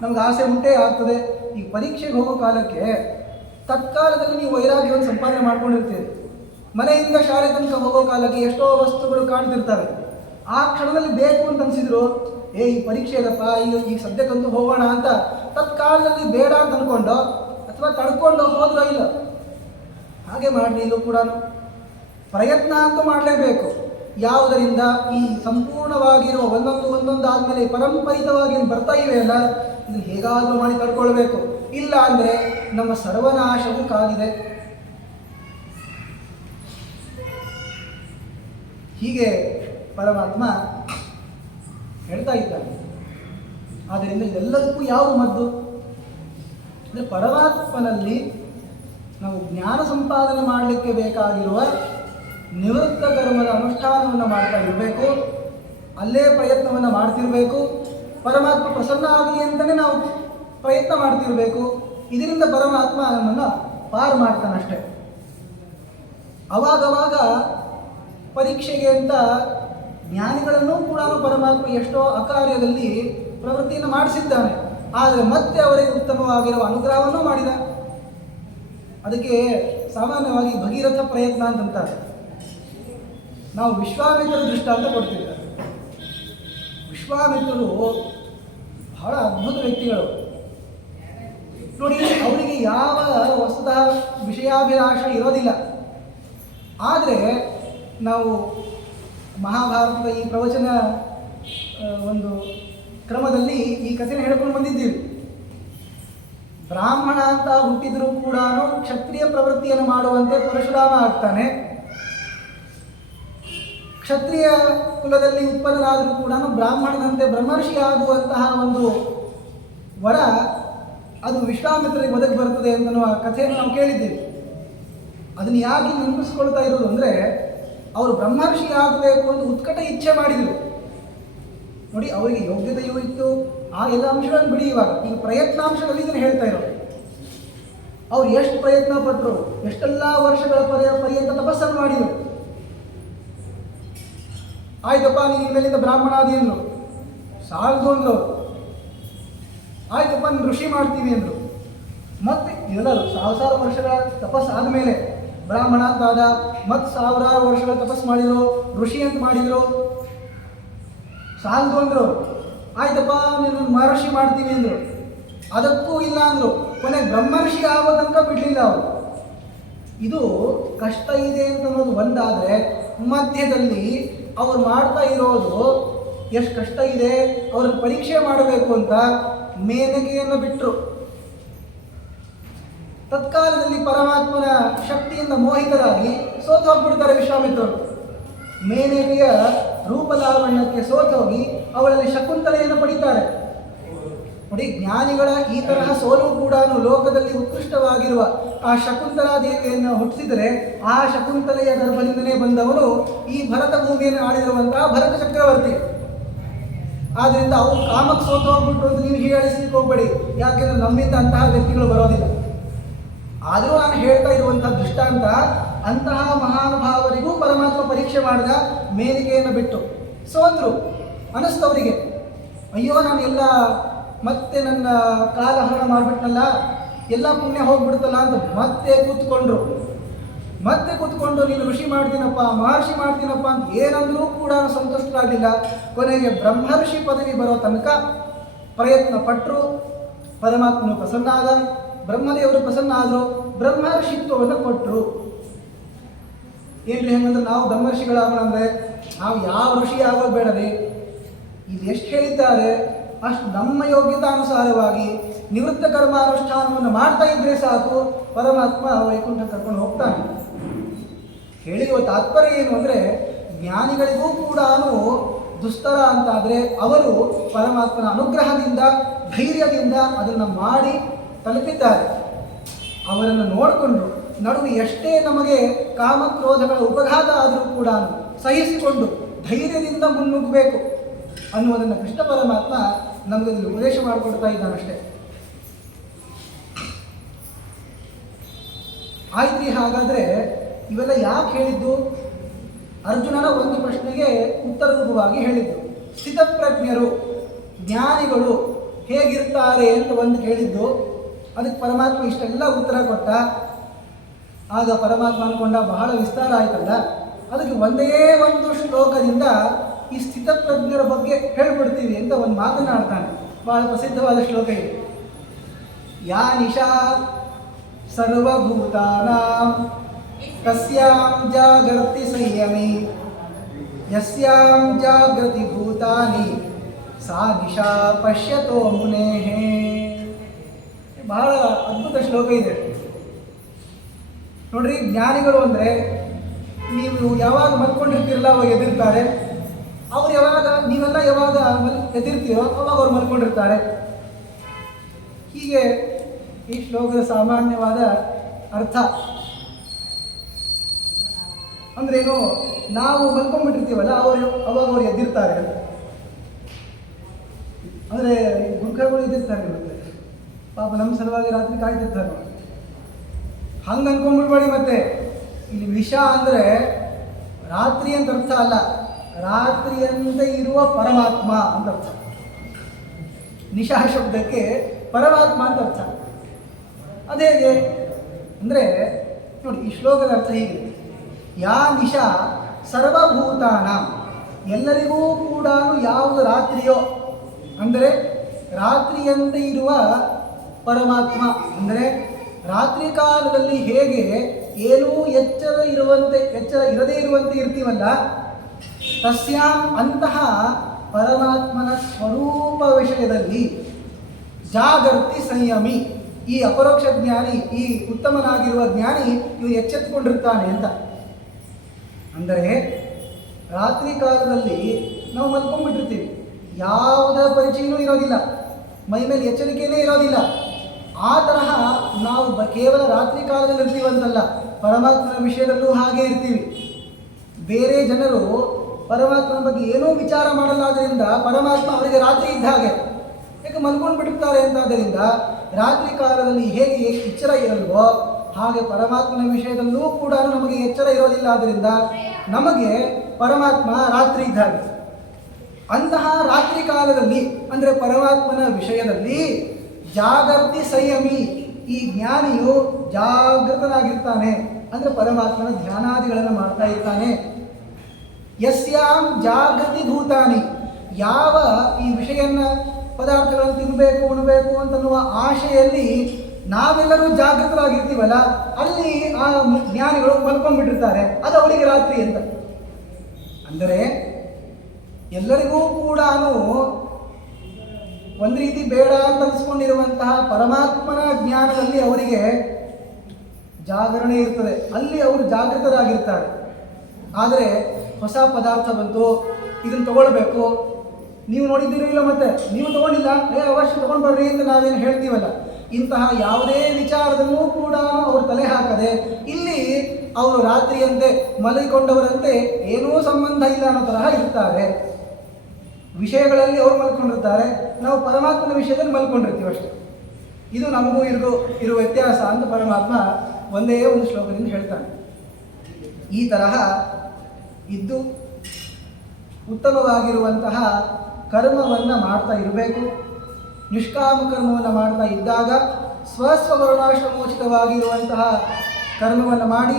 ನಮ್ಗೆ ಆಸೆ ಉಂಟೇ ಆಗ್ತದೆ. ಈ ಪರೀಕ್ಷೆಗೆ ಹೋಗೋ ಕಾಲಕ್ಕೆ ತತ್ಕಾಲದಲ್ಲಿ ನೀವು ವೈರಾಗ್ಯವನ್ನು ಸಂಪಾದನೆ ಮಾಡ್ಕೊಂಡಿರ್ತೀರಿ. ಮನೆಯಿಂದ ಶಾಲೆ ತನಕ ಹೋಗೋ ಕಾಲಕ್ಕೆ ಎಷ್ಟೋ ವಸ್ತುಗಳು ಕಾಣ್ತಿರ್ತವೆ. ಆ ಕ್ಷಣದಲ್ಲಿ ಬೇಕು ಅಂತ ಅನಿಸಿದ್ರು, ಈ ಪರೀಕ್ಷೆ ಇದಪ್ಪ, ಈಗ ಸದ್ಯಕ್ಕಂತೂ ಹೋಗೋಣ ಅಂತ ತತ್ಕಾಲದಲ್ಲಿ ಬೇಡ ಅಂತ ಅಂದ್ಕೊಂಡು ಅಥವಾ ತಡ್ಕೊಂಡು ಹೋದ್ರೋ ಇಲ್ಲ. ಹಾಗೆ ಮಾಡಿ ಇಲ್ಲೂ ಕೂಡ ಪ್ರಯತ್ನ ಅಂತೂ ಮಾಡಲೇಬೇಕು. ಯಾವುದರಿಂದ ಈ ಸಂಪೂರ್ಣವಾಗಿರೋ ಒಂದೊಂದು ಆದಮೇಲೆ ಪರಂಪರಿತವಾಗಿ ಬರ್ತಾ ಇವೆ ಅಲ್ಲ, ಇದು ಹೇಗಾದರೂ ಮಾಡಿ ತಡ್ಕೊಳ್ಬೇಕು. ಇಲ್ಲ ಅಂದರೆ ನಮ್ಮ ಸರ್ವನಾಶವು ಕಾದಿದೆ. ಹೀಗೆ ಪರಮಾತ್ಮ ಹೇಳ್ತಾ ಇದ್ದಾನೆ. ಆದ್ದರಿಂದ ಇದೆಲ್ಲದಕ್ಕೂ ಯಾವ ಮದ್ದು ಅಂದರೆ, ಪರಮಾತ್ಮನಲ್ಲಿ ನಾವು ಜ್ಞಾನ ಸಂಪಾದನೆ ಮಾಡಲಿಕ್ಕೆ ಬೇಕಾಗಿರುವ ನಿವೃತ್ತ ಕರ್ಮದ ಅನುಷ್ಠಾನವನ್ನು ಮಾಡ್ತಾ ಇರಬೇಕು. ಅಲ್ಲೇ ಪ್ರಯತ್ನವನ್ನು ಮಾಡ್ತಿರಬೇಕು. ಪರಮಾತ್ಮ ಪ್ರಸನ್ನ ಆಗಲಿ ಅಂತಲೇ ನಾವು ಪ್ರಯತ್ನ ಮಾಡ್ತಿರಬೇಕು. ಇದರಿಂದ ಪರಮಾತ್ಮ ನಮ್ಮನ್ನು ಪಾರು ಮಾಡ್ತಾನಷ್ಟೆ. ಅವಾಗವಾಗ ಪರೀಕ್ಷೆಗೆ ಅಂತ ಜ್ಞಾನಿಗಳನ್ನು ಕೂಡ ಪರಮಾತ್ಮ ಎಷ್ಟೋ ಅಕಾರ್ಯದಲ್ಲಿ ಪ್ರವೃತ್ತಿಯನ್ನು ಮಾಡಿಸಿದ್ದಾನೆ. ಆದರೆ ಮತ್ತೆ ಅವರಿಗೆ ಉತ್ತಮವಾಗಿರುವ ಅನುಗ್ರಹವನ್ನು ಮಾಡಿದ. ಅದಕ್ಕೆ ಸಾಮಾನ್ಯವಾಗಿ ಭಗೀರಥ ಪ್ರಯತ್ನ ಅಂತಂತಾರೆ. ನಾವು ವಿಶ್ವಾಮಿತ್ರರ ದೃಷ್ಟಾಂತ ಕೊಡ್ತಿದ್ದಾರೆ. ವಿಶ್ವಾಮಿತ್ರರು ಬಹಳ ಅದ್ಭುತ ವ್ಯಕ್ತಿಗಳು ನೋಡಿ. ಅವರಿಗೆ ಅವರಿಗೆ ಯಾವ ವಸ್ತುತಃ ವಿಷಯಾಭಿಲಾಷ ಇರೋದಿಲ್ಲ. ಆದರೆ ನಾವು ಮಹಾಭಾರತದ ಈ ಪ್ರವಚನ ಒಂದು ಕ್ರಮದಲ್ಲಿ ಈ ಕಥೆನ ಹೇಳ್ಕೊಂಡು ಬಂದಿದ್ದೀವಿ. ಬ್ರಾಹ್ಮಣ ಅಂತ ಹುಟ್ಟಿದರೂ ಕೂಡ ಕ್ಷತ್ರಿಯ ಪ್ರವೃತ್ತಿಯನ್ನು ಮಾಡುವಂತೆ ಪರಶುರಾಮ ಆಗ್ತಾನೆ. ಕ್ಷತ್ರಿಯ ಕುಲದಲ್ಲಿ ಉತ್ಪನ್ನನಾದರೂ ಕೂಡ ಬ್ರಾಹ್ಮಣನಂತೆ ಬ್ರಹ್ಮರ್ಷಿ ಆಗುವಂತಹ ಒಂದು ವರ ಅದು ವಿಶ್ವಾಮಿತ್ರರಿಗೆ ಒದಗಿ ಬರ್ತದೆ ಅಂತನ್ನುವ ಕಥೆಯನ್ನು ನಾವು ಕೇಳಿದ್ದೇವೆ. ಅದನ್ನು ಯಾಕೆ ನೆನಪಿಸ್ಕೊಳ್ತಾ ಇರೋದು ಅಂದರೆ, ಅವರು ಬ್ರಹ್ಮರ್ಷಿ ಆಗಬೇಕು ಅಂತ ಉತ್ಕಟ ಇಚ್ಛೆ ಮಾಡಿದರು. ನೋಡಿ, ಅವರಿಗೆ ಯೋಗ್ಯತೆಯೂ ಇತ್ತು, ಆ ಎಲ್ಲ ಅಂಶಗಳನ್ನು ಬಿಡಿ. ಈಗ ಪ್ರಯತ್ನಾಂಶದಲ್ಲಿ ಇದನ್ನು ಹೇಳ್ತಾ ಇರೋದು. ಅವ್ರು ಎಷ್ಟು ಪ್ರಯತ್ನ ಪಟ್ಟರು, ಎಷ್ಟೆಲ್ಲ ವರ್ಷಗಳ ಪರ್ಯಂತ ತಪಸ್ಸನ್ನು ಮಾಡಿದರು. ಆಯ್ತಪ್ಪ, ನೀನು ಇನ್ಮೇಲಿಂದ ಬ್ರಾಹ್ಮಣಾದಿ ಅಂದರು, ಸಾಲದು ಅಂದರು. ಆಯ್ತಪ್ಪ, ನೀನು ಋಷಿ ಮಾಡ್ತೀವಿ ಅಂದರು. ಮತ್ತೆ ಎಲ್ಲರೂ ಸಾವಿರಾರು ವರ್ಷಗಳ ತಪಸ್ಸಾದ ಮೇಲೆ ಬ್ರಾಹ್ಮಣ ಅಂತ ಆದ. ಮತ್ತು ಸಾವಿರಾರು ವರ್ಷಗಳ ತಪಸ್ಸು ಮಾಡಿದ್ರು, ಋಷಿ ಅಂತ ಮಾಡಿದರು. ಸಾಲದು ಅಂದರು. ಆಯ್ತಪ್ಪ, ನೀನು ಮಹರ್ಷಿ ಮಾಡ್ತೀವಿ ಅಂದರು. ಅದಕ್ಕೂ ಇಲ್ಲ ಅಂದರು. ಕೊನೆಗೆ ಬ್ರಹ್ಮರ್ಷಿ ಆಗೋ ತನಕ ಬಿಡಲಿಲ್ಲ ಅವರು. ಇದು ಕಷ್ಟ ಇದೆ ಅಂತ ಅನ್ನೋದು ಒಂದಾದರೆ, ಮಧ್ಯದಲ್ಲಿ ಅವ್ರು ಮಾಡ್ತಾ ಇರೋದು ಎಷ್ಟು ಕಷ್ಟ ಇದೆ, ಅವ್ರನ್ನ ಪರೀಕ್ಷೆ ಮಾಡಬೇಕು ಅಂತ ಮೇನಕೆಯನ್ನು ಬಿಟ್ಟರು. ತತ್ಕಾಲದಲ್ಲಿ ಪರಮಾತ್ಮನ ಶಕ್ತಿಯಿಂದ ಮೋಹಿತರಾಗಿ ಸೋತು ಹೋಗ್ಬಿಡ್ತಾರೆ ವಿಶ್ವಾಮಿತ್ರರು. ಮೇನಕೆಯ ರೂಪಲಾವಣ್ಯಕ್ಕೆ ಸೋತೋಗಿ ಅವಳಲ್ಲಿ ಶಕುಂತಲೆಯನ್ನು ಪಡಿತಾರೆ. ನೋಡಿ, ಜ್ಞಾನಿಗಳ ಈ ತರಹ ಸೋಲು ಕೂಡ ಲೋಕದಲ್ಲಿ ಉತ್ಕೃಷ್ಟವಾಗಿರುವ ಆ ಶಕುಂತಲಾ ದೇವಿಯನ್ನು ಹುಟ್ಟಿಸಿದರೆ, ಆ ಶಕುಂತಲೆಯ ಗರ್ಭದಿಂದಲೇ ಬಂದವನು ಈ ಭರತ ಭೂಮಿಯನ್ನು ಆಳಿರುವಂತಹ ಭರತ ಚಕ್ರವರ್ತಿ. ಆದ್ದರಿಂದ ಅವರು ಕಾಮಕ್ಕೆ ಸೋತು ಹೋಗ್ಬಿಟ್ರು ಅಂತ ನೀವು ಹೀಯಾಳಿಸ್ಲಿಕ್ಕೆ ಹೋಗ್ಬೇಡಿ. ಯಾಕೆಂದ್ರೆ ನಮ್ಮಿಂದ ಅಂತಹ ವ್ಯಕ್ತಿಗಳು ಬರೋದಿಲ್ಲ. ಆದರೂ ನಾನು ಹೇಳ್ತಾ ಇರುವಂತಹ ದೃಷ್ಟಾಂತ, ಅಂತಹ ಮಹಾನುಭಾವರಿಗೂ ಪರಮಾತ್ಮ ಪರೀಕ್ಷೆ ಮಾಡಿದ. ಮೇನಿಕೆಯನ್ನು ಬಿಟ್ಟು ಸೋತರು. ಅನಿಸ್ತವರಿಗೆ, ಅಯ್ಯೋ ನಾನು ಎಲ್ಲ ಮತ್ತೆ ನನ್ನ ಕಾಲ ಹರಣ ಮಾಡಿಬಿಟ್ನಲ್ಲ, ಎಲ್ಲ ಪುಣ್ಯ ಹೋಗ್ಬಿಡ್ತಲ್ಲ ಅಂತ ಮತ್ತೆ ಕೂತ್ಕೊಂಡು ನೀನು ಋಷಿ ಮಾಡ್ತೀನಪ್ಪ, ಮಹರ್ಷಿ ಮಾಡ್ತೀನಪ್ಪ ಅಂತ ಏನಂದ್ರೂ ಕೂಡ ಸಂತುಷ್ಟರಾಗಲಿಲ್ಲ. ಕೊನೆಗೆ ಬ್ರಹ್ಮರ್ಷಿ ಪದವಿ ಬರೋ ತನಕ ಪ್ರಯತ್ನ ಪಟ್ಟರು. ಪರಮಾತ್ಮನು ಪ್ರಸನ್ನ ಆದ, ಬ್ರಹ್ಮದೇವರು ಪ್ರಸನ್ನ ಆದರು, ಬ್ರಹ್ಮರ್ಷಿತ್ವವನ್ನು ಕೊಟ್ಟರು. ಏನ್ರಿ ಹೆಂಗಂದ್ರೆ, ನಾವು ಬ್ರಹ್ಮರ್ಷಿಗಳಾಗೋಣ ಅಂದರೆ ನಾವು ಯಾವ ಋಷಿ ಆಗೋದು ಬೇಡರಿ. ಇಲ್ಲಿ ಎಷ್ಟು ಹೇಳಿದ್ದಾರೆ ಅಷ್ಟು ನಮ್ಮ ಯೋಗ್ಯತಾನುಸಾರವಾಗಿ ನಿವೃತ್ತ ಕರ್ಮಾನುಷ್ಠಾನವನ್ನು ಮಾಡ್ತಾ ಇದ್ರೆ ಸಾಕು, ಪರಮಾತ್ಮ ವೈಕುಂಠ ಕರ್ಕೊಂಡು ಹೋಗ್ತಾನೆ. ಹೇಳಿರುವ ತಾತ್ಪರ್ಯ ಏನು ಅಂದರೆ, ಜ್ಞಾನಿಗಳಿಗೂ ಕೂಡ ದುಸ್ತರ ಅಂತಾದರೆ ಅವರು ಪರಮಾತ್ಮನ ಅನುಗ್ರಹದಿಂದ, ಧೈರ್ಯದಿಂದ ಅದನ್ನು ಮಾಡಿ ತಲುಪಿದ್ದಾರೆ. ಅವರನ್ನು ನೋಡಿಕೊಂಡು ನಡುವೆ ಎಷ್ಟೇ ನಮಗೆ ಕಾಮಕ್ರೋಧಗಳ ಉಪಘಾತ ಆದರೂ ಕೂಡ ಸಹಿಸಿಕೊಂಡು ಧೈರ್ಯದಿಂದ ಮುನ್ನುಗ್ಗಬೇಕು ಅನ್ನುವುದನ್ನು ಕೃಷ್ಣ ಪರಮಾತ್ಮ ನಮಗೆ ಉಪದೇಶ ಮಾಡಿಕೊಡ್ತಾ ಇದ್ದಾನಷ್ಟೇ. ಆಯ್ತು, ಹಾಗಾದರೆ ಇವೆಲ್ಲ ಯಾಕೆ ಹೇಳಿದ್ದು? ಅರ್ಜುನನ ಒಂದು ಪ್ರಶ್ನೆಗೆ ಉತ್ತರ ರೂಪವಾಗಿ ಹೇಳಿದ್ದು. ಸ್ಥಿತಪ್ರಜ್ಞರು, ಜ್ಞಾನಿಗಳು ಹೇಗಿರ್ತಾರೆ ಅಂತ ಒಂದು ಹೇಳಿದ್ದು. ಅದಕ್ಕೆ ಪರಮಾತ್ಮ ಇಷ್ಟೆಲ್ಲ ಉತ್ತರ ಕೊಟ್ಟ. ಆಗ ಪರಮಾತ್ಮ ಅಂದ್ಕೊಂಡ, ಬಹಳ ವಿಸ್ತಾರ ಆಯ್ತಲ್ಲ, ಅದಕ್ಕೆ ಒಂದೇ ಒಂದು ಶ್ಲೋಕದಿಂದ ಈ ಸ್ಥಿತಪ್ರಜ್ಞರ ಬಗ್ಗೆ ಹೇಳ್ಬಿಡ್ತೀವಿ ಅಂತ ಒಂದು ಮಾತನಾಡ್ತಾನೆ. ಬಹಳ ಪ್ರಸಿದ್ಧವಾದ ಶ್ಲೋಕ ಇದೆ. ಯಾ ನಿಶಾ ಸರ್ವಭೂತಾನಾಂ ತಸ್ಯಾಂ ಜಾಗರ್ತಿ ಸಂಯಮಿ ಯಸ್ಯಾಂ ಜಾಗೃತಿ ಭೂತಾನಿ ಸಾ ನಿಶಾ ಪಶ್ಯತೋ ಮುನೇಃ. ಬಹಳ ಅದ್ಭುತ ಶ್ಲೋಕ ಇದೆ ನೋಡ್ರಿ. ಜ್ಞಾನಿಗಳು ಅಂದರೆ, ನೀವು ಯಾವಾಗ ಮಲ್ಕೊಂಡಿರ್ತೀರಲ್ಲ ಅವಾಗ ಎದಿರ್ತಾರೆ. ನೀವೆಲ್ಲ ಯಾವಾಗ ಎದಿರ್ತೀರೋ ಅವಾಗ ಅವ್ರು ಮಲ್ಕೊಂಡಿರ್ತಾರೆ. ಹೀಗೆ ಈ ಶ್ಲೋಕದ ಸಾಮಾನ್ಯವಾದ ಅರ್ಥ ಅಂದ್ರೇನು, ನಾವು ಮಲ್ಕೊಂಡ್ಬಿಟ್ಟಿರ್ತೀವಲ್ಲ ಅವಾಗ ಅವ್ರು ಎದ್ದಿರ್ತಾರೆ. ಅಂದರೆ ಗುರುಕರುಗಳು ಎದ್ದಿರ್ತಾರೆ, ಮತ್ತೆ ಪಾಪ ನಮ್ಮ ಸಲುವಾಗಿ ರಾತ್ರಿ ಕಾಯ್ತಿರ್ತಾರೆ. ಹಂಗೆ ಅನ್ಕೊಂಡ್ಬಿಡ್ಬೇಡಿ. ಮತ್ತೆ ಇಲ್ಲಿ ವಿಷ ಅಂದರೆ ರಾತ್ರಿ ಅಂತ ಅರ್ಥ ಅಲ್ಲ, ರಾತ್ರಿಯಂತೆ ಇರುವ ಪರಮಾತ್ಮ ಅಂತ ಅರ್ಥ. ನಿಶಾ ಶಬ್ದಕ್ಕೆ ಪರಮಾತ್ಮ ಅಂತ ಅರ್ಥ. ಅದೇಗೆ ಅಂದರೆ ನೋಡಿ, ಈ ಶ್ಲೋಕದ ಅರ್ಥ ಹೀಗೆ. ಯಾ ನಿಶಾ ಸರ್ವಭೂತಾನ, ಎಲ್ಲರಿಗೂ ಕೂಡ ಯಾವುದು ರಾತ್ರಿಯೋ ಅಂದರೆ ರಾತ್ರಿಯಂತೆ ಇರುವ ಪರಮಾತ್ಮ ಅಂದರೆ ರಾತ್ರಿ ಕಾಲದಲ್ಲಿ ಹೇಗೆ ಏನೂ ಎಚ್ಚರ ಇರದೇ ಇರುವಂತೆ ಇರ್ತೀವಲ್ಲ, ತಸ್ಯಾಂ ಅಂತಹ ಪರಮಾತ್ಮನ ಸ್ವರೂಪ ವಿಷಯದಲ್ಲಿ ಜಾಗರ್ತಿ ಸಂಯಮಿ, ಈ ಅಪರೋಕ್ಷ ಜ್ಞಾನಿ, ಈ ಉತ್ತಮನಾಗಿರುವ ಜ್ಞಾನಿ ಇವು ಎಚ್ಚೆತ್ತುಕೊಂಡಿರ್ತಾನೆ ಅಂತ. ಅಂದರೆ ರಾತ್ರಿ ಕಾಲದಲ್ಲಿ ನಾವು ಮಲ್ಕೊಂಡ್ಬಿಟ್ಟಿರ್ತೀವಿ, ಯಾವುದೇ ಪರಿಚಯನೂ ಇರೋದಿಲ್ಲ, ಮೈ ಮೇಲೆ ಎಚ್ಚರಿಕೆಯೇ ಇರೋದಿಲ್ಲ. ಆ ತರಹ ನಾವು ಕೇವಲ ರಾತ್ರಿ ಕಾಲದಲ್ಲಿ ಇರ್ತೀವಂತಲ್ಲ, ಪರಮಾತ್ಮನ ವಿಷಯದಲ್ಲೂ ಹಾಗೆ ಇರ್ತೀವಿ. ಬೇರೆ ಜನರು ಪರಮಾತ್ಮನ ಬಗ್ಗೆ ಏನೂ ವಿಚಾರ ಮಾಡಲಾದ್ದರಿಂದ ಪರಮಾತ್ಮ ಅವರಿಗೆ ರಾತ್ರಿ ಇದ್ದ ಹಾಗೆ, ಯಾಕೆ ಮಲ್ಕೊಂಡು ಬಿಡುತ್ತಾರೆ ಅಂತಾದ್ದರಿಂದ ರಾತ್ರಿ ಕಾಲದಲ್ಲಿ ಹೇಗೆ ಎಚ್ಚರ ಇರಲ್ವೋ ಹಾಗೆ ಪರಮಾತ್ಮನ ವಿಷಯದಲ್ಲೂ ಕೂಡ ನಮಗೆ ಎಚ್ಚರ ಇರೋದಿಲ್ಲ. ಆದ್ದರಿಂದ ನಮಗೆ ಪರಮಾತ್ಮ ರಾತ್ರಿ ಇದ್ದ ಹಾಗೆ. ಅಂತಹ ರಾತ್ರಿ ಕಾಲದಲ್ಲಿ ಅಂದರೆ ಪರಮಾತ್ಮನ ವಿಷಯದಲ್ಲಿ ಜಾಗೃತಿ ಸಂಯಮಿ, ಈ ಜ್ಞಾನಿಯು ಜಾಗೃತನಾಗಿರ್ತಾನೆ, ಅಂದರೆ ಪರಮಾತ್ಮನ ಧ್ಯಾನಾದಿಗಳನ್ನು ಮಾಡ್ತಾ ಇರ್ತಾನೆ. ಯಸ್ಯಾಂ ಜಾಗೃತಿ ಭೂತಾನಿ, ಯಾವ ಈ ವಿಷಯನ ಪದಾರ್ಥಗಳನ್ನು ತಿನ್ನಬೇಕು ಉಣಬೇಕು ಅಂತನ್ನುವ ಆಶೆಯಲ್ಲಿ ನಾವೆಲ್ಲರೂ ಜಾಗೃತರಾಗಿರ್ತೀವಲ್ಲ, ಅಲ್ಲಿ ಆ ಜ್ಞಾನಿಗಳು ಮಲ್ಕೊಂಡ್ಬಿಟ್ಟಿರ್ತಾರೆ, ಅದು ಅವರಿಗೆ ರಾತ್ರಿ ಅಂತ. ಅಂದರೆ ಎಲ್ಲರಿಗೂ ಕೂಡ ಒಂದು ರೀತಿ ಬೇಡ ಅಂತ ಅನಿಸ್ಕೊಂಡಿರುವಂತಹ ಪರಮಾತ್ಮನ ಜ್ಞಾನದಲ್ಲಿ ಅವರಿಗೆ ಜಾಗರಣೆ ಇರ್ತದೆ, ಅಲ್ಲಿ ಅವರು ಜಾಗೃತರಾಗಿರ್ತಾರೆ. ಆದರೆ ಹೊಸ ಪದಾರ್ಥ ಬಂತು, ಇದನ್ನು ತಗೊಳ್ಬೇಕು, ನೀವು ನೋಡಿದ್ದೀರಿ ಇಲ್ಲ, ಮತ್ತೆ ನೀವು ತಗೊಂಡಿಲ್ಲ, ಅವಶ್ಯ ತಗೊಂಡು ಬರ್ರಿ ಅಂತ ನಾವೇನು ಹೇಳ್ತೀವಲ್ಲ, ಇಂತಹ ಯಾವುದೇ ವಿಚಾರದಲ್ಲೂ ಕೂಡ ಅವರು ತಲೆ ಹಾಕದೆ ಇಲ್ಲಿ ಅವರು ರಾತ್ರಿಯಂತೆ ಮಲಗಿಕೊಂಡವರಂತೆ ಏನೂ ಸಂಬಂಧ ಇಲ್ಲ ಅನ್ನೋ ತರಹ ಇರ್ತಾರೆ. ವಿಷಯಗಳಲ್ಲಿ ಅವರು ಮಲ್ಕೊಂಡಿರ್ತಾರೆ, ನಾವು ಪರಮಾತ್ಮನ ವಿಷಯದಲ್ಲಿ ಮಲ್ಕೊಂಡಿರ್ತೀವಿ ಅಷ್ಟೇ. ಇದು ನಮಗೂ ಇರುವ ವ್ಯತ್ಯಾಸ ಅಂತ ಪರಮಾತ್ಮ ಒಂದೇ ಒಂದು ಶ್ಲೋಕದಿಂದ ಹೇಳ್ತಾನೆ. ಈ ತರಹ ಇದ್ದು ಉತ್ತಮವಾಗಿರುವಂತಹ ಕರ್ಮವನ್ನು ಮಾಡ್ತಾ ಇರಬೇಕು. ನಿಷ್ಕಾಮ ಕರ್ಮವನ್ನು ಮಾಡ್ತಾ ಇದ್ದಾಗ ಸ್ವರ್ಣಾಶ್ರಮೋಚಿತವಾಗಿರುವಂತಹ ಕರ್ಮವನ್ನು ಮಾಡಿ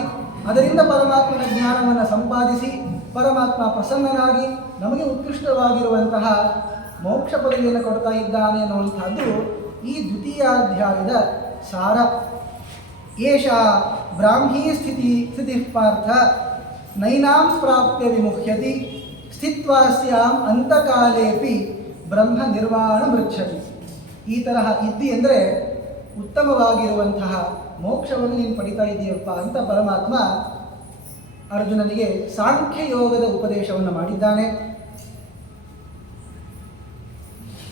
ಅದರಿಂದ ಪರಮಾತ್ಮನ ಜ್ಞಾನವನ್ನು ಸಂಪಾದಿಸಿ ಪರಮಾತ್ಮ ಪ್ರಸನ್ನನಾಗಿ ನಮಗೆ ಉತ್ಕೃಷ್ಟವಾಗಿರುವಂತಹ ಮೋಕ್ಷ ಪದವಿಯನ್ನು ಕೊಡ್ತಾ ಇದ್ದಾನೆ ಅನ್ನುವಂಥದ್ದು ಈ ದ್ವಿತೀಯಾಧ್ಯಾಯದ ಸಾರ. ಏಷ ಬ್ರಾಹ್ಮೀ ಸ್ಥಿತಿ ಪಾರ್ಥ ನೈನಾಂ ಪ್ರಾಪ್ಯ ವಿಮುಹ್ಯತಿ ಸ್ಥಿತ್ವಾಸ್ಯಾಂ ಅಂತಕಾಲೇಪಿ ಬ್ರಹ್ಮ ನಿರ್ವಾಣ ಮೃಚ್ಛತಿ. ಈ ತರಹ ಇದ್ದಿ ಅಂದರೆ ಉತ್ತಮವಾಗಿರುವಂತಹ ಮೋಕ್ಷವನ್ನು ನೀನು ಪಡಿತಾ ಇದೆಯಪ್ಪ ಅಂತ ಪರಮಾತ್ಮ ಅರ್ಜುನನಿಗೆ ಸಾಂಖ್ಯ ಯೋಗದ ಉಪದೇಶವನ್ನು ಮಾಡಿದ್ದಾನೆ.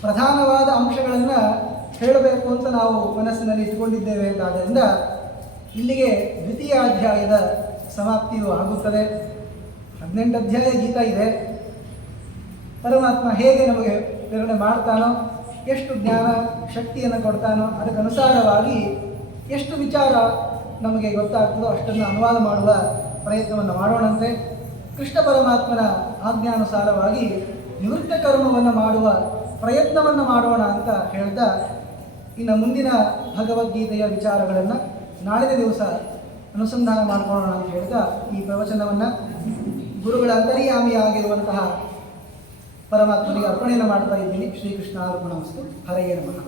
ಪ್ರಧಾನವಾದ ಅಂಶಗಳನ್ನು ಹೇಳಬೇಕು ಅಂತ ನಾವು ಮನಸ್ಸಿನಲ್ಲಿ ಇಟ್ಟುಕೊಂಡಿದ್ದೇವೆ ಆದ್ದರಿಂದ ಇಲ್ಲಿಗೆ ದ್ವಿತೀಯಾಧ್ಯಾಯದ ಸಮಾಪ್ತಿಯು ಆಗುತ್ತದೆ. 18 ಅಧ್ಯಾಯ ಗೀತಾ ಇದೆ. ಪರಮಾತ್ಮ ಹೇಗೆ ನಮಗೆ ಪ್ರೇರಣೆ ಮಾಡ್ತಾನೋ, ಎಷ್ಟು ಜ್ಞಾನ ಶಕ್ತಿಯನ್ನು ಕೊಡ್ತಾನೋ ಅದಕ್ಕನುಸಾರವಾಗಿ ಎಷ್ಟು ವಿಚಾರ ನಮಗೆ ಗೊತ್ತಾಗ್ತದೋ ಅಷ್ಟನ್ನು ಅನುವಾದ ಮಾಡುವ ಪ್ರಯತ್ನವನ್ನು ಮಾಡೋಣಂತೆ. ಕೃಷ್ಣ ಪರಮಾತ್ಮನ ಆಜ್ಞಾನುಸಾರವಾಗಿ ನಿವೃತ್ತ ಕರ್ಮವನ್ನು ಮಾಡುವ ಪ್ರಯತ್ನವನ್ನು ಮಾಡೋಣ ಅಂತ ಹೇಳ್ತಾ, ಇನ್ನು ಮುಂದಿನ ಭಗವದ್ಗೀತೆಯ ವಿಚಾರಗಳನ್ನು ನಾಳಿನ ದಿವಸ ಅನುಸಂಧಾನ ಮಾಡಿಕೊಳ್ಳೋಣ ಅಂತ ಹೇಳ್ತಾ ಈ ಪ್ರವಚನವನ್ನು ಗುರುಗಳ ಅಂತರ್ಯಾಮಿಯಾಗಿರುವಂತಹ ಪರಮಾತ್ಮನಿಗೆ ಅರ್ಪಣೆಯನ್ನು ಮಾಡ್ತಾ ಇದ್ದೀನಿ. ಶ್ರೀಕೃಷ್ಣ ಅರ್ಪಣಮಸ್ತು. ಹರಯೇ ನಮಃ.